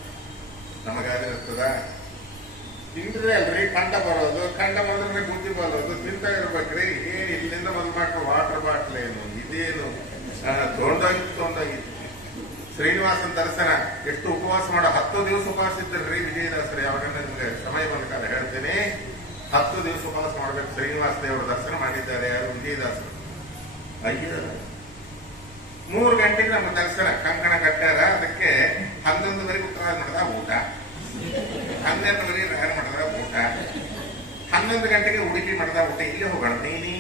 ನಮಗಾಗಿರ್ತದ. ತಿಂದ್ರೆ ಅಲ್ರಿ ಕಂಡ ಬರೋದು, ಕಂಡ ಬರೋದ್ರೆ ಬುದ್ಧಿ ಬರೋದು, ತಿಂತ ಇರ್ಬೇಕ್ರಿ. ಏನ್ ಇಲ್ಲಿಂದ ಬಂದ್ ಮಾಡ್ಕೊಂಡು ವಾಟರ್ ಬಾಟ್ಲ್ ಏನು ಇದೇನು ತೊಗೊಂಡೋಗಿತ್ತು. ಶ್ರೀನಿವಾಸನ ದರ್ಶನ ಎಷ್ಟು ಉಪವಾಸ ಮಾಡೋ, 10 ದಿವಸ ಉಪವಾಸ ಇದ್ದಲ್ರಿ ವಿಜಯದಾಸರು. ಯಾವಾಗ ನಿಮ್ಗೆ ಸಮಯ ಬಂದ ಕಾಲ ಹೇಳ್ತೇನೆ, 10 ದಿವಸ ಉಪವಾಸ ಮಾಡ್ಬೇಕು. ಶ್ರೀನಿವಾಸ ದೇವರ ದರ್ಶನ ಮಾಡಿದ್ದಾರೆ ಯಾರು, ವಿಜಯದಾಸರು. ಅಯ್ಯೋ 3 ಗಂಟೆಗೆ ನಮ್ಮ ದರ್ಶನ ಕಂಕಣ ಕಟ್ಟಾರ. ಅದಕ್ಕೆ 11ವರೆಗೂ ಉತ್ತರ ಮಾಡಿದ ಊಟ, 12ವರೆಗೆ ರಾಯರ್ ಮಾಡಿದ ಊಟ, 11 ಗಂಟೆಗೆ ಉಡುಪಿ ಮಾಡಿದ ಊಟ. ಇಲ್ಲಿ ಹೋಗೋಣ ನೀನಿ.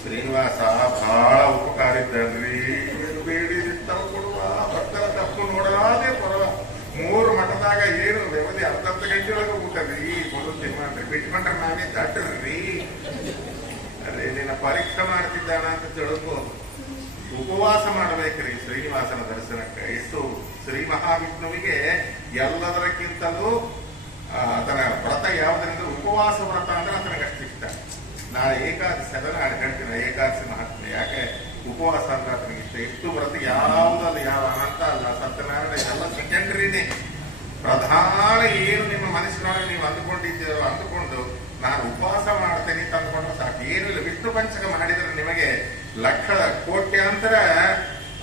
ಶ್ರೀನಿವಾಸ ಬಹಳ ಉಪಕಾರ ಇದ್ದಲ್ರಿ. ಬೇಡಿ ತಾವು ಕೊಡುವ ಭಕ್ತರ ತಪ್ಪು ನೋಡಲಾದೇ ಕೊಡುವ. 3 ಮಠದಾಗ ಏನು ವ್ಯವಧಿ ಅರ್ಧ ಗಂಟೆ ಒಳಗೆ ಊಟದ್ರಿ. ಬರುತ್ತಿ ಮಾಡ್ರಿ, ಬಿಟ್ಕೊಂಡ್ರೆ ನಾವೇ ದಾಟ್ರಿ. ಅದೇ ನಿನ್ನ ಪರೀಕ್ಷೆ ಮಾಡ್ತಿದ್ದಾನ ಅಂತ ತಿಳ್ಬೋದು. ಉಪವಾಸ ಮಾಡಬೇಕ್ರಿ ಶ್ರೀನಿವಾಸನ ದರ್ಶನಕ್ಕೆ. ಎಷ್ಟು ಶ್ರೀ ಮಹಾವಿಷ್ಣುವಿಗೆ ಎಲ್ಲದರಕ್ಕಿಂತಲೂ ಅದರ ವ್ರತ ಯಾವುದರಿಂದ ಉಪವಾಸ ವ್ರತ ಅಂದ್ರೆ ಅದನಿಗೆ ಅಷ್ಟು ಇಷ್ಟ. ನಾಳೆ ಏಕಾದಶಿ ಅದನ್ನ ಹೇಳ್ತೀನಿ, ಏಕಾದಶಿ ಮಹಾತ್ಮೆ. ಯಾಕೆ ಉಪವಾಸ ಅಂದ್ರೆ ಅದನಿಗೆ ಇಷ್ಟ. ಎಷ್ಟು ವ್ರತ ಯಾವುದಲ್ಲ, ಯಾವ ಅನಂತ ಅಲ್ಲ, ಸತ್ಯನಾರಾಯಣ ಎಲ್ಲ ಸೆಕೆಂಡರಿನೇ. ಪ್ರಧಾನ ಏನು ನಿಮ್ಮ ಮನಸ್ಸಿನೊಳಗೆ ನೀವು ಅಂದುಕೊಂಡು ನಾನು ಉಪವಾಸ ಮಾಡ್ತೇನೆ ತಂದುಕೊಂಡ್ರೆ ಸಾಕು. ಏನಿಲ್ಲ, ವಿಷ್ಣು ಪಂಚಕ ಮಾಡಿದ್ರೆ ನಿಮಗೆ ಲಕ್ಷ ಕೋಟ್ಯಾಂತರ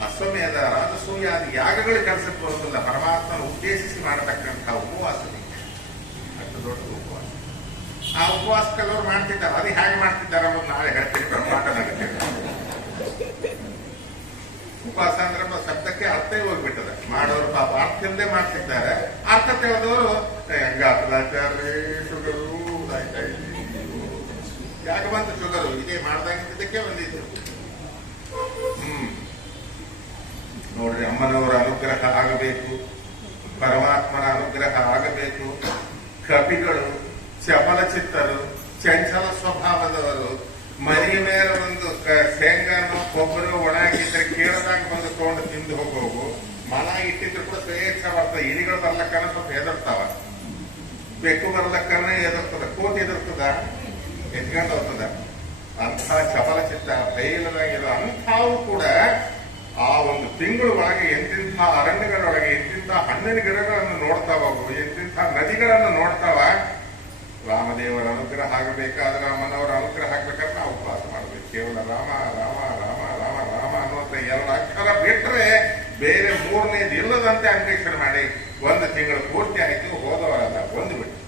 ಅಶ್ವಮೇಧ ರಾಜಸೂಯ ಯಾಗಗಳು ಕೆಲಸಕ್ಕೆ ಬರುತ್ತಿಲ್ಲ. ಪರಮಾತ್ಮನ ಉದ್ದೇಶಿಸಿ ಮಾಡತಕ್ಕಂಥ ಉಪವಾಸ ಅಷ್ಟು ದೊಡ್ಡ ಉಪವಾಸ. ಆ ಉಪವಾಸ ಕೆಲವರು ಮಾಡ್ತಿದ್ದಾರೆ. ಅದು ಹೇಗೆ ಮಾಡ್ತಿದ್ದಾರೆ ಅನ್ನೋದು ನಾಳೆ ಹೇಳ್ತೀನಿ, ಬ್ರಹ್ಮಾಂಡ ನಡೀತಿದೆ. ಉಪವಾಸ ಅಂದ್ರೆ ಶಬ್ದಕ್ಕೆ ಅರ್ಥ ಹೋಗ್ಬಿಟ್ಟದೆ. ಮಾಡೋರು ಪಾಪ ಅರ್ಥಲ್ಲದೆ ಮಾಡ್ತಿದ್ದಾರೆ. ಅರ್ಥ ತಿಳಿದವರು ಹೆಂಗಾಚಾರ್ಯ ಶುಗರು ಯಾಕೆ ಬಂತು ಶುಗರು, ಇದೇ ಮಾಡ್ದಾಗಿದ್ದಕ್ಕೆ ಬಂದಿದ್ದು. ನೋಡ್ರಿ, ಅಮ್ಮನವರ ಅನುಗ್ರಹ ಆಗಬೇಕು, ಪರಮಾತ್ಮನ ಅನುಗ್ರಹ ಆಗಬೇಕು. ಕಪಿಗಳು ಚಪಲ ಚಿತ್ತರು, ಚಂಚಲ ಸ್ವಭಾವದವರು. ಮನೆಯ ಮೇಲೆ ಒಂದು ಶೇಂಗಾನು ಕೊಬ್ಬರು ಒಣಗಿದ್ರೆ ಕೇಳದಾಗ ಬಂದು ತಗೊಂಡು ತಿಂದು ಹೋಗೋವು. ಮನ ಇಟ್ಟಿದ್ರು ಕೂಡ ಸ್ವೇಚ್ಛ ಬರ್ತದೆ. ಇಲಿಗಳು ಬರ್ಲಕ್ಕನ ಸ್ವಲ್ಪ ಹೆದರ್ತಾವ, ಬೆಕ್ಕು ಬರ್ಲಕ್ಕನ ಹೆದರ್ತದ, ಕೋತಿ ಹೆದರ್ತದ, ಎತ್ಕೊಂಡು ಹೋಗ್ತದ. ಅಂಥ ಚಪಲಚಿತ್ತ ಬಯಲದಾಗಿರೋ ಅಂಥವು ಕೂಡ ಆ ಒಂದು ತಿಂಗಳ ಒಳಗೆ ಎಂತಿಂಥ ಅರಣ್ಯಗಳೊಳಗೆ ಎಂತಿಂಥ ಹಣ್ಣಿನ ಗಿಡಗಳನ್ನು ನೋಡ್ತಾವ, ಎಂತಿಂಥ ನದಿಗಳನ್ನು ನೋಡ್ತಾವ. ರಾಮದೇವರ ಅನುಗ್ರಹ ಆಗಬೇಕಾದ್ರೆ, ರಾಮನವರ ಅನುಗ್ರಹ ಆಗ್ಬೇಕಾದ್ರೆ ನಾವು ಉಪವಾಸ ಮಾಡಬೇಕು. ಕೇವಲ ರಾಮ ರಾಮ ರಾಮ ರಾಮ ರಾಮ ಅನ್ನುವಂಥ 2 ಅಕ್ಷರ ಬಿಟ್ಟರೆ ಬೇರೆ ಮೂರನೇದು ಇಲ್ಲದಂತೆ ಅನ್ವೇಷಣೆ ಮಾಡಿ 1 ತಿಂಗಳು ಪೂರ್ತಿ ಆಯ್ತು. ಹೋದವರಲ್ಲ, ಒಂದು ಬಿಟ್ಟು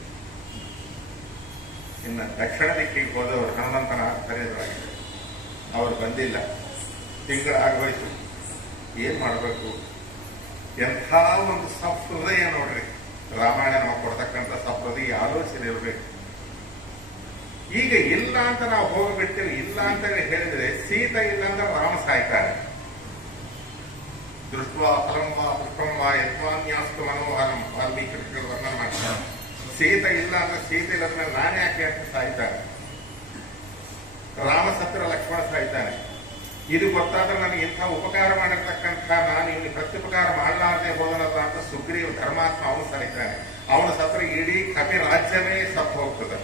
ಇನ್ನು ದಕ್ಷಿಣ ದಿಕ್ಕಿಗೆ ಹೋದವರು ಹನುಮಂತನ ಕರೆಯದಾಗಿದೆ. ಅವರು ಬಂದಿಲ್ಲ, ತಿಂಗಳಾಗೋಯ್ತು. ಏನ್ ಮಾಡಬೇಕು? ಎಂಥ ಒಂದು ಸಹೃದಯ ನೋಡ್ರಿ. ರಾಮಾಯಣ ನಮಗೆ ಕೊಡ್ತಕ್ಕಂಥ ಸಹೃದಯ ಆಲೋಚನೆ ಇರಬೇಕು. ಈಗ ಇಲ್ಲ ಅಂತ ನಾವು ಹೋಗಿಬಿಡ್ತೇವೆ. ಇಲ್ಲ ಅಂತ ಹೇಳಿದ್ರೆ ಸೀತೆ ಇಲ್ಲ ಅಂದ್ರೆ ರಾಮ ಸಾಯ್ತಾರೆ. ದೃಷ್ಟ್ವಾ ಫಲಂ ವಾ ಪುಷ್ಪಂ ವಾ ಯತ್ವಾನ್ಯಾಸ್ತು ಮನೋಹರಂ ವಾಲ್ಮೀಕಿ ವರ್ಣನೆ ಮಾಡ್ತಾರೆ. ಸೀತೆ ಇಲ್ಲ ಅಂದ್ರೆ ಸೀತೆ ಇಲ್ಲದ್ಮೇಲೆ ನಾನೇ ಯಾಕೆ ಅಂತ ಸಾಯ್ತಾನೆ. ರಾಮ ಸತ್ರ ಲಕ್ಷ್ಮಣ ಸಾಯ್ತಾನೆ. ಇದು ಗೊತ್ತಾದ್ರೆ ನನಗೆ ಇಂಥ ಉಪಕಾರ ಮಾಡಿರ್ತಕ್ಕಂಥ ನಾನು ಇಲ್ಲಿ ಪ್ರತ್ಯುಪಕಾರ ಮಾಡಲಾರದೆ ಹೋದನಲ್ಲ ಅಂತ ಸುಗ್ರೀವ ಧರ್ಮಾತ್ಮ ಅವನು ಸಾಯ್ತಾನೆ. ಅವನ ಸತ್ರ ಇಡೀ ಕಪಿ ರಾಜ್ಯವೇ ಸತ್ತು ಹೋಗ್ತದೆ.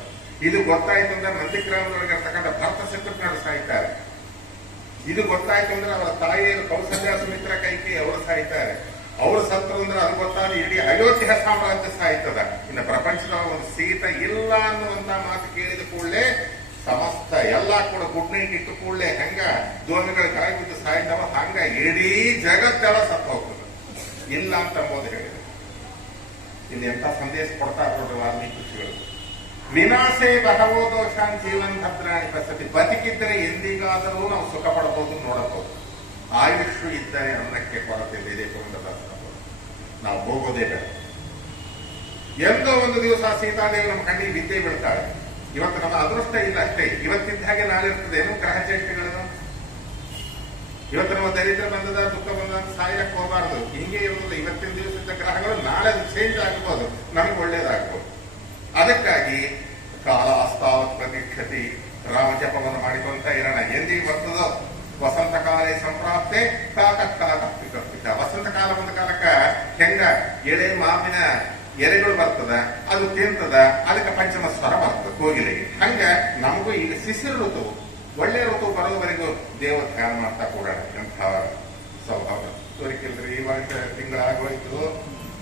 ಇದು ಗೊತ್ತಾಯ್ತು ಅಂದ್ರೆ ನಂದಿಗ್ರಾಮದೊಳಗಿರ್ತಕ್ಕಂಥ ಭರತ ಶತ್ರುಘ್ನರು ಸಾಯ್ತಾರೆ. ಇದು ಗೊತ್ತಾಯ್ತು ಅಂದ್ರೆ ಅವರ ತಾಯಿಯರು ಕೌಸಲ್ಯ ಸುಮಿತ್ರ ಕೈಕಿ ಅವರು ಸಾಯ್ತಾರೆ. ಅವರು ಸತ್ರು ಅಂದ್ರೆ ಅದು ಗೊತ್ತಾದ ಇಡೀ ಅಯೋಧ್ಯ ಸಾಮ್ರಾಜ್ಯ ಸಾಯ್ತದ. ಇನ್ನು ಪ್ರಪಂಚದ ಒಂದು ಸೀತೆ ಇಲ್ಲ ಅನ್ನುವಂತ ಮಾತು ಕೇಳಿದ ಕೂಡಲೇ ಸಮಸ್ತ ಎಲ್ಲಾ ಕೂಡ ಗುಡ್ನೈಟ್ ಇಟ್ಟು ಕೂಡಲೇ ಹೆಂಗ ದೋಣಿಗಳ ಕೆಳಗೆ ಬಿದ್ದು ಸಾಯ್ತವ ಹಂಗ ಇಡೀ ಜಗತ್ತೆಲ್ಲ ಸತ್ತು ಹೋಗ್ತದೆ. ಇಲ್ಲ ಅಂತ ಅಂಬೋದು ಹೇಳಿದ್ರು. ಇಲ್ಲಿ ಎಂತ ಸಂದೇಶ ಕೊಡ್ತಾ ನೋಡ್ರಿ ವಾಲ್ಮೀಕಿ ಋಷಿಗಳು. ವಿನಾಶೇ ಬಹವೋ ದೋಷಾನ್ ಜೀವನ್ ಭದ್ರಾಣಿ ಪಸತಿ. ಬದುಕಿದ್ದರೆ ಎಂದಿಗಾದರೂ ನಾವು ಸುಖ ಪಡಬಹುದು, ನೋಡಬಹುದು. ಆಯುಷ್ ಇದ್ದರೆ ಅನ್ನಕ್ಕೆ ಕೊರತೆ ಇದೆ. ನಾವು ಹೋಗೋದೇ ಬೇಡ. ಎಂದೋ ಒಂದು ದಿವಸ ಸೀತಾದೇವಿ ನಮ್ಮ ಕಣ್ಣಿಗೆ ಬಿದ್ದೇ ಬೀಳ್ತಾಳೆ. ಇವತ್ತು ನಮ್ಮ ಅದೃಷ್ಟ ಇಲ್ಲ ಅಷ್ಟೇ. ಇವತ್ತಿದ್ದ ಹಾಗೆ ನಾಳೆ ಇರ್ತದೆ ಏನು ಗ್ರಹ ಚೇಷ್ಟೆಗಳನ್ನು. ಇವತ್ತು ನಮ್ಮ ದರಿದ್ರ ಬಂದದ ದುಃಖ ಬಂದ ಸಾಯಕ್ಕೆ ಹೋಗಬಾರ್ದು. ಹಿಂಗೆ ಇರುವುದಿಲ್ಲ. ಇವತ್ತಿನ ದಿವಸದ ಗ್ರಹಗಳು ನಾಳೆ ಚೇಂಜ್ ಆಗ್ಬೋದು, ನಮಗೆ ಒಳ್ಳೇದಾಗ್ಬೋದು. ಅದಕ್ಕಾಗಿ ಕಾಲಾಸ್ತಾವತ್ ಪ್ರತೀಕ್ಷತಿ, ರಾಮಜಪವನ್ನು ಮಾಡಿಕೊಂತ ಇರೋಣ. ಎಂದಿಗೆ ಬರ್ತದೋ ವಸಂತ ಕಾಲೇ ಸಂಪ್ರಾಪ್ತೆ ಕಾಕತ್ಕಾಲ. ವಸಂತ ಕಾಲ ಒಂದು ಕಾಲಕ್ಕ ಹೆಂಗ ಎಳೆ ಮಾವಿನ ಎಲೆಗಳು ಬರ್ತದ, ಅದು ತಿಂತದ, ಅದಕ್ಕೆ ಪಂಚಮ ಸ್ವರ ಬರ್ತದೆ ಕೋಗಿಲೆಗೆ. ಹಂಗ ನಮಗೂ ಈಗ ಶಿಶಿರ ಋತು, ಒಳ್ಳೆ ಋತು ಬರೋವರೆಗೂ ದೇವ ಧ್ಯಾನ ಮಾಡ್ತಾ ಕೂಡೋಣ. ಎಂಥ ಸ್ವಭಾವ ತೋರಿಕಿಲ್ರಿ. ಇವಾಗ ತಿಂಗಳಾಗೋಯ್ತು,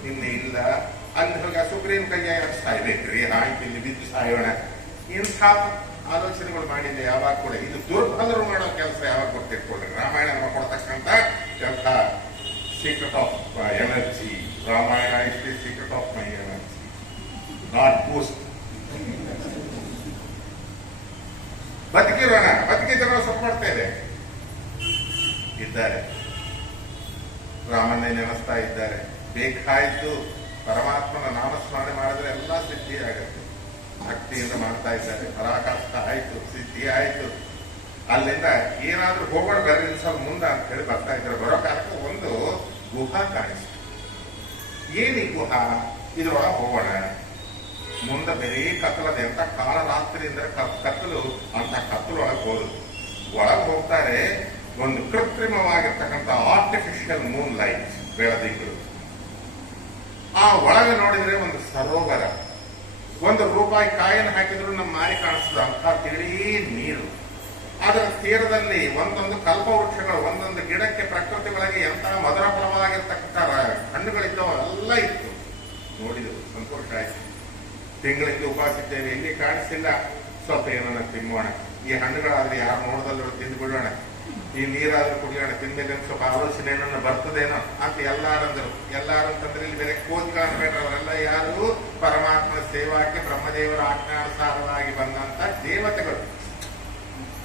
ನಿನ್ನೆ ಇಲ್ಲ. ಅಲ್ಲಿ ಹೋಗಿ ಸುಗ್ರೀವ್ ಕೈಯ ಸಾಯ್ಬೇಕ್ರಿ, ಆಯ್ತು ಇಲ್ಲಿ ಬಿದ್ದು ಸಾಯೋಣ. ಇಂಥ ಆಲೋಚನೆಗಳು ಮಾಡಿದ್ದೆ ಯಾವಾಗ ಕೂಡ. ಇದು ದುರ್ಬಲರು ಮಾಡೋ ಕೆಲಸ ಯಾವಾಗ ಗೊತ್ತಿಟ್ಕೊಳ್ರಿ. ರಾಮಾಯಣ ನಮಗೆ ಕೊಡ್ತಕ್ಕಂಥ ಎಂಥ secret of energy. Ramayana is the secret of my energy, not boost. ಬದುಕಿರೋಣ, ಬದುಕಿದ್ರೆ ಸ್ವಲ್ಪ ಮಾಡ್ತೇವೆ. ಇದ್ದಾರೆ, ರಾಮನ್ನೇ ನೆನೆಸ್ತಾ ಇದ್ದಾರೆ. ಬೇಕಾಯ್ತು ಪರಮಾತ್ಮನ ನಾಮಸ್ಮರಣೆ ಮಾಡಿದ್ರೆ ಎಲ್ಲ ಸಿದ್ಧಿ ಆಗತ್ತೆ. ಭಕ್ತಿಯಿಂದ ಮಾಡ್ತಾ ಇದ್ದಾರೆ. ಪರಾಕಾಷ್ಠ ಆಯ್ತು, ಸಿದ್ಧಿ ಆಯ್ತು. ಅಲ್ಲಿಂದ ಏನಾದ್ರೂ ಹೋಗೋಣ ಬರ್ರಿ ಸ್ವಲ್ಪ ಮುಂದೆ ಅಂತ ಹೇಳಿ ಬರ್ತಾ ಇದ್ದಾರೆ. ಬರೋ ಕಾಲಕ್ಕೆ ಒಂದು ಗುಹಾ ಕಾಣಿಸ್ತು. ಏನಿ ಗುಹಾ? ಇದ್ರೊಳಗೆ ಹೋಗೋಣ. ಮುಂದೆ ಬರೀ ಕತ್ತಲದೆ ಅಂತ ಕಾಲ ರಾತ್ರಿ ಅಂದ್ರೆ ಕತ್ತಲು ಅಂತ ಕತ್ತಲೊಳಗೆ ಹೋದ್ರು. ಒಳಗೆ ಹೋಗ್ತಾರೆ. ಒಂದು ಕೃತ್ರಿಮವಾಗಿರ್ತಕ್ಕಂಥ ಆರ್ಟಿಫಿಷಿಯಲ್ ಮೂನ್ ಲೈಟ್, ಬೆಳದಿಂಗಳು. ಆ ಒಳಗೆ ನೋಡಿದ್ರೆ ಒಂದು ಸರೋವರ. 1 ರೂಪಾಯಿ ಕಾಯನ್ನು ಹಾಕಿದ್ರು ನಮ್ಮ ಮಾರಿ ಕಾಣಿಸ್ತದೆ ಅಂತ ತಿಳಿ ನೀರು. ಅದರ ತೀರದಲ್ಲಿ ಒಂದೊಂದು ಕಲ್ಪವೃಕ್ಷಗಳು, ಒಂದೊಂದು ಗಿಡಕ್ಕೆ ಪ್ರಕೃತಿ ಒಳಗೆ ಎಂತ ಮಧುರ ಫಲವಾಗಿರ್ತಕ್ಕಂಥ ಹಣ್ಣುಗಳಿದ್ದವು ಎಲ್ಲ ಇತ್ತು. ನೋಡಿದ್ರು, ಸಂತೋಷ ಆಯ್ತು. ತಿಂಗಳಿಂದ ಉಪವಾಸಿದ್ದೇವೆ, ಎಲ್ಲಿ ಕಾಣಿಸಿಲ್ಲ. ಸ್ವಲ್ಪ ಏನನ್ನ ತಿನ್ನೋಣ. ಈ ಹಣ್ಣುಗಳಾದ್ರೆ ಯಾರು ನೋಡದಲ್ಲರೂ ತಿಂದು ಬಿಡೋಣ. ಈ ನೀರಾದ್ರೂ ಕುಡಿಯೋಣ. ತಿಂದ್ಮೇಲೆ ಸ್ವಲ್ಪ ಆಲೋಚನೆ ಏನನ್ನ ಬರ್ತದೇನೋ ಅಂತ ಎಲ್ಲಾರಂದ್ರು. ಎಲ್ಲಾರಂತಂದ್ರೆ ಇಲ್ಲಿ ಬೇರೆ ಕೋಚ್ಗಳನ್ನು ಬೇಡ. ಅವರೆಲ್ಲ ಯಾರು ಪರಮಾತ್ಮನ ಸೇವಾಕ್ಕೆ ಬ್ರಹ್ಮದೇವರ ಆಜ್ಞಾನುಸಾರವಾಗಿ ಬಂದಂತ ದೇವತೆಗಳು.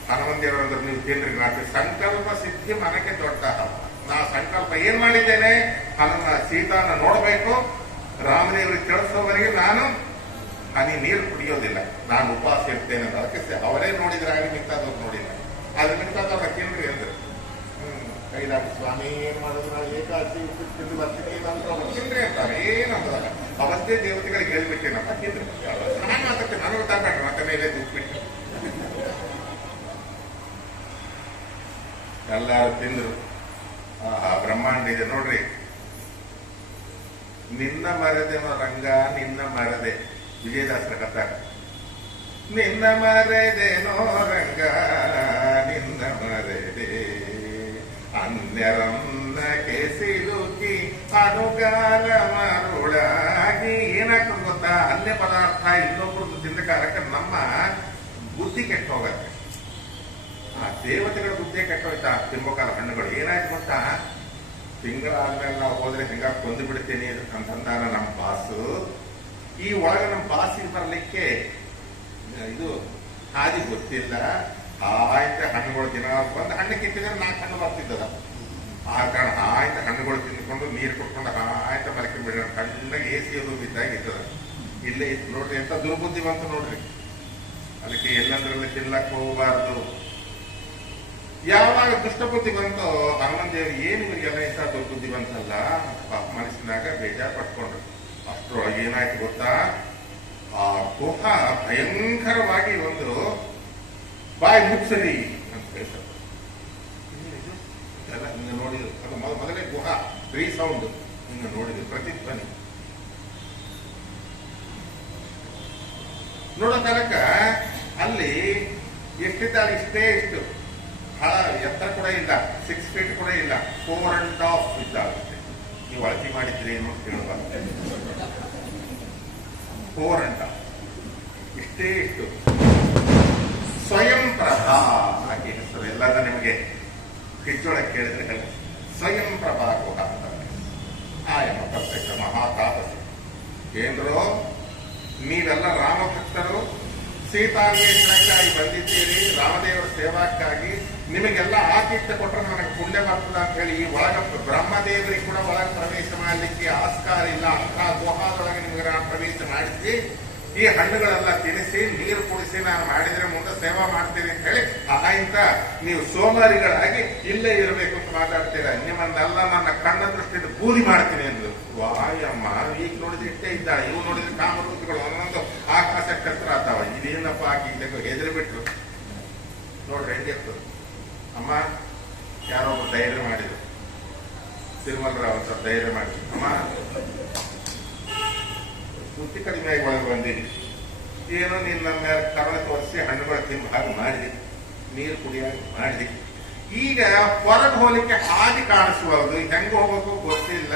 ಹನುಮಂತೇವರಂದ್ರೆ ನೀವು ತಿನ್ರಿ. ನಾಲ್ಕು ಸಂಕಲ್ಪ ಸಿದ್ಧಿ ಮನಕ್ಕೆ ದೊಡ್ಡ. ನಾ ಸಂಕಲ್ಪ ಏನ್ ಮಾಡಿದ್ದೇನೆ? ಸೀತಾನ ನೋಡ್ಬೇಕು, ರಾಮದೇವರಿಗೆ ತಿಳಿಸೋವರೆಗೆ ನಾನು ಹನಿ ನೀರು ಕುಡಿಯೋದಿಲ್ಲ, ನಾನು ಉಪವಾಸ ಇರ್ತೇನೆ. ಅದಕ್ಕೆ ಅವರೇ ನೋಡಿದ್ರೆ ಆಗಿ ಮಿಕ್ಕಾದವ್ರು ನೋಡಿಲ್ಲ. ಅದ್ರ ಮಿಕ್ಕಾದವ್ರ ತಿನ್ರಿ ಅಂದ್ರೆ ಕೈಲಾಸ ಸ್ವಾಮಿ ಏನ್ ಮಾಡಿದ್ರು ಏಕಾದಶಿ ಉಪ್ಪಿಟ್ಟು ಬರ್ತೀನಿ ತಿನ್ರಿ ಅಂತಾರೆ. ಏನಂದ್ರೆ ಅವತ್ತೇ ದೇವತೆಗಳಿಗೆ ಹೇಳ್ಬಿಟ್ಟೇನಪ್ಪ, ತಿನ್ರಿ. ನಾನು ಮಾತಕ್ಕೆ ನನಗೆ ಗೊತ್ತಾಗ್ಬೇಡ್ರಿ, ಮತ್ತೆ ಮೇಲೆ ಉಪ್ಪಿಟ್ಟು ಎಲ್ಲಾರು ತಿಂದ್ರು. ಬ್ರಹ್ಮಾಂಡ ಇದೆ ನೋಡ್ರಿ. ನಿನ್ನ ಮರದೆ ರಂಗ ನಿನ್ನ ಮರದೆ, ವಿಜಯದಾಸರ ಕಥೆ. ನಿನ್ನ ಮರೆದೇನೋ ರಂಗ ನಿನ್ನ ಮರೆದೆ ಅನ್ಯರನ್ನಕ್ಕೆ ಸಿಲುಕಿ ಅನುಗಾಲ ಮರುಳಾಗಿ. ಏನಾಗ್ತದೆ ಗೊತ್ತಾ, ಅನ್ಯ ಪದಾರ್ಥ ಇನ್ನೊಬ್ರದ್ದು ತಿಂದ ಕಾಲಕ್ಕೆ ನಮ್ಮ ಬುದ್ಧಿ ಕೆಟ್ಟ ಹೋಗತ್ತೆ. ಆ ದೇವತೆಗಳ ಬುದ್ಧಿ ಕೆಟ್ಟೋಯ್ತಾ ತಿನ್ಬೇಕಾದ ಹಣ್ಣುಗಳು. ಏನಾಯ್ತು ಗೊತ್ತಾ, ತಿಂಗಳಾದ್ಮೇಲೆ ನಾವು ಹೋದ್ರೆ ಹಿಂಗ ಕೊಂದು ಬಿಡ್ತೀನಿ ಅಂತಂದಾನ ನಮ್ಮ ಬಾಸು. ಈ ಒಳಗೆ ನಮ್ಮ ಬಾಸಿಗೆ ಬರ್ಲಿಕ್ಕೆ ಇದು ಹಾದಿ ಗೊತ್ತಿಲ್ಲ. ಆಯ್ತು ಹಣ್ಣುಗಳು ದಿನ ಒಂದು ಹಣ್ಣು ಕಿತ್ತಿದ್ರೆ 4 ಹಣ್ಣು ಬರ್ತಿದ್ದದ. ಆ ಕಾರಣ ಆಯ್ತು ಹಣ್ಣುಗಳು ತಿಂದ್ಕೊಂಡು ನೀರು ಕೊಟ್ಕೊಂಡು ಆಯ್ತು ಮರಕೆ ಬಿಡೋಣ. ಕಣ್ಣಾಗ AC ಬಿದ್ದಾಗ ಇದ್ದದ. ಇಲ್ಲೇ ಇತ್ತು ನೋಡ್ರಿ, ಅಂತ ದುರ್ಬುದ್ಧಿ ಬಂತು ನೋಡ್ರಿ. ಅದಕ್ಕೆ ಎಲ್ಲಂದ್ರಲ್ಲಿ ತಿನ್ಲಕ್ ಹೋಗಬಾರ್ದು. ಯಾವಾಗ ದುಷ್ಟಬುದ್ಧಿ ಬಂತೋ ಹನುಮಂತ ದೇವರು ಏನು ಇವರಿಗೆಲ್ಲ ಇಂಥ ದುರ್ಬುದ್ಧಿ ಬಂತಲ್ಲ ಮನಸ್ಸಿನಾಗ ಬೇಜಾರು ಪಟ್ಕೊಂಡ್ರು. ಅಷ್ಟರೊಳಗೆ ಏನಾಯ್ತು ಗೊತ್ತಾ, ಆ ಗುಹ ಭಯಂಕರವಾಗಿ ಒಂದು ಬಾಯಿ ಮುಚ್ಚರಿ ಅಂತ ಹೇಳ್ತಾರೆ. ಎಲ್ಲ ಹಿಂಗೆ ನೋಡಿದ್ರು. ಅದು ಮೊದಲೇ ಗುಹ ಸೌಂಡ್ ಹಿಂಗೆ ನೋಡಿದ್ರು, ಪ್ರತಿಧ್ವನಿ ನೋಡೋ ತನಕ ಅಲ್ಲಿ ಎಷ್ಟಿದ್ದಾರೆ ಇಷ್ಟೇ ಇಷ್ಟು ಎತ್ತರ ಕೂಡ ಇಲ್ಲ, 6 ಫೀಟ್ ಕೂಡ ಇಲ್ಲ, 4.5 ಇದ್ದಾವೆ. ನೀವು ಅಳತಿ ಮಾಡಿದ್ರಿ ಏನು ಹೇಳಬಾರ್ದು. 4.5 ಇಷ್ಟೇ ಇಷ್ಟು. ಸ್ವಯಂ ಪ್ರಭಾ ಆಕೆ ಹೆಸರು ಎಲ್ಲದ ನಿಮಗೆ ಕಿಚ್ಚೊಳಗೆ ಕೇಳಿದ್ರೆ ಹೇಳಿ. ಸ್ವಯಂ ಪ್ರಭಾ ಗುಹ ಅಂತ ಆಯಮ್ಮ ಪ್ರತ್ಯಕ್ಷ ಮಹಾತಾಪಸಿ. ಏನ್ರೋ ನೀವೆಲ್ಲ ರಾಮಭಕ್ತರು, ಸೀತಾನ್ವೇಷಣಕ್ಕಾಗಿ ಬಂದಿದ್ದೀರಿ, ರಾಮದೇವರ ಸೇವಾಕ್ಕಾಗಿ. ನಿಮಗೆಲ್ಲ ಆತಿಥ್ಯ ಕೊಟ್ಟರೆ ನನಗೆ ಪುಣ್ಯ ಬರ್ತದ ಅಂತ ಹೇಳಿ ಈ ಒಳಗ ಬ್ರಹ್ಮದೇವರಿಗೆ ಕೂಡ ಒಳಗೆ ಪ್ರವೇಶ ಮಾಡಲಿಕ್ಕೆ ಆಸ್ಕಾರ ಇಲ್ಲ. ಅಂತಹ ಗುಹಾದೊಳಗೆ ನಿಮಗೆ ನಾನು ಪ್ರವೇಶ ಮಾಡಿಸಿ ಈ ಹಣ್ಣುಗಳೆಲ್ಲ ತಿನ್ನಿಸಿ ನೀರು ಕುಡಿಸಿ ನಾನು ಮಾಡಿದ್ರೆ ಮುಂದೆ ಸೇವಾ ಮಾಡ್ತೀನಿ ಅಂತ ಹೇಳಿ ಆಯ್ತ ನೀವು ಸೋಮಾರಿಗಳಾಗಿ ಇಲ್ಲೇ ಇರಬೇಕು ಅಂತ ಮಾತಾಡ್ತೀರ. ನಿಮ್ಮನ್ನೆಲ್ಲ ನನ್ನ ಕಣ್ಣ ದೃಷ್ಟಿಯಿಂದ ಬೂದಿ ಮಾಡ್ತೀನಿ ಅಂದ್ರು. ವಾಯಮ್ಮ, ಈಗ ನೋಡಿದ್ರೆ ಇಷ್ಟೇ ಇದ್ದಾಳೆ, ಇವು ನೋಡಿದ್ರೆ ಕಾಮರೂಪಿಗಳು ಒಂದೊಂದು ಆಕಾಶ ಕತ್ರ ಆಗ್ತಾವ. ಇದೇನಪ್ಪ ಆಗಿ ಹೆದರಿ ಬಿಟ್ರು ನೋಡ್ರಿ ಹೆಂಗಿರ್ತದೆ. ಅಮ್ಮ ಯಾರೊಬ್ರು ಧೈರ್ಯ ಮಾಡಿದ್ರು, ತಿರುಮಲರಾವ್ ಅಂತ ಧೈರ್ಯ ಮಾಡಿದ್ರು. ಅಮ್ಮ ಬುದ್ಧಿ ಕಡಿಮೆಯಾಗಿ ಒಳಗೆ ಬಂದಿದ್ವಿ, ಏನೋ ನಿನ್ನ ಮೇಲೆ ಕವನ ತೋರಿಸಿ ಹಣ್ಣುಗಳು ತಿಂದು ಹಾಗೆ ಮಾಡಿದಿ, ನೀರು ಕುಡಿಯಾಗಿ ಮಾಡಿದಿ. ಈಗ ಹೊರಗೆ ಹೋಗ್ಲಿಕ್ಕೆ ಹಾದಿ ಕಾಣಿಸುವುದು, ಹೆಂಗ ಹೋಗೋದು ಗೊತ್ತಿಲ್ಲ.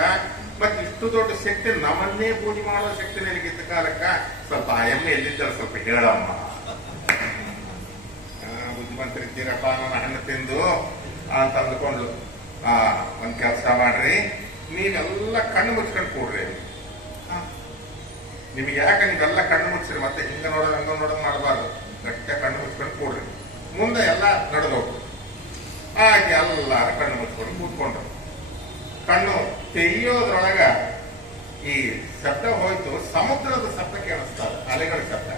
ಮತ್ತೆ ಇಷ್ಟು ದೊಡ್ಡ ಶಕ್ತಿ ನಮ್ಮನ್ನೇ ಪೂಜೆ ಮಾಡೋ ಶಕ್ತಿ ನನಗಿದ್ದ ಕಾಲಕ್ಕ ಸ್ವಲ್ಪ ಎಮ್ಮೆ ಎಲ್ಲಿದ್ದರೆ ಸ್ವಲ್ಪ ಹೇಳಮ್ಮ. ಬುದ್ಧಿವಂತರಿದ್ದೀರಪ್ಪ, ನನ್ನ ಹಣ್ಣು ತಿಂದು ಅಂತ ಅಂದ್ಕೊಂಡು ಒಂದ್ ಕೆಲಸ ಮಾಡ್ರಿ, ನೀವೆಲ್ಲ ಕಣ್ಣು ಮುಚ್ಕೊಂಡು ಕೂಡ್ರಿ. ನಿಮ್ಗೆ ಯಾಕೆ ನೀವೆಲ್ಲ ಕಣ್ಣು ಮುಚ್ಚಿರಿ, ಮತ್ತೆ ಹಿಂಗ ನೋಡೋದು ಹಂಗ ನೋಡೋದು ಮಾಡಬಾರ್ದು. ಗಟ್ಟ ಕಣ್ಣು ಮುಚ್ಕೊಂಡು ಕೂಡ್ರಿ, ಮುಂದೆ ಎಲ್ಲ ನಡೆದೋಗ್ರು. ಹಾಗೆ ಎಲ್ಲಾರು ಕಣ್ಣು ಮುಚ್ಕೊಂಡು ಕೂತ್ಕೊಂಡ್ರು. ಕಣ್ಣು ತೆಯ್ಯೋದ್ರೊಳಗ ಈ ಶಬ್ದ ಹೋಯ್ತು, ಸಮುದ್ರದ ಶಬ್ದ ಕೇಳಿಸ್ತಾರೆ, ಅಲೆಗಳ ಶಬ್ದ.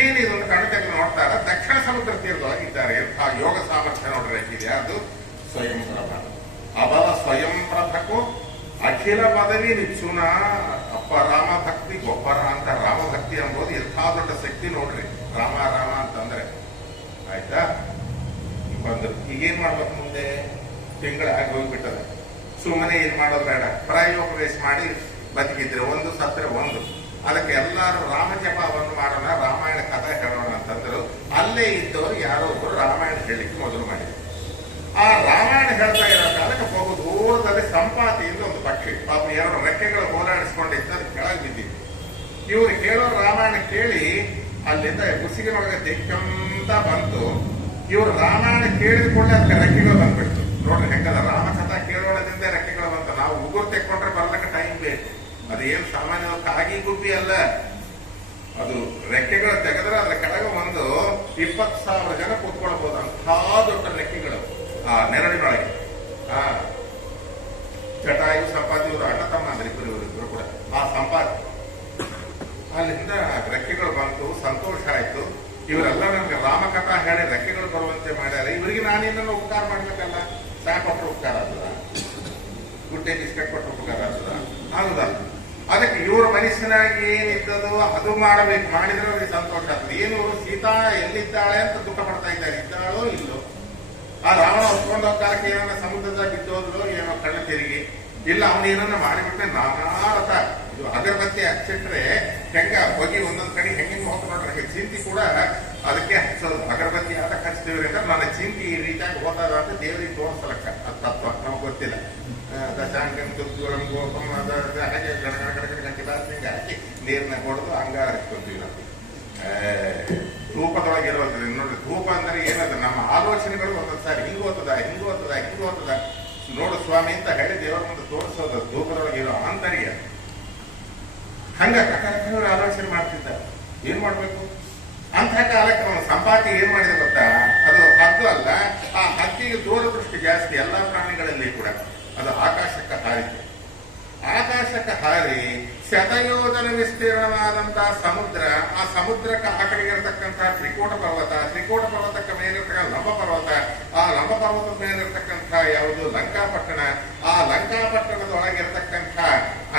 ಏನಿದು ಒಂದು ಕಣ್ಣು ತೆಗೆದು ನೋಡ್ತಾರ, ದಕ್ಷಿಣ ಸಮುದ್ರ ತೀರದೊಳಗೆ ಇದ್ದಾರೆ. ಆ ಯೋಗ ಸಾಮರ್ಥ್ಯ ನೋಡ್ರಿ ಹೇಗಿದೆ. ಅದು ಸ್ವಯಂ ಪ್ರಭ. ಅವರ ಸ್ವಯಂ ಪ್ರಭಕ್ಕೂ ಅಖಿಲ ಪದವಿ ನಿಚ್ಚುನ. ಅಪ್ಪ ರಾಮ ಭಕ್ತಿ ಗೊಬ್ಬರ ಅಂತ. ರಾಮಭಕ್ತಿ ಎಂಬುದು ಎಂಥ ದೊಡ್ಡ ಶಕ್ತಿ ನೋಡ್ರಿ. ರಾಮ ರಾಮ ಅಂತಂದ್ರೆ ಆಯ್ತಾ. ಬಂದ್ರು. ಈಗೇನ್ ಮಾಡ್ಬೇಕು, ಮುಂದೆ ತಿಂಗಳಾಗಿ ಹೋಗ್ಬಿಟ್ಟದ. ಸುಮ್ಮನೆ ಏನ್ ಮಾಡೋದು ಬೇಡ, ಪ್ರಾಯೋಪವೇಶ ಮಾಡಿ ಬದುಕಿದ್ರೆ ಒಂದು, ಸತ್ರ ಒಂದು. ಅದಕ್ಕೆ ಎಲ್ಲರೂ ರಾಮ ಜಪವನ್ನು ಮಾಡೋಣ, ರಾಮಾಯಣ ಕಥೆ ಹೇಳೋಣ ಅಂತಂದ್ರು. ಅಲ್ಲೇ ಇದ್ದವರು ಯಾರೋ ಒಬ್ಬರು ರಾಮಾಯಣ ಹೇಳಲಿಕ್ಕೆ ಮೊದಲು ಮಾಡಿದ್ರು. ಆ ರಾಮಾಯಣ ಹೇಳ್ತಾ ಇರೋ ಕಾಲಕ್ಕೆ ಬಹು ದೂರದಲ್ಲಿ ಸಂಪಾತಿಯಿಂದ ಒಂದು ಪಕ್ಷಿ ಪಾಪ 2 ರೆಕ್ಕೆಗಳು ಹೋರಾಡಿಸ್ಕೊಂಡಿತ್ತು, ಅದು ಕೆಳಗೆ ಬಿದ್ದಿತ್ತು. ಇವ್ರು ಕೇಳೋ ರಾಮಾಯಣ ಕೇಳಿ ಅಲ್ಲಿಂದ ಕುಸಿಗಿನೊಳಗೆ ದಿಕ್ಕಂತ ಬಂತು. ಇವ್ರು ರಾಮಾಯಣ ಕೇಳಿದ ಕೂಡಲೇ ಅದಕ್ಕೆ ರೆಕ್ಕೆಗಳು ಬಂದ್ಬಿಡ್ತು. ನೋಡ್ರಿ ಹೆಂಗದ, ರಾಮಕಥಾ ಕೇಳೋಣದಿಂದ ರೆಕ್ಕೆಗಳು ಬಂತು. ನಾವು ಉಗುರು ತೆಕ್ಕೊಂಡ್ರೆ ಬರ್ಲಕ್ಕೆ ಟೈಮ್ ಬೇಕು. ಅದೇನು ಸಾಮಾನ್ಯ ಕಾಗಿ ಗುಬ್ಬಿ ಅಲ್ಲ, ಅದು ರೆಕ್ಕೆಗಳು ತೆಗೆದ್ರೆ ಅದ್ರ ಕೆಳಗೆ ಒಂದು 20,000 ಜನ ಕೂತ್ಕೊಳ್ಬಹುದು. ಅಂಥ ದೊಡ್ಡ ರೆಕ್ಕೆಗಳು ಆ ನೆರಳಿನೊಳಗೆ. ಜಟಾಯು ಸಂಪಾತಿ ಇವರು ಅಣ್ಣ ತಮ್ಮ ಅಂದ್ರೆ ಇಬ್ಬರು ಕೂಡ. ಆ ಸಂಪಾತಿ ಅಲ್ಲಿಂದ ರೆಕ್ಕೆಗಳು ಬಂತು, ಸಂತೋಷ ಆಯ್ತು. ಇವರೆಲ್ಲ ನಮ್ಗೆ ರಾಮಕಥಾ ಹೇಳಿ ರೆಕ್ಕೆಗಳು ಬರುವಂತೆ ಮಾಡ್ಯಾರ. ಇವರಿಗೆ ನಾನೇನನ್ನು ಉಪಕಾರ ಮಾಡ್ಬೇಕಲ್ಲ, ಚಾ ಕೊಟ್ಟರು ಉಪಕಾರ ಆಗ್ತದ, ಗುಡ್ಡೆ ಬಿಸ್ಕೆಟ್ ಕೊಟ್ಟರು ಉಪಕಾರ ಆಗ್ತದ, ಆಗುದಲ್ಲ. ಅದಕ್ಕೆ ಇವ್ರ ಮನಸ್ಸಿನಾಗಿ ಏನಿದ್ದದೋ ಅದು ಮಾಡಬೇಕು. ಮಾಡಿದ್ರೆ ಅವ್ರಿಗೆ ಸಂತೋಷ ಆಗ್ತದೆ. ಏನು ಸೀತಾ ಎಲ್ಲಿದ್ದಾಳೆ ಅಂತ ದುಃಖ ಪಡ್ತಾ ಇದ್ದಾರೆ, ಇದ್ದಾಳೋ ಇಲ್ಲೋ. ಆ ರಾವಣ ಹೊತ್ಕೊಂಡು ಹೋಗ್ತಾರಕ್ಕೆ ಏನನ್ನ ಸಮುದ್ರದಾಗ ಬಿದ್ದೋದ್ರು, ಏನೋ ಕಣ್ಣು ತೆರಿಗೆ ಇಲ್ಲ, ಅವನೇನನ್ನ ಮಾಡಿಬಿಟ್ರೆ ನಾನಾ ರಥ. ಇದು ಅಗರಬತ್ತಿ ಹಚ್ಚಿಟ್ರೆ ಹೆಂಗ ಹೋಗಿ ಒಂದೊಂದ್ ಕಡೆ ಹೆಂಗೆ ಹೋಗ್ತಾ ನೋಡ್ರಿ, ಚಿಂತಿ ಕೂಡ ಅದಕ್ಕೆ ಹಚ್ಚೋದು ಅಗರಬತ್ತಿ ಅದಕ್ಕೆ ಹಚ್ತೀವ್ರಿ ಅಂದ್ರೆ ನನ್ನ ಚಿಂತೆ ಈ ರೀತಿಯಾಗಿ ಹೋದಾಗ ಅಂತ ದೇವರಿಗೆ ತೋರಿಸಲಕ್ಕ ಅದು ತತ್ವ ನಮ್ಗೆ ಗೊತ್ತಿಲ್ಲ. ದಶಾಂಗಂ ದುಗ್ಗುಳಂ ಗೋಪಂ ಹಾಗೆ ಗಂಟೆ ಬಾಸ್ನಿಂಗ್ ಹಾಕಿ ನೀರ್ನಾಗ ಹೊಡೆದು ಅಂಗಾರ ಹಚ್ಕೊತೀವಿ ನಾವು. ಧೂಪದೊಳಗೆ ಇರೋದ್ರಿ ನೋಡ್ರಿ, ಧೂಪ ಅಂದ್ರೆ ಏನದ ನಮ್ಮ ಆಲೋಚನೆಗಳು ಒಂದೊಂದು ಸಾರಿ ಹಿಂಗ್ ಓದ್ತದ ಹಿಂಗ್ ಓದ್ತದ ಹಿಂಗ್ ಓದ್ತದ ನೋಡು ಸ್ವಾಮಿ ಅಂತ ಹೇಳಿ ದೇವರ ಮುಂದೆ ತೋರಿಸೋದು ಧೂಪದೊಳಗೆ ಇರೋ ಆಂತರ್ಯ. ಹಂಗ ಕಟಕರು ಆಲೋಚನೆ ಮಾಡ್ತಿದ್ದಾರೆ ಏನ್ ಮಾಡ್ಬೇಕು ಅಂತ ಕಾಲಕ್ಕೆ ಅವನು ಸಂಪಾತಿ ಏನ್ ಮಾಡಿದ ಗೊತ್ತಾ, ಅದು ಹದ್ದು ಅಲ್ಲ, ಆ ಹದ್ದಿಗೆ ದೂರದೃಷ್ಟಿ ಜಾಸ್ತಿ ಎಲ್ಲಾ ಪ್ರಾಣಿಗಳಲ್ಲಿ ಕೂಡ. ಅದು ಆಕಾಶಕ್ಕೆ ಹಾರಿತು. ಆಕಾಶಕ್ಕೆ ಹಾರಿ ಶತಯೋಜನ ವಿಸ್ತೀರ್ಣವಾದಂತಹ ಸಮುದ್ರ, ಆ ಸಮುದ್ರಕ್ಕೆ ಆ ಕಡೆಗೆ ಇರತಕ್ಕಂತಹ ತ್ರಿಕೋಟ ಪರ್ವತ, ತ್ರಿಕೋಟ ಪರ್ವತಕ್ಕೆ ಮೇಲಿರ್ತಕ್ಕಂಥ ಲಂಬ ಪರ್ವತ, ಆ ಲಂಬ ಪರ್ವತದ ಮೇಲಿರ್ತಕ್ಕಂಥ ಯಾವುದು ಲಂಕಾಪಟ್ಟಣ, ಆ ಲಂಕಾಪಟ್ಟಣದೊಳಗಿರತಕ್ಕಂಥ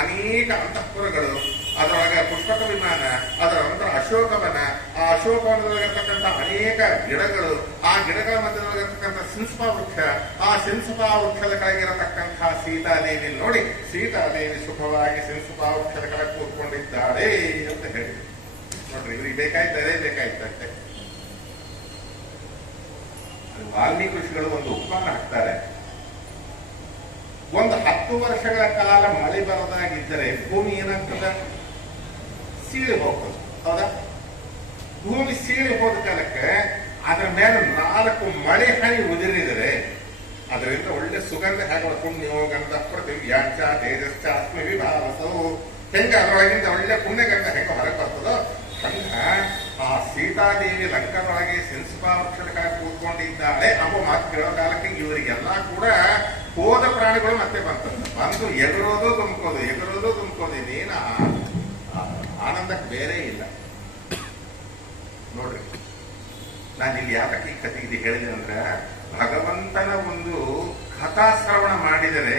ಅನೇಕ ಅಂತಃಪುರಗಳು, ಅದರೊಳಗೆ ಪುಷ್ಪಕ ವಿಮಾನ, ಅದರ ನಂತರ ಅಶೋಕವನ, ಆ ಅಶೋಕವನದೊಳಗಿರ್ತಕ್ಕಂಥ ಅನೇಕ ಗಿಡಗಳು, ಆ ಗಿಡಗಳ ಮಧ್ಯದೊಳಗಿರ್ತಕ್ಕಂಥ ಸಿಂಸಪಾ ವೃಕ್ಷ, ಆ ಸಿಂಸಪಾ ವೃಕ್ಷದ ಕೆಳಗಿರತಕ್ಕಂಥ ಸೀತಾದೇವಿ ನೋಡಿ, ಸೀತಾದೇವಿ ಸುಖವಾಗಿ ಸಿಂಸಪಾ ವೃಕ್ಷದ ಕೆಳಗೆ ಕೂತ್ಕೊಂಡಿದ್ದಾಳೆ ಅಂತ ಹೇಳಿ ನೋಡ್ರಿ. ಇವ್ರಿಗೆ ಬೇಕಾಯ್ತು ಅದೇ ಬೇಕಾಯ್ತಂತೆ. ವಾಲ್ಮೀಕಿ ಋಷಿಗಳು ಒಂದು ಉಪಮಾನ ಹಾಕ್ತಾರೆ. ಒಂದು 10 ವರ್ಷಗಳ ಕಾಲ ಮಳೆ ಬರದಾಗಿದ್ದರೆ ಭೂಮಿ ಏನಾಗ್ತದ, ಸೀಳಿ ಹೋಗ್ತದೆ. ಹೌದಾ? ಭೂಮಿ ಸೀಳಿ ಹೋದ ಕಾಲಕ್ಕೆ ಅದರ ಮೇಲೆ 4 ಮಳೆ ಹನಿ ಉದಿರಿದರೆ ಅದರಿಂದ ಒಳ್ಳೆ ಸುಗಂಧ ಹೇಗೆ ಪುಣ್ಯೋ ಗಂಧ ಪೃಥಿವ್ಯಾಂಚ ತೇಜಶ್ಚ ಆತ್ಮ ವಿಭಾವಸವು, ಹೆಂಗ ಅದರೊಳಗಿಂದ ಒಳ್ಳೆ ಪುಣ್ಯಗಂಧ ಹೆಂಗ ಹೊರಗೆ ಬರ್ತದೋ ಹಂಗ ಆ ಸೀತಾದೇವಿ ಲಂಕದೊಳಗೆ ಸಿಂಸಪಾ ವೃಕ್ಷದ ಕೂತ್ಕೊಂಡಿದ್ದಾಳೆ ಎಂಬ ಮಾತು ಕೇಳೋ ಕಾಲಕ್ಕೆ ಇವರಿಗೆಲ್ಲ ಕೂಡ ಹೋದ ಪ್ರಾಣಿಗಳು ಮತ್ತೆ ಬಂದು ಎಗರೋದು ತುಮ್ಕೋದು, ಎಗರೋದು ತುಮ್ಕೋದು. ಇದೇನ ಆನಂದಕ್ಕೆ ಬೇರೆ ಇಲ್ಲ ನೋಡ್ರಿ. ನಾನು ಇಲ್ಲಿ ಯಾಕೆ ಈ ಕಥೆ ಇದು ಹೇಳಿದೆ ಅಂದ್ರೆ, ಭಗವಂತನ ಒಂದು ಕಥಾಶ್ರವಣ ಮಾಡಿದರೆ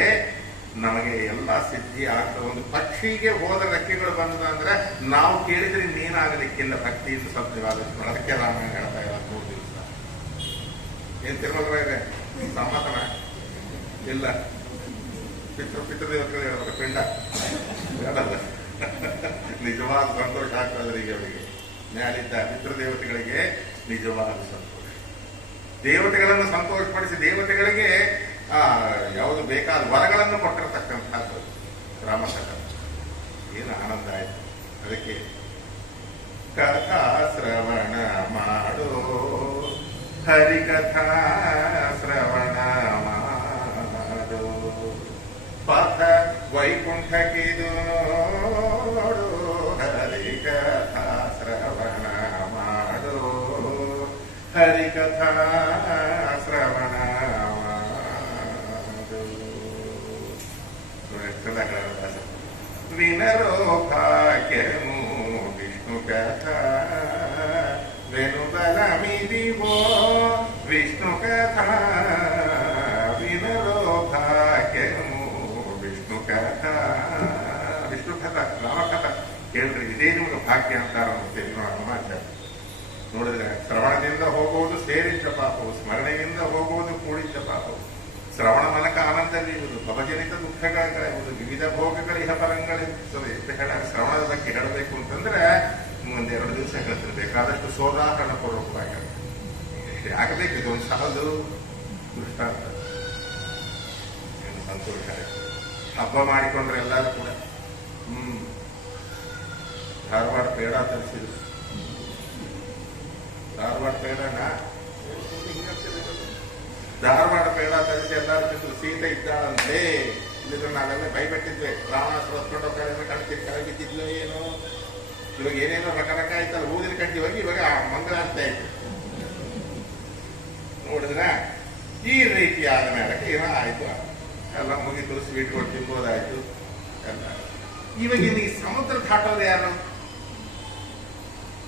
ನಮಗೆ ಎಲ್ಲ ಸಿದ್ಧಿ ಆಗ್ತದೆ. ಒಂದು ಪಕ್ಷಿಗೆ ಹೋದ ರೆಕ್ಕೆಗಳು ಬಂದ ಅಂದ್ರೆ ನಾವು ಕೇಳಿದ್ರೆ ಇನ್ನೇನಾಗಲಿಕ್ಕಿಲ್ಲ, ಭಕ್ತಿಯಿಂದ ಸತ್ಯವಾದಷ್ಟು. ಅದಕ್ಕೆ ರಾಮಾಯಣ ಹೇಳ್ತಾ ಇಲ್ಲ 3 ದಿವಸ. ಏನ್ ತಿರುಮಲ ಸಮ್ಮತನ ಇಲ್ಲ, ಪಿತೃದೇವತೆಗಳು ಹೇಳ್ಬೇಕು, ಪಿಂಡ ಹೇಳಲ್ಲ. ನಿಜವಾದ ಸಂತೋಷ ಆಗ್ತದೆ ಈಗ ಅವರಿಗೆ. ಮ್ಯಾಲಿದ್ದ ಪಿತೃದೇವತೆಗಳಿಗೆ ನಿಜವಾದ ಸಂತೋಷ. ದೇವತೆಗಳನ್ನು ಸಂತೋಷಪಡಿಸಿ ದೇವತೆಗಳಿಗೆ ಯಾವುದು ಬೇಕಾದ ವರಗಳನ್ನು ಕೊಟ್ಟಿರತಕ್ಕಂಥದ್ದು ರಾಮಕಥಾ. ಏನು ಆನಂದ ಆಯ್ತು. ಅದಕ್ಕೆ ಕಥಾ ಶ್ರವಣ ಮಾಡೋ, ಹರಿಕಥಾ ಶ್ರವಣ ಮಾಡೋ, ಪಥ ವೈಕುಂಠಕ್ಕಿದು ನೋಡು, ಹರಿಕಥಾ ಶ್ರವಣ ಮಾಡೋ, ಹರಿಕಥಾ ಶ್ರವಣ ವಿನರೋ ಭಾಗ್ಯಮು ವಿಷ್ಣು ಕಥಾ ವೆನುಬಲಮಿದಿವೋ ವಿಷ್ಣು ಕಥಾ, ವಿನರೋ ಭಾಗ್ಯಮು ವಿಷ್ಣು ಕಥಾ. ವಿಷ್ಣು ಕಥಾ ರಾಮಕಥಾ ಕೇಳ್ರಿ, ಇದೇ ನಿಮ್ಗೆ ಭಾಗ್ಯ ಅಂತಾರ ಹನುಮಾಚಾರ್ಯ. ನೋಡಿದ್ರೆ ಶ್ರವಣದಿಂದ ಹೋಗುವುದು ಸೇರಿದ್ದ ಪಾಪವು, ಸ್ಮರಣೆಯಿಂದ ಹೋಗುವುದು ಕೂಡಿದ್ದ ಪಾಪವು. ಶ್ರವಣ ಮನಕ ಆನಂದವಿರುವುದು, ಭವಜನಿತ ದುಃಖಗಳ ಕಳೆಯುವುದು, ವಿವಿಧ ಭೋಗಗಳಿಹ ಪರಂಗಳಿರುತ್ತದೆ ಅಂತ ಹೇಳ. ಶ್ರವಣದ ಬಗ್ಗೆ ಹೇಳಬೇಕು ಅಂತಂದ್ರೆ ಮುಂದೆ 2 ದಿವಸ ಹೇಳ್ತಾರೆ. ಬೇಕಾದಷ್ಟು ಸೋದಾಹರಣ ಪೂರ್ವಕವಾಗಿ ಆಗಬೇಕು. ಇದೊಂದು ಸಹಜ ದೃಷ್ಟಾಂತ. ಸಂತೋಷ ಹಬ್ಬ ಮಾಡಿಕೊಂಡ್ರೆ ಎಲ್ಲರೂ ಕೂಡ. ಧಾರವಾಡ ಪೇಡ ತರಿಸಿದ್ರು. ಧಾರವಾಡ ಪೇಡನ ಧಾರವಾಡ ಪೇಡ ತರಿಸಿ ಎಲ್ಲರೂ ತಿಂದ್ರು. ಸೀತೆ ಇದ್ದಾಳಂತೆ. ಇಲ್ಲಿದ್ರೆ ನಾವೆಲ್ಲ ಭಯಪಟ್ಟಿದ್ವಿ. ರಾವಣಾಸುರ ಹೊತ್ಕೊಂಡು ಕಣ್ತಿರ್ ಕಳೆ ಬಿದ್ದಿದ್ಲು ಏನು. ಇವಾಗ ಏನೇನೋ ರಕ ಆಯ್ತಲ್ಲ, ಊದಿನ ಕಟ್ಟಿ ಹೋಗಿ ಇವಾಗ ಮಂಗಳ ಆಗ್ತಾ ಇತ್ತು. ನೋಡಿದ್ರ ಈ ರೀತಿ ಆದ ಮೇಲೆ ಏನೋ ಆಯ್ತು, ಎಲ್ಲ ಮುಗಿತು, ಸ್ವೀಟ್ಗಳು ತಿನ್ಬೋದಾಯ್ತು ಎಲ್ಲ. ಇವಾಗ ಈ ಸಮುದ್ರ ದಾಟೋದು ಯಾರು?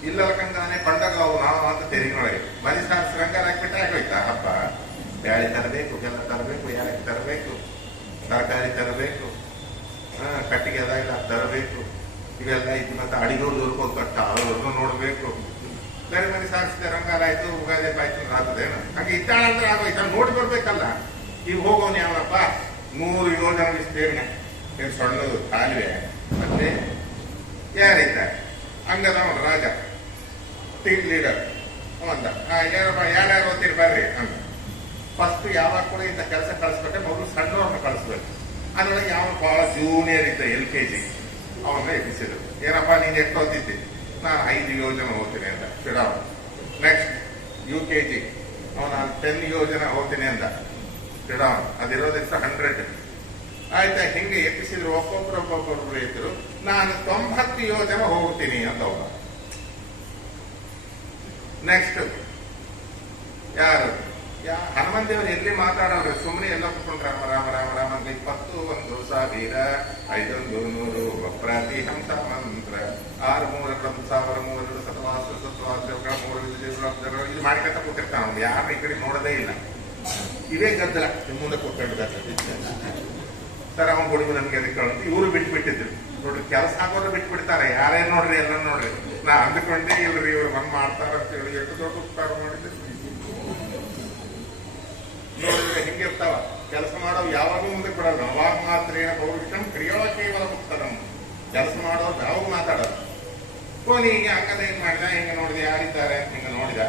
ಇಲ್ಲಕಂತಾನೆ ಪಂಡಗ ಅವು ನಾವು ಅಂತ ತೆರಿನೊಳಗೆ ಮನುಷ್ಯ ಶೃಂಗಾರ ಹಾಕ್ಬಿಟ್ಟು ಆಗೋಯ್ತಾ ಹಬ್ಬ. ಬ್ಯಾಳಿ ತರಬೇಕು, ಬೆಲ್ಲ ತರಬೇಕು, ಏಲಕ್ಕಿ ತರಬೇಕು, ತರಕಾರಿ ತರಬೇಕು, ಕಟ್ಟಿಗೆ ಅದಾಗಿಲ್ಲ ತರಬೇಕು. ಇವೆಲ್ಲ ಇದು ಮತ್ತೆ ಅಡಿಗೋರು ದೊರ್ಕೋದು ಕಟ್ಟ ಅವ್ರನ್ನು ನೋಡ್ಬೇಕು. ಬೇರೆ ಮನೆ ಸಾರಿಸಿದ ರಂಗಾರ ಆಯ್ತು, ಉಗಾದಿ ಆಯ್ತು ಆಗ್ತದೇನು. ಹಂಗೆ ಇದ್ದಾಳಂದ್ರೆ ಆಗೋಯ್ತು, ನೋಡಿ ಬರ್ಬೇಕಲ್ಲ. ಈಗ ಹೋಗೋನು ಯಾವನಪ್ಪ 3 ಯೋಜನೆ ವಿಸ್ತೀರ್ಣ, ಏನು ಸಣ್ಣದು ಕಾಲುವೆ, ಮತ್ತೆ ಯಾರಿದ್ದಾರೆ ಹಂಗದವನು ರಾಜ. ಟೀಮ್ ಲೀಡರ್ ಅಂದ, ಏನಪ್ಪ ಯಾರ್ಯಾರು ಓದ್ತೀರಿ ಬರ್ರಿ ಅಂತ. ಫಸ್ಟ್ ಯಾವಾಗ ಕೂಡ ಇಂಥ ಕೆಲಸ ಕಳಿಸ್ಬೇಕೆ ಮೊದಲು ಸಣ್ಣವ್ರನ್ನ ಕಳಿಸ್ಬೇಕು. ಅದರೊಳಗೆ ಯಾವ ಬಹಳ ಜೂನಿಯರ್ ಇದ್ದ LKG ಅವನ್ನ ಎಬ್ಬಿಸಿದ್ರು. ಏನಪ್ಪ ನೀನು ಎಷ್ಟು ಓದಿದ್ದಿ? ನಾನು 5 ಯೋಜನೆ ಓದ್ತೀನಿ ಅಂತ ಬಿಡವ. ನೆಕ್ಸ್ಟ್ UKG ನಾನು 10 ಯೋಜನೆ ಓದ್ತೀನಿ ಅಂತ ಬಿಡವ. ಅದಿರೋದೆಷ್ಟು 100. ಆಯ್ತಾ, ಹಿಂಗೆ ಎಬ್ಬಿಸಿದ್ರು. ಒಬ್ಬೊಬ್ರು ಇದ್ರು. ನಾನು 90 ಯೋಜನೆ ಹೋಗ್ತೀನಿ ಅಂತ ಹೋಗ. ನೆಕ್ಸ್ಟ್ ಯಾರು ಹನುಮಂತ ದೇವರು ಎಲ್ಲಿ ಮಾತಾಡೋರು? ಸುಮ್ಮನೆ ಎಲ್ಲ ಕುತ್ಕೊಂಡು ರಾಮ ರಾಮ ರಾಮ ರಾಮ ಅಂತ 21,000 500 ಪ್ರತಿ ಹಂಸ ಮಂತ್ರ 6,3,1,3 ಸತವಾಸ ಇದು ಮಾಡ್ಕೊಂತ ಕೂತಿರ್ತಾನ. ಅವ್ನು ಯಾರು ಈ ಕಡೆ ನೋಡೋದೇ ಇಲ್ಲ. ಇವೇ ಗದ್ದಲ ಮುಂದೆ ಕೂತ್ಕೊಂಡು ಸರ್ ಅವನ್ ಹುಡುಗ ನಮ್ಗೆ ಅದಕ್ಕೆ ಇವರು ಬಿಟ್ಬಿಟ್ಟಿದ್ರು ನೋಡ್ರಿ. ಕೆಲಸ ಆಗೋರು ಬಿಟ್ಬಿಡ್ತಾರೆ. ಯಾರೇನ್ ನೋಡ್ರಿ ಎಲ್ಲ ನೋಡ್ರಿ. ನಾ ಅಂದ್ಕೊಂಡೆ ಇವ್ರು ಬಂದ್ ಮಾಡ್ತಾರ ಅಂತ ಹೇಳಿ ಎಷ್ಟು ದೊಡ್ಡ ಉಪಕಾರ ಮಾಡಿದ್ರು ನೋಡಿದ್ರೆ ಹಿಂಗಿರ್ತಾವ. ಕೆಲಸ ಮಾಡೋರು ಯಾವಾಗೂ ಮುಂದಕ್ಕೆ ಬಿಡೋದು. ಅವಾಗ ಮಾತ್ರ ಏನ ಪೌರುಷಂ ಕ್ರಿಯಾ ಕೇವಲ ಮುಕ್ತದಂ. ಕೆಲಸ ಮಾಡೋರು ಯಾವಾಗ ಮಾತಾಡೋದು. ಕೋನಿ ಹೀಗೆ ಅಂಕದ ಏನ್ ಮಾಡಿದ, ಹಿಂಗ ನೋಡಿದ ಯಾರಿದ್ದಾರೆ ಅಂತ ಹಿಂಗ ನೋಡಿದ.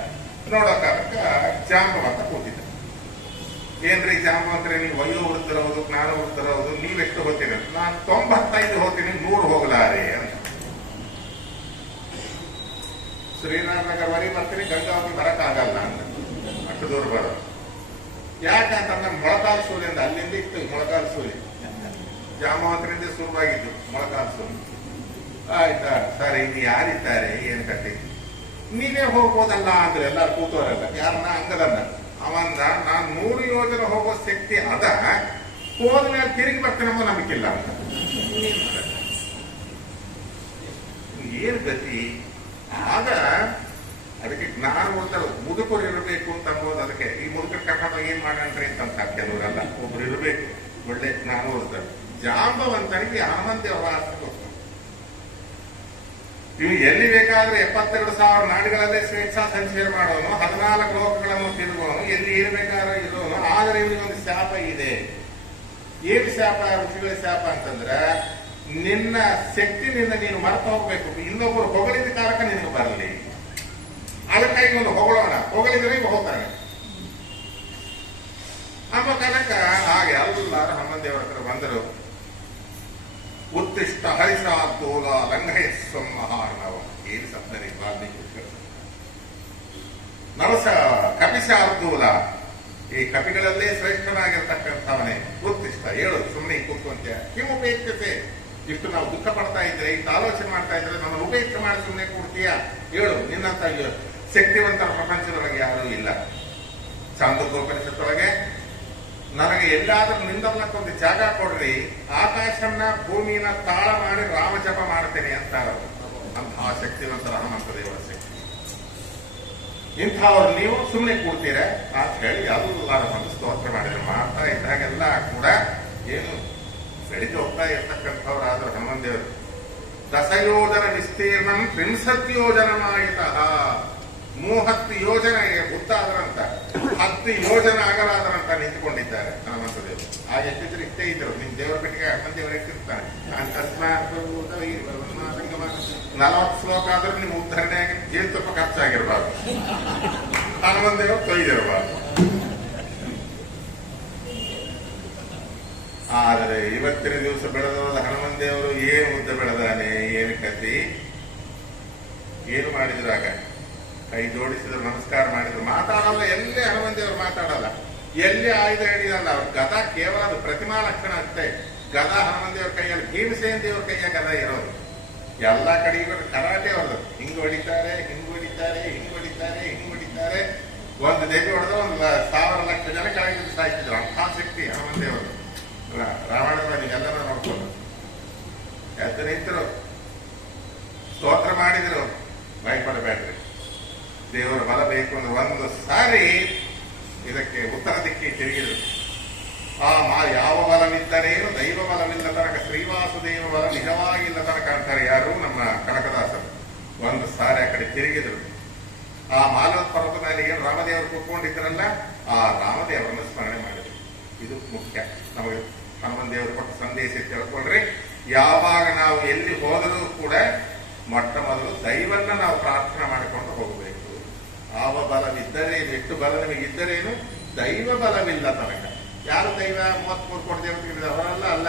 ನೋಡೋ ಕಾಲಕ್ಕ ಜಾಂಬವಂತ ಕೂತಿದ್ದ. ಏನ್ರಿ ಜಾಂಬವಂತ್ರೆ ನೀವು ವಯೋವೃದ್ಧರವುದು ಜ್ಞಾನ ವೃದ್ಧರವುದು ನೀವೆಷ್ಟು ಹೋಗ್ತೀನಿ? ನಾನು 95 ಹೋಗ್ತೀನಿ, 100 ಹೋಗಲಾರೆ ಅಂತ. ಶ್ರೀರಾಮನಗರವರೆಗೆ ಬರ್ತೀನಿ, ಗಂಗಾವತಿ ಬರಕ್ಕಾಗಲ್ಲ ಅಂತ. ಅಷ್ಟು ದೂರ ಬರೋದು. ಯಾಕಂತಂದ್ರೆ ಮೊಳಕಾಲು ಸೂಲಿಂದ ಅಲ್ಲಿಂದ ಇತ್ತು. ಮೊಳಕಾಲು ಸೂಲಿ ಜಾಂಬವಂತರಿಂದ ಶುರುವಾಗಿದ್ದು ಮೊಳಕಾಲು ಸೂಲಿ. ಆಯ್ತಾ, ಸರಿ ಇನ್ನು ಯಾರಿದ್ದಾರೆ ಏನ್ ಕಟ್ಟಿ? ನೀವೇ ಹೋಗ್ಬೋದಲ್ಲ ಅಂದ್ರೆ ಎಲ್ಲಾರು ಕೂತವರಲ್ಲ. ಯಾರನ್ನ ಅಂಗದನ್ನ ಅವಂದ ನಾನು 100 ಯೋಜನೆ ಹೋಗೋ ಶಕ್ತಿ ಅದ, ಹೋದ್ಮೇಲೆ ತಿರುಗಿ ಬರ್ತೀನಂಬ ನಂಬಿಕಿಲ್ಲ ಅಂತ. ಏನ್ ಗತಿ? ಆಗ ಅದಕ್ಕೆ ಜ್ಞಾನ ಓದ್ತಾರೆ. ಮುದುಕರು ಇರಬೇಕು ಅಂತ ಅಂಬೋದು. ಅದಕ್ಕೆ ಈ ಮುದುಕರು ಕರ್ಕೊಂಡು ಏನ್ ಮಾಡಣ್ರಿ ಅಂತ ಕೆಲವರೆಲ್ಲ ಒಬ್ರು ಇರಬೇಕು, ಒಳ್ಳೆ ಜ್ಞಾನ ಓದ್ತಾರೆ. ಜಾಂಬವಂತನಿಗೆ ಹನುಮಂತೇವರ ಅರ್ಥ ಗೊತ್ತು. ಇವು ಎಲ್ಲಿ ಬೇಕಾದ್ರೆ 72,000 ನಾಡುಗಳಲ್ಲೇ ಸ್ವೇಚ್ಛಾ ಸಂಚಾರ ಮಾಡೋನು, 14 ಲೋಕಗಳನ್ನು ತಿರುಗೋನು, ಎಲ್ಲಿ ಇರಬೇಕಾದ್ರೆ ಇರೋನು. ಆದ್ರೆ ಇವನಿಗೆ ಒಂದು ಶಾಪ ಇದೆ. ಏನ್ ಶಾಪ? ಋಷಿಗಳ ಶಾಪ ಅಂತಂದ್ರೆ ನಿನ್ನ ಶಕ್ತಿನಿಂದ ನೀನು ಮರೆತು ಹೋಗ್ಬೇಕು. ಇನ್ನೊಬ್ಬರು ಹೊಗಳಿದ ಕಾರಕ ನಿನಗೆ ಬರಲಿ. ಅದಕ್ಕಾಗಿ ಒಂದು ಹೊಗಳೋಣ, ಹೊಗಳಿದ್ರೆ ಹೋಗ್ತಾನೆ ಅನ್ನೋ ಕಾಲಕ್ಕ ಹಾಗೆ ಎಲ್ಲಾರು ಹನುಮಂತೇವರ ಹತ್ರ ಬಂದರು. ಉತ್ತಿಷ್ಟ ಹರಿಶಾರ್ಥೋಲ ಲಂಘಯಸ್ವಂ ಮಹಾರ್ಣವ. ಏನು ಶಬ್ದರಿ ವಾಲ್ಮೀಕಿ ನರಸ ಕಪಿಶಾರ್ಥೂಲ. ಈ ಕಪಿಗಳಲ್ಲೇ ಶ್ರೇಷ್ಠನಾಗಿರ್ತಕ್ಕಂಥವನೇ. ಉತ್ತಿಷ್ಟ ಹೇಳು, ಸುಮ್ಮನೆ ಕೂತ್ಕೊಂತ ಕಿಮುಪೇಕ್ಷತೆ. ಇಷ್ಟು ನಾವು ದುಃಖ ಪಡ್ತಾ ಇದ್ರೆ, ಇಷ್ಟು ಆಲೋಚನೆ ಮಾಡ್ತಾ ಇದ್ರೆ ನಮ್ಮನ್ನು ಉಪೇಕ್ಷೆ ಮಾಡಿ ಸುಮ್ಮನೆ ಕೊಡ್ತೀಯಾ? ಹೇಳು, ನಿನ್ನಂತ ಶಕ್ತಿವಂತರ ಪ್ರಪಂಚದೊಳಗೆ ಯಾರೂ ಇಲ್ಲ. ಚಾಂದೋಪನಿಷತ್ತೊಳಗೆ ನನಗೆ ಎಲ್ಲಾದ್ರೂ ನಿಂದರ್ಲಕ್ಕೊಂದು ಜಾಗ ಕೊಡ್ರಿ, ಆಕಾಶನ್ನ ಭೂಮಿನ ತಾಳ ಮಾಡಿ ರಾಮಜಪ ಮಾಡ್ತೇನೆ ಅಂತ. ಅಂತಹ ಶಕ್ತಿವಂತರ ಹನುಮಂತ ದೇವರ ಶಕ್ತಿ. ಇಂಥವ್ರು ನೀವು ಸುಮ್ಮನೆ ಕೂಡ್ತೀರ ಅಂತ ಹೇಳಿ ಎಲ್ಲರ ಒಂದು ಸ್ತೋತ್ರ ಮಾಡಿದ್ರು. ಮಾಡ್ತಾ ಇದ್ದಾಗೆಲ್ಲ ಕೂಡ ಏನು ಬೆಳಿಗ್ಗೆ ಹೋಗ್ತಾ ಇರ್ತಕ್ಕಂಥವ್ರಾದ್ರು ಹನುಮಂತ ದೇವರು. 10 ಯೋಜನ ವಿಸ್ತೀರ್ಣಂ 30 ಯೋಜನಮಾಯಿತಃ. 30 ಯೋಜನೆ ಉದ್ದ ಆದ್ರಂತ, 10 ಯೋಜನೆ ಆಗಲಾದ್ರಂತ ನಿಂತುಕೊಂಡಿದ್ದಾರೆ ಹನುಮಂತ ದೇವರು. ಆ ಎಷ್ಟಿದ್ರು ಇಷ್ಟೇ ಇದ್ರು. ನಿಮ್ ದೇವರ ಪೆಟ್ಟಿಗೆ ಹನುಮಂತ ದೇವರು ಎಷ್ಟಿರ್ತಾನೆ. 40 ಶ್ಲೋಕ ಆದ್ರೂ ನಿಮ್ ಉದ್ಧರಣೆ ಆಗಿ ಜೇನು ತುಪ್ಪ ಖರ್ಚಾಗಿರ್ಬಾರ್ದು, ಹನುಮಂತ ದೇವರು ತೊಯ್ದಿರಬಾರ್ದು. ಆದರೆ ಇವತ್ತಿನ ದಿವಸ ಬೆಳೆದವರ ಹನುಮಂತ ದೇವರು ಏನು ಉದ್ದ ಬೆಳೆದಾನೆ, ಏನು ಕತಿ, ಏನು ಮಾಡಿದ್ರು. ಆಗ ಕೈ ಜೋಡಿಸಿದ್ರು, ನಮಸ್ಕಾರ ಮಾಡಿದ್ರು. ಮಾತಾಡಲ್ಲ, ಎಲ್ಲೇ ಹನುಮಂತ ದೇವರು ಮಾತಾಡಲ್ಲ, ಎಲ್ಲಿ ಆಯುಧ ಹಿಡಿಯಲ್ಲ. ಅವ್ರ ಗದ ಕೇವಲ ಅದು ಪ್ರತಿಮಾ ಲಕ್ಷಣ ಅಷ್ಟೇ. ಗದ ಹನುಮಂತ ದೇವ್ರ ಕೈಯಲ್ಲಿ, ಭೀಮಸೇನ ದೇವ್ರ ಕೈಯ ಗದ ಇರೋದು. ಎಲ್ಲಾ ಕಡೆ ಇವರು ಕರಾಟೆ ಹೊಡೆದು ಹಿಂಗ್ ಹೊಡಿತಾರೆ, ಹಿಂಗ್ ಹೊಡಿತಾರೆ, ಹಿಂಗ್ ಹೊಡಿತಾರೆ, ಹಿಂಗ್ ಹೊಡಿತಾರೆ. ಒಂದು ದೇವಿ ಹೊಡೆದ 1,000 ಲಕ್ಷ ಜನ ಕೆಳಗೆ ಸಾಯ್ತಿದ್ರು. ಅಂಥ ಶಕ್ತಿ ಹನುಮಂತ ದೇವರು. ರಾವಣನ ನೀವೆಲ್ಲರೂ ನೋಡ್ಕೊಂಡು ಎದ್ದು ನಿಂತರು, ಸ್ತೋತ್ರ ಮಾಡಿದ್ರು. ಭಯಪಡಬೇಡ್ರಿ, ದೇವರ ಬಲ ಬೇಕು ಅಂದ್ರೆ ಒಂದು ಸಾರಿ ಇದಕ್ಕೆ ಉತ್ತರ ದಿಕ್ಕಿ ತಿರುಗಿದ್ರು. ಯಾವ ಬಲವಿದ್ದರೇನು ದೈವ ಬಲವಿಲ್ಲ ತನಕ, ಶ್ರೀವಾಸುದೇವ ಬಲ ನಿಜವಾಗಿಲ್ಲ ತನಕ ಅಂತಾರೆ ಯಾರು? ನಮ್ಮ ಕನಕದಾಸರು. ಒಂದು ಸಾರಿ ಆ ಕಡೆ ತಿರುಗಿದ್ರು. ಆ ಮಾಲವ ಪರ್ವತದಲ್ಲಿ ಏನು ರಾಮದೇವರು ಕೂತ್ಕೊಂಡಿದ್ರಲ್ಲ, ಆ ರಾಮದೇವರನ್ನು ಸ್ಮರಣೆ ಮಾಡಿದ್ರು. ಇದು ಮುಖ್ಯ. ನಮಗೆ ಹನುಮಂತ ದೇವರು ಕೊಟ್ಟ ಸಂದೇಶ ತಿಳ್ಕೊಳ್ರಿ. ಯಾವಾಗ ನಾವು ಎಲ್ಲಿ ಹೋದರೂ ಕೂಡ ಮೊಟ್ಟ ಮೊದಲು ದೈವನ್ನ ನಾವು ಪ್ರಾರ್ಥನೆ ಮಾಡಿಕೊಂಡು ಹೋಗಬೇಕು. ಭಾವ ಬಲವಿದ್ದರೇನು, ಎಷ್ಟು ಬಲ ನಿಮಗಿದ್ದರೇನು, ದೈವ ಬಲವಿಲ್ಲ ತನಕ. ಯಾರು ದೈವ 33 ಕೋಟಿ ದೇವತೆಗಳಿದ್ದಾರೆ ಅವರಲ್ಲ, ಅಲ್ಲ,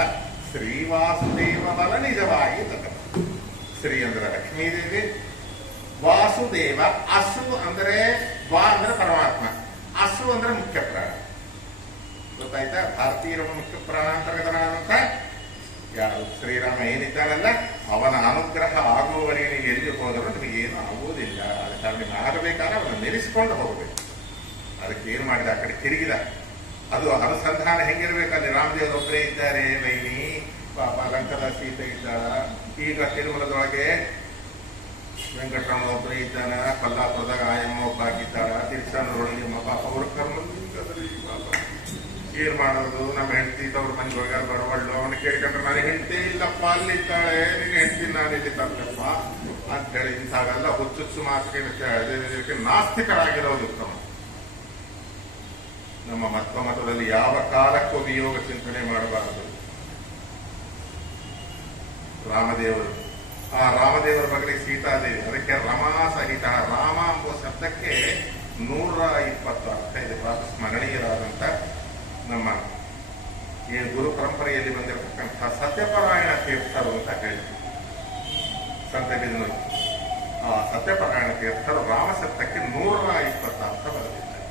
ಶ್ರೀವಾಸುದೇವ ಬಲ ನಿಜವಾಗಿ ತನಕ. ಶ್ರೀ ಅಂದ್ರೆ ಲಕ್ಷ್ಮೀದೇವಿ, ವಾಸುದೇವ, ಅಸು ಅಂದ್ರೆ ವಾ ಅಂದ್ರೆ ಪರಮಾತ್ಮ, ಅಸು ಅಂದ್ರೆ ಮುಖ್ಯ ಪ್ರಾಣ. ಗೊತ್ತಾಯ್ತಾ? ಭಾರತೀಯರ ಮುಖ್ಯ ಪ್ರಾಣಾಂತರ್ಗತನಾದಂತ ಯಾರು ಶ್ರೀರಾಮ ಏನಿದ್ದಾನಲ್ಲ, ಅವನ ಅನುಗ್ರಹ ಆಗುವವರೆಗೆ ನೀವು ಎಲ್ಲಿ ಹೋದರೂ ನಿಮಗೇನು ಆಗುವುದಿಲ್ಲ. ಅದಕ್ಕೆ ನೀವು ಆಗಬೇಕಾದ್ರೆ ಅವನ್ನ ನೆನೆಸ್ಕೊಂಡು ಹೋಗಬೇಕು. ಅದಕ್ಕೆ ಏನು ಮಾಡಿದ, ಆ ಕಡೆ ತಿರುಗಿದ. ಅದು ಅನುಸಂಧಾನ ಹೆಂಗಿರ್ಬೇಕಲ್ಲಿ, ರಾಮದೇವರೊಬ್ಬರೇ ಇದ್ದಾರೆ, ವೈನಿ ಪಾಪ ಲಂಕದ ಸೀತೆ ಇದ್ದಾಳ, ಈಗ ತಿರುಮಲದೊಳಗೆ ವೆಂಕಟರಮಣ ಒಬ್ಬರೇ ಇದ್ದಾನ, ಕೊಲ್ಲಾಪುರದಾಗ ಆಯಮ್ಮ ಒಬ್ಬ ಆಗಿದ್ದಾಳ, ತಿರುಚಾನೂರೊಳಗೆ ಪಾಪ ಅವ್ರ ಕರ್ಮದಲ್ಲಿ ಪಾಪ ಏನ್ ಮಾಡೋದು. ನಮ್ಮ ಹೆಂಡತಿ ಅವ್ರ ಮನೆಗೆ ಹೋಗ್ಯಾರ ಬಡವಳ್ಳು, ಅವನು ಕೇಳ್ಕೊಂಡ್ರೆ ನಾನು ಹೆಂಡತಿ ಇಲ್ಲಪ್ಪ ಅಲ್ಲಿದ್ದಾಳೆ, ನಿನ್ನ ಹೆಂಡತಿ ನಾನು ಇಲ್ಲಿ ತಪ್ಪಪ್ಪ ಅಂತ ಹೇಳಿ ಇಂಥವೆಲ್ಲ ಹುಚ್ಚುಚ್ಚು ಮಾತುಗಳಿಗೆ ನಾಸ್ತಿಕರಾಗಿರೋದು ಉತ್ತಮ. ನಮ್ಮ ಮತದಲ್ಲಿ ಯಾವ ಕಾಲಕ್ಕೂ ವಿಯೋಗ ಚಿಂತನೆ ಮಾಡಬಾರದು. ರಾಮದೇವರು, ಆ ರಾಮದೇವರ ಮಗಳಿಗೆ ಸೀತಾದೇವಿ, ಅದಕ್ಕೆ ರಮಾ ಸಹಿತ ರಾಮ ಎಂಬುವ ಶಬ್ದಕ್ಕೆ 120 ಅರ್ಥ ಇದೆ. ಸ್ಮರಣೀಯರಾದಂತ ನಮ್ಮ ಈ ಗುರು ಪರಂಪರೆಯಲ್ಲಿ ಬಂದಿರತಕ್ಕಂಥ ಸತ್ಯಪರಾಯಣ ತೀರ್ಥರು ಅಂತ ಹೇಳ್ತೀವಿ. ಸಂತಬಿದ್ದು ಆ ಸತ್ಯಪರಾಯಣ ತೀರ್ಥರು ರಾಮ ಶಬ್ದಕ್ಕೆ 120 ಅರ್ಥ ಬರೆದಿದ್ದಾರೆ.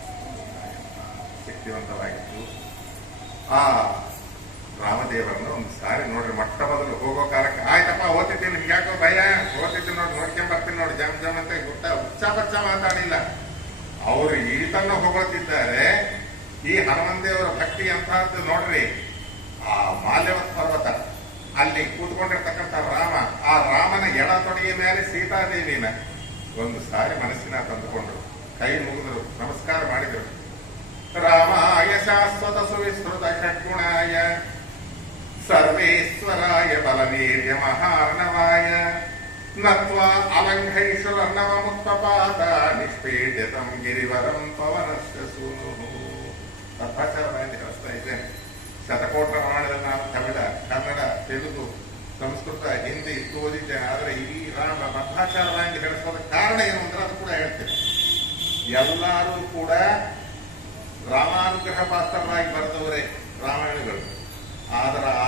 ಶಕ್ತಿವಂತವಾಗಿತ್ತು. ಆ ರಾಮದೇವರನ್ನು ಒಂದು ಸಾರಿ ನೋಡ್ರಿ, ಮೊಟ್ಟ ಮೊದಲು ಹೋಗೋ ಕಾಲಕ್ಕೆ ಆಯ್ತಪ್ಪ ಓದ್ತಿದ್ದೀನಿ, ನಿಮ್ಗೆ ಯಾಕೋ ಭಯ, ಓದ್ತಿದ್ದೀನಿ ನೋಡಿ, ನೋಡ್ಕೊಂಡ್ ಬರ್ತೀನಿ ನೋಡಿ, ಜಮ್ ಜಮ್ ಅಂತ ಉಚ್ಚ ಮಾತಾಡಿಲ್ಲ. ಅವರು ಈತನ್ನ ಹೊಗಳ್ತಿದ್ದಾರೆ. ಈ ಹನುಮಂದೇವರ ಭಕ್ತಿ ಅಂತಹದ್ದು ನೋಡ್ರಿ. ಆ ಮಾಲ್ಯವತ್ ಪರ್ವತ, ಅಲ್ಲಿ ಕೂತ್ಕೊಂಡಿರ್ತಕ್ಕಂಥ ರಾಮ, ಆ ರಾಮನ ಎಡ ತೊಡೆಯ ಮೇಲೆ ಸೀತಾದೇವಿನ ಒಂದು ಸಾರಿ ಮನಸ್ಸಿನ ತಂದುಕೊಂಡ್ರು, ಕೈ ಮುಗಿದ್ರು, ನಮಸ್ಕಾರ ಮಾಡಿದ್ರು. ರಾಮಾಯ ಶಾಶ್ವತ ಸುವಿಸ್ತೃತ ಷಡ್ಗುಣಾಯ ಸರ್ವೇಶ್ವರಾಯ ಬಲವೀರ್ಯ ಮಹಾರ್ಣವಾಯ ನತ್ವಾ ಅಲಂಘೈಷುರನ್ನವ ಮುಕ್ತಪಾದ ನಿಷ್ಪೀಡ್ಯತಂ ಗಿರಿವರಂ ಪವನಸ್ಯ ಸೂನು. ಮಧ್ವಾಚಾರ್ಯರಾಯರು ಹೇಳಿಸ್ತಾ ಇದ್ದೇನೆ. ಶತಕೋಟ ಪ್ರಮಾಣದಲ್ಲಿ ನಾನು ತಮಿಳ, ಕನ್ನಡ, ತೆಲುಗು, ಸಂಸ್ಕೃತ, ಹಿಂದಿ ಓದಿದ್ದೇನೆ. ಆದರೆ ಈ ರಾಮ ಮಧ್ವಾಚಾರ್ಯರಾಯರು ಹೇಳಿಸೋದಕ್ಕೆ ಕಾರಣ ಏನು ಅಂದ್ರೆ ಅದು ಕೂಡ ಹೇಳ್ತೇನೆ. ಎಲ್ಲರೂ ಕೂಡ ರಾಮಾನುಗ್ರಹ ಪಾತ್ರರಾಗಿ ಬರೆದವರೇ ರಾಮಾಯಣಗಳು. ಆದರೆ ಆ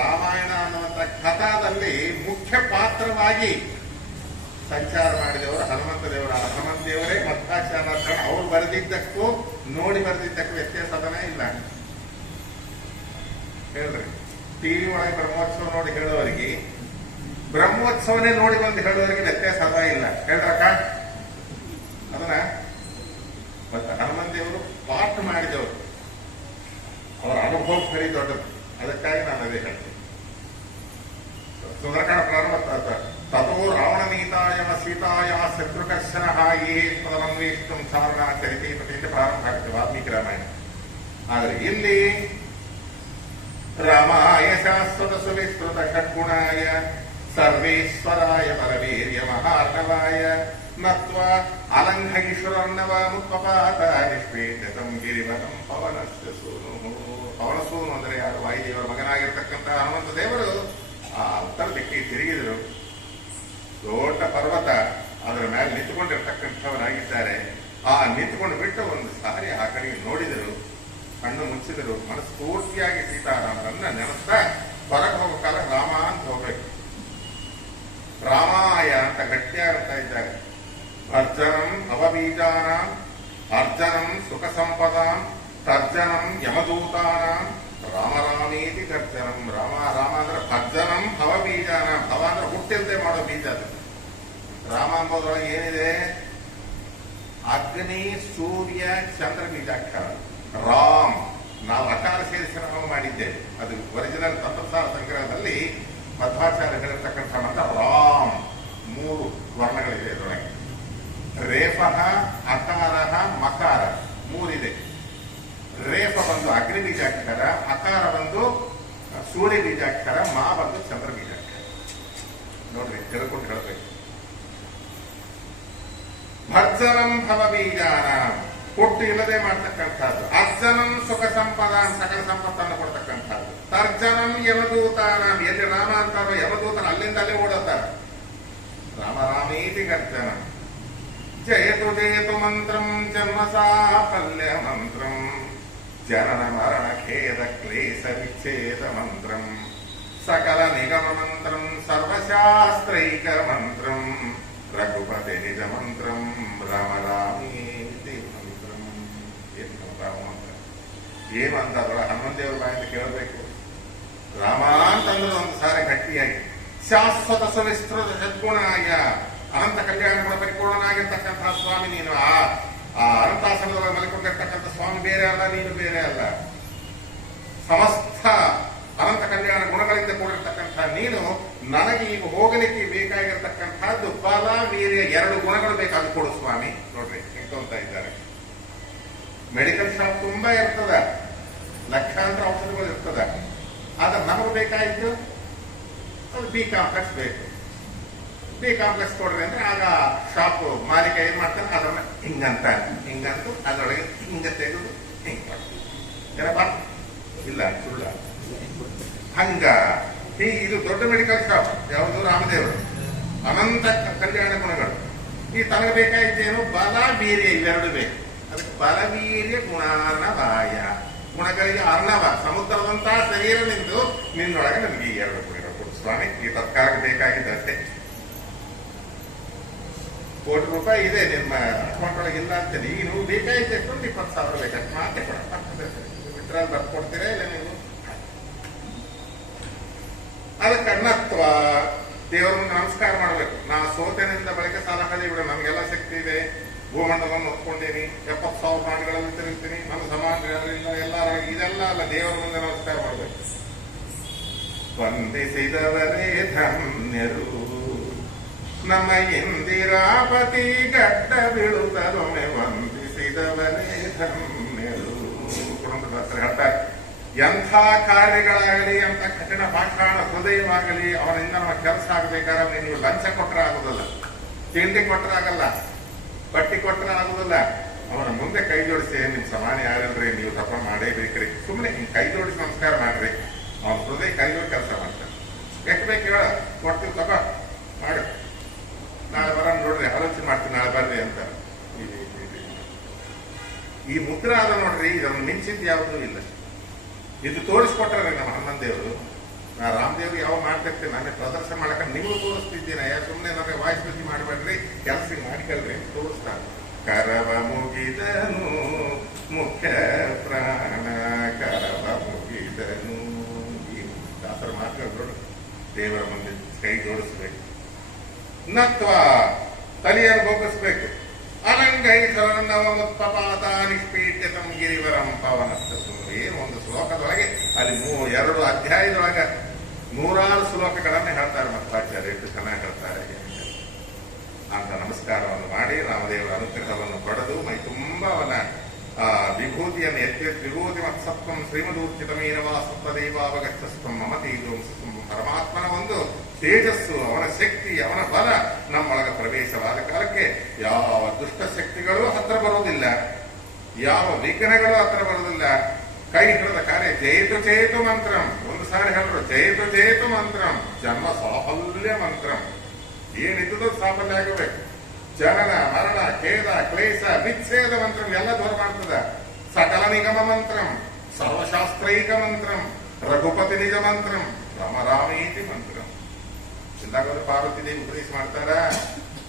ರಾಮಾಯಣ ಅನ್ನುವಂಥ ಕಥಾದಲ್ಲಿ ಮುಖ್ಯ ಪಾತ್ರವಾಗಿ ಸಂಚಾರ ಮಾಡಿದವರು ಹನುಮಂತ ದೇವರ. ಹನುಮಂತ ದೇವರೇ ಮಧ್ವಾಚಾರ್ಯ. ಅವ್ರು ಬರೆದಿದ್ದಕ್ಕೂ ನೋಡಿ ಬರೆದಿದ್ದಕ್ಕೂ ವ್ಯತ್ಯಾಸನೇ ಇಲ್ಲ. ಹೇಳ್ರಿ, ಟಿವಿ ಒಳಗೆ ಬ್ರಹ್ಮೋತ್ಸವ ನೋಡಿ ಹೇಳೋರಿಗೆ, ಬ್ರಹ್ಮೋತ್ಸವನೇ ನೋಡಿ ಬಂದು ಹೇಳೋರಿಗೆ ವ್ಯತ್ಯಾಸ ಅದ ಇಲ್ಲ. ಹೇಳ್ರಕ್ಕ ಅದನ್ನ. ಮತ್ತೆ ಹನುಮಂತ ದೇವರು ಪಾಠ ಮಾಡಿದವರು, ಅವರ ಅನುಭವ ಸರಿ ದೊಡ್ಡದು. ಅದಕ್ಕಾಗಿ ನಾನು ಅದೇ ಹೇಳ್ತೀನಿ. ಸುಂದರಕಾಂಡ ಪ್ರಾರಂಭ ತಥೋ ರಾವಣನೀತಾಯ ಸೀತಾಯ ಶತ್ರುಕರ್ಷಣ ಹೇ ಪದಮನ್ವೇಷ್ಟು ಚಾರಣ ಚರಿತೆಯಿಂದ ಪ್ರಾರಂಭ ಆಗುತ್ತೆ ವಾಲ್ಮೀಕಿ ರಾಮಾಯಣ. ಆದರೆ ಇಲ್ಲಿ ರಾಮಾಯ ಶಾಶ್ವತ ಸುವಿಸ್ತೃತ ಷಡ್ಗುಣಾಯ ಸರ್ವೇಶ್ವರಾಯ ಬಲವೀರ್ಯ ಮಹಾರ್ಣವಾಯ ನತ್ವಾ ಅಲಂಘೈಷುರನ್ನವ ಮುತ್ಪಪಾತ ನಿಷ್ಪೀಡ್ಯತಂ ಗಿರಿವರಂ ಪವನಸ್ಯ ಸೂನು. ಪವನ ಸೂನು ಅಂದರೆ ಯಾರು? ವಾಯುದೇವರ ಮಗನಾಗಿರ್ತಕ್ಕಂಥ ಹನುಮಂತ ದೇವರು ಆ ಉತ್ತರ ದಿಕ್ಕಿಗೆ ತಿರುಗಿದರು. ದೊಡ್ಡ ಪರ್ವತ, ಅದರ ಮೇಲೆ ನಿಂತುಕೊಂಡಿರ್ತಕ್ಕಂಥವರಾಗಿದ್ದಾರೆ. ಆ ನಿಂತುಕೊಂಡು ಬಿಟ್ಟು ಒಂದು ಸಾರಿ ಆ ಕಡೆಗೆ ನೋಡಿದರು, ಕಣ್ಣು ಮುಚ್ಚಿದರು. ಮನಸ್ಫೂರ್ತಿಯಾಗಿ ಸೀತಾರಾಮರನ್ನ ನೆನೆಸ್ತಾ ಹೊರಗೆ ಹೋಗೋ ಕಾಲ ರಾಮ ಅಂತ ಹೋಗ್ಬೇಕು. ರಾಮಾಯ ಅಂತ ಗಟ್ಟಿಯಾಗ್ತಾ ಇದ್ದಾರೆ. ಅರ್ಜನಂ ಅವಬೀಜಾನಾಂ ಅರ್ಜನಂ ಸುಖ ಸಂಪದಾಂ ತರ್ಜನಂ ಯಮದೂತಾನಾಂ ರಾಮರಾಮೇತಿ ಗರ್ಜನಂ. ರಾಮ ರಾಮ ಅಂದ್ರೆ ಭರ್ಜನಂ ಅವಬೀಜಾನಾಂ. ಭವ ಅಂದ್ರೆ ಹುಟ್ಟಿಲ್ದೆ ಮಾಡೋ ಬೀಜ. ಅದು ರಾಮ ಅಂಬೋದ್ರೊಳಗೆ ಏನಿದೆ? ಅಗ್ನಿ, ಸೂರ್ಯ, ಚಂದ್ರ ಬೀಜಾಕ್ಷರ ರಾಮ್. ನಾವು ಅಕಾರ ಸೇರಿಸಿ ನಾವು ಮಾಡಿದ್ದೇವೆ. ಅದು ಒರಿಜಿನಲ್ ತತ್ವಸಾರ ಸಂಗ್ರಹದಲ್ಲಿ ಮಧ್ವಾಚಾರ್ಯ ಹೇಳಿರ್ತಕ್ಕಂಥ ಮಂತ್ರ ರಾಮ್. 3 ವರ್ಣಗಳಿವೆ ಇದರೊಳಗೆ. ರೇಫಃ, ಅಕಾರ, ಮಕಾರ 3 ಇದೆ. ರೇಫ ಬಂದು ಅಗ್ನಿ ಬೀಜಾಕ್ಷರ, ಅಕಾರ ಬಂದು ಸೂರ್ಯ ಬೀಜಾಕ್ಷರ, ಮಾ ಬಂದು ಚಂದ್ರ ಬೀಜಾಕ್ಷರ. ನೋಡ್ರಿ, ತಿಳ್ಕೊಂಡು ಹೇಳ್ಬೇಕು. ಭರ್ಜನಂ ಭವ ಬೀಜಾನ, ಹುಟ್ಟು ಇಲ್ಲದೆ ಮಾಡ್ತಕ್ಕಂಥದ್ದು. ಅರ್ಜನಂ ಸುಖ ಸಂಪದ, ಸಕಲ ಸಂಪತ್ತನ್ನು ಕೊಡ್ತಕ್ಕಂಥದ್ದು. ತರ್ಜನಂ ಯಮದೂತಾನ, ಎಲ್ಲಿ ರಾಮ ಅಂತಾರೋ ಯಮದೂತನ ಅಲ್ಲಿಂದ ಅಲ್ಲೇ ಓಡುತ್ತಾರೆ. ರಾಮ ರಾಮೇತಿ ಗರ್ಜನ. ಜಯತು ಜಯತು ಮಂತ್ರಂ ಜನ್ಮ ಸಾಫಲ್ಯ ಮಂತ್ರಂ ಜನನ ಮರಣ ಖೇದ ಕ್ಲೇಶ ವಿಚ್ಛೇದ ಮಂತ್ರಂ ಸಕಲ ನಿಗಮ ಮಂತ್ರಂ ಸರ್ವಶಾಸ್ತ್ರೈಕ ಮಂತ್ರಂ ರಘುಪತಿ ನಿಜ ಮಂತ್ರಂ ರಾಮ ರಾಮೇತಿ ಮಂತ್ರಂ. ಏನು ರಾಮ ಮಂತ್ರ ಏನು ಅಂತ ಅದರ ಹನುಮಂತೇವ್ರ ಬಾಯಿಂದ ಕೇಳಬೇಕು. ರಾಮ ಅಂತಂದ್ರೆ ಒಂದು ಸಾರಿ ಗಟ್ಟಿಯಾಗಿ ಶಾಶ್ವತ ಸುವಿಸ್ತೃತ ಸದ್ಗುಣಾಯ ಅನಂತ ಕಲ್ಯಾಣಗಳ ಪರಿಪೂರ್ಣನಾಗಿರ್ತಕ್ಕಂತಹ ಸ್ವಾಮಿ ನೀನು. ಆ ಅನಂತಾಸನದ ಮಲಿಕೊಂಡಿರ್ತಕ್ಕಂಥ ಸ್ವಾಮಿ ಬೇರೆ ಅಲ್ಲ, ನೀನು ಬೇರೆ ಅಲ್ಲ. ಸಮಸ್ತ ಅನಂತ ಕಲ್ಯಾಣ ಗುಣಗಳಿಂದ ಕೂಡಿರ್ತಕ್ಕಂಥ ನೀನು ನನಗೆ ಈಗ ಹೋಗಲಿಕ್ಕೆ ಬೇಕಾಗಿರ್ತಕ್ಕಂಥದ್ದು ಬಲ ವೀರ್ಯ 2 ಗುಣಗಳು ಬೇಕಾದ ಕೊಡು ಸ್ವಾಮಿ. ನೋಡ್ರಿ ಅಂತ ಇದ್ದಾರೆ. ಮೆಡಿಕಲ್ ಶಾಪ್ ತುಂಬಾ ಇರ್ತದ, ಲಕ್ಷಾಂತರ ಔಷಧಿಗಳು ಇರ್ತದ. ಆದ್ರೆ ನಮಗೆ ಬೇಕಾಯಿತು ಅದು ಬಿ ಕಾಂಪ್ಲೆಕ್ಸ್ ಬೇಕು. ಬಿ ಕಾಂಪ್ಲೆಕ್ಸ್ ಕೊಡ್ರಿ ಅಂದ್ರೆ ಆಗ ಶಾಪ್ ಮಾಲೀಕ ಏನ್ ಮಾಡ್ತಾನೆ, ಅದನ್ನ ಹಿಂಗಂತೂ ಅದರೊಳಗೆ ಹಿಂಗ ತೆಗೆದು ಹಿಂಗ್ ಮಾಡ್ತೀವಿ. ಏನಪ್ಪ ಇಲ್ಲ ಸುಳ್ಳ ಹಂಗ ಇದು ದೊಡ್ಡ ಮೆಡಿಕಲ್ ಶಾಪ್. ಯಾವುದು? ರಾಮದೇವರು. ಅನಂತ ಕಲ್ಯಾಣ ಗುಣಗಳು. ಈ ತನಗೆ ಬೇಕಾಯ್ತೇನು? ಬಲ ವೀರ್ಯ ಇವೆರಡು ಬೇಕು. ಅದಕ್ಕೆ ಬಲವೀರ್ಯ ಗುಣಾರ್ಣವಾಯ. ಗುಣಗಳಿಗೆ ಅರ್ಣವ ಸಮುದ್ರದಂತಹ ಶರೀರ ನಿಂದು ನಿನ್ನೊಳಗೆ ನಮಗೆ ಈ 2 ಗುಣಗಳು ಕೊಡು ಸ್ವಾಮಿ. ಈ ತತ್ಕಾಲಕ್ಕೆ ಬೇಕಾಗಿದ್ದಷ್ಟೇ. ಕೋಟಿ ರೂಪಾಯಿ ಇದೆ ನಿಮ್ಮ ಅಕೌಂಟ್ ಒಳಗೆ ಇಲ್ಲ ಅಂತ ನೀನು ಬೇಕಾಯ್ತು 20,000 ಬೇಕಷ್ಟು ಮಾತೆ ಕೊಡ. ವಿಡ್ರಾಲ್ ಬರ್ಕೊಡ್ತೀರಾ ಇಲ್ಲ ನೀವು? ಅದಕ್ಕೆ ಅಣ್ಣತ್ವ ದೇವರನ್ನು ನಮಸ್ಕಾರ ಮಾಡಬೇಕು. ನಾ ಸೋತೆನಿಂದ ಬಳಿಕ ಸಾಲ ಕಲಿಬಿಡ, ನಮಗೆಲ್ಲ ಶಕ್ತಿ ಇದೆ, ಭೂಮಂಡಲವನ್ನು ಹೊತ್ಕೊಂಡೀನಿ, 70,000 ನಾಡುಗಳಲ್ಲಿ ತಿರುಗ್ತೀನಿ, ನನ್ನ ಸಮಾಜಗಳಿಲ್ಲ, ಎಲ್ಲರ ಇದೆಲ್ಲ ಅಲ್ಲ. ದೇವರ ಮುಂದೆ ನಮಸ್ಕಾರ ಮಾಡಬೇಕು. ವಂದಿಸಿದವರೇ ಧನ್ಯರು, ನಮ್ಮ ಇಂದಿರಾಪತಿ ಗಡ್ಡ ಬೀಳುತ್ತದೊಮ್ಮೆ ವಂದಿಸಿದವರೇ ಧನ್ಯರು. ಕುಟುಂಬದಾಸರು ಹೇಳ್ತಾರೆ, ಎಂಥ ಕಾರ್ಯಗಳಾಗಲಿ, ಎಂಥ ಕಠಿಣ ಪಾಷಾಣ ಹೃದಯವಾಗಲಿ, ಅವನಿಂದ ನಮ್ಮ ಕೆಲಸ ಆಗಬೇಕಾದ್ರೆ ನೀವು ಲಂಚ ಕೊಟ್ಟರೆ ಆಗುದಿಲ್ಲ, ತಿಂಡಿ ಕೊಟ್ಟರೆ ಆಗಲ್ಲ, ಬಟ್ಟಿ ಕೊಟ್ಟರೆ ಆಗುದಿಲ್ಲ. ಅವನ ಮುಂದೆ ಕೈ ಜೋಡಿಸಿ, ನಿಮ್ ಸಮಾನ ಯಾರಲ್ರಿ, ನೀವು ತಪ್ಪ ಮಾಡೇಬೇಕ್ರಿ, ಸುಮ್ಮನೆ ಹಿಂಗ್ ಕೈ ಜೋಡಿಸಿ ನಮಸ್ಕಾರ ಮಾಡ್ರಿ. ಅವನ ಹೃದಯ ಕೈ ಜೋಡಿ ಕೆಲಸ ಮಾಡ್ತಾನೆ. ಎಷ್ಟು ಬೇಕು ಹೇಳ, ಕೊಡ್ತೀವಿ ತಗೋ ಮಾಡು, ನಾಳೆ ಬರೋಣ ನೋಡ್ರಿ, ಆಲೋಚನೆ ಮಾಡ್ತೀನಿ ನಾಳೆ ಬರ್ರಿ ಅಂತ. ಈ ಮುದ್ರ ಆದ ನೋಡ್ರಿ, ಇದನ್ನು ಮಿಂಚಿದ್ದು ಯಾವುದೂ ಇಲ್ಲ. ಇದು ತೋರಿಸ್ಕೊಟ್ರೆ ನಮ್ಮ ಹನುಮಂತೇವರು. ನಾ ರಾಮದೇವ್ರು ಯಾವ ಮಾಡ್ತಿರ್ತೀನಿ, ನಾನೇ ಪ್ರದರ್ಶನ ಮಾಡಕ ನಿಮ್ಗೂ ತೋರಿಸ್ತಿದ್ದೀನಿ. ಸುಮ್ಮನೆ ನನಗೆ ವಾಯ್ಸ್ ಬುದ್ಧಿ ಮಾಡಬೇಡ್ರಿ, ಕೆಲಸ ಮಾಡ್ಕೊಳ್ರಿ ಅಂತ ತೋರಿಸ್ತಾನೆ. ಕರವ ಮುಗಿದನು ಮುಖ್ಯ ಪ್ರಾಣ, ಕರವ ಮುಗಿದನು. ಈ ದಾಸರ ಮಾತುಗಳು ದೇವರ ಮುಂದೆ ಕೈ ಜೋಡಿಸ್ಬೇಕು. ನತ್ವ ತಲೆಯನ್ನು ಬೊಗ್ಗಿಸ್ಬೇಕು. ಅನಂಗೈಸವನ್ನವಮುತ್ಪಪಾತ ನಿಷ್ಪೀಡ್ಯತಂ ಗಿರಿವರಂ ಪವನಸ್ತು. ಏನು ಒಂದು ಶ್ಲೋಕದೊಳಗೆ ಅಲ್ಲಿ 2 ಅಧ್ಯಾಯದೊಳಗೆ 100 ಶ್ಲೋಕಗಳನ್ನೇ ಹೇಳ್ತಾರೆ ಮಧ್ವಾಚಾರ್ಯ. ಎಷ್ಟು ಚೆನ್ನಾಗಿ ಹೇಳ್ತಾರೆ ಅಂತ. ನಮಸ್ಕಾರವನ್ನು ಮಾಡಿ ರಾಮದೇವರ ಅನುಗ್ರಹವನ್ನು ಪಡೆದು ಮೈ ತುಂಬ ಅವನ ವಿಭೂತಿಯನ್ನು ವಿಭೂತಿ ಮತ್ಸತ್ವಂ ಶ್ರೀಮದೂರ್ಚಿತಮೀರವಾ ಸತ್ವದೇವಾವಗಚ್ಚಸ್ತ್ವಂ ಮಮತೀಜೋಂಸತ್ವಂ. ಪರಮಾತ್ಮನ ಒಂದು ತೇಜಸ್ಸು, ಅವನ ಶಕ್ತಿ, ಅವನ ಬಲ ನಮ್ಮೊಳಗ ಪ್ರವೇಶವಾದ ಕಾಲಕ್ಕೆ ಯಾವ ದುಷ್ಟ ಶಕ್ತಿಗಳು ಹತ್ರ ಬರುವುದಿಲ್ಲ, ಯಾವ ವಿಘ್ನಗಳು ಹತ್ರ ಬರುವುದಿಲ್ಲ. ಕೈ ಹಿಡಿದ ಕಾರ್ಯ ಜಯತು ಜಯತು ಮಂತ್ರಂ. ಒಂದು ಸಾರಿ ಹೇಳಿದ್ರು ಜಯತು ಜಯತು ಮಂತ್ರಂ, ಜನ್ಮ ಸಾಫಲ್ಯ ಮಂತ್ರಂ. ಏನಿದ್ದು ಸಾಫಲ್ಯ ಆಗಬೇಕು. ಜನನ ಮರಣ ಖೇದ ಕ್ಲೇಶ ವಿಚ್ಛೇದ ಮಂತ್ರಂ ಎಲ್ಲ ದೂರ ಮಾಡ್ತದ. ಸಕಲ ನಿಗಮ ಮಂತ್ರಂ ಸರ್ವಶಾಸ್ತ್ರೈಕ ಮಂತ್ರಂ ರಘುಪತಿ ನಿಜ ಮಂತ್ರಂ ರಾಮ ರಾಮೇತಿ ಮಂತ್ರಂ. ಚಿಂತಾಗವರು ಪಾರ್ವತಿ ದೇವಿ ಉಪದೇಶ ಮಾಡ್ತಾರ,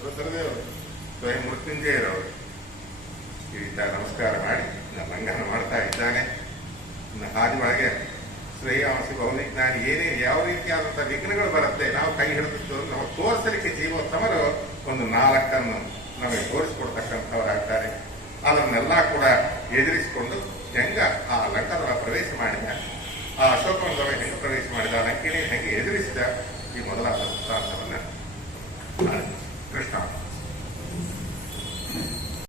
ರುದ್ರದೇವರು ಸ್ವಯಂ ಮೃತ್ಯುಂಜಯರವರು ಈ ರೀತಿ ನಮಸ್ಕಾರ ಮಾಡಿ ಲಂಘನ ಮಾಡ್ತಾ ಇದ್ದಾನೆ. ಹಾದಿ ಒಳಗೆ ಶ್ರೇಯಾಂಸಿ ಬಹುವಿಜ್ಞಾನಿ ಏನೇ ಯಾವ ರೀತಿಯಾದಂತಹ ವಿಘ್ನಗಳು ಬರುತ್ತೆ, ನಾವು ಕೈ ಹಿಡಿದು ನಾವು ತೋರಿಸಲಿಕ್ಕೆ ಜೀವೋತ್ತಮರು ಒಂದು 4 ನಮಗೆ ತೋರಿಸಿಕೊಡ್ತಕ್ಕಂಥವರಾಗ್ತಾರೆ. ಅದನ್ನೆಲ್ಲ ಕೂಡ ಎದುರಿಸಿಕೊಂಡು ಹೆಂಗ ಆ ಲಂಕದೊಳ ಪ್ರವೇಶ ಮಾಡಿದ, ಆ ಅಶೋಕವನದೊಳಗೆ ಹೆಂಗೆ ಪ್ರವೇಶ ಮಾಡಿದ, ಲಂಕಿಣಿ ಹೆಂಗೆ ಎದುರಿಸಿದ, ಈ ಮೊದಲಾದ ವೃತ್ತಾಂತವನ್ನ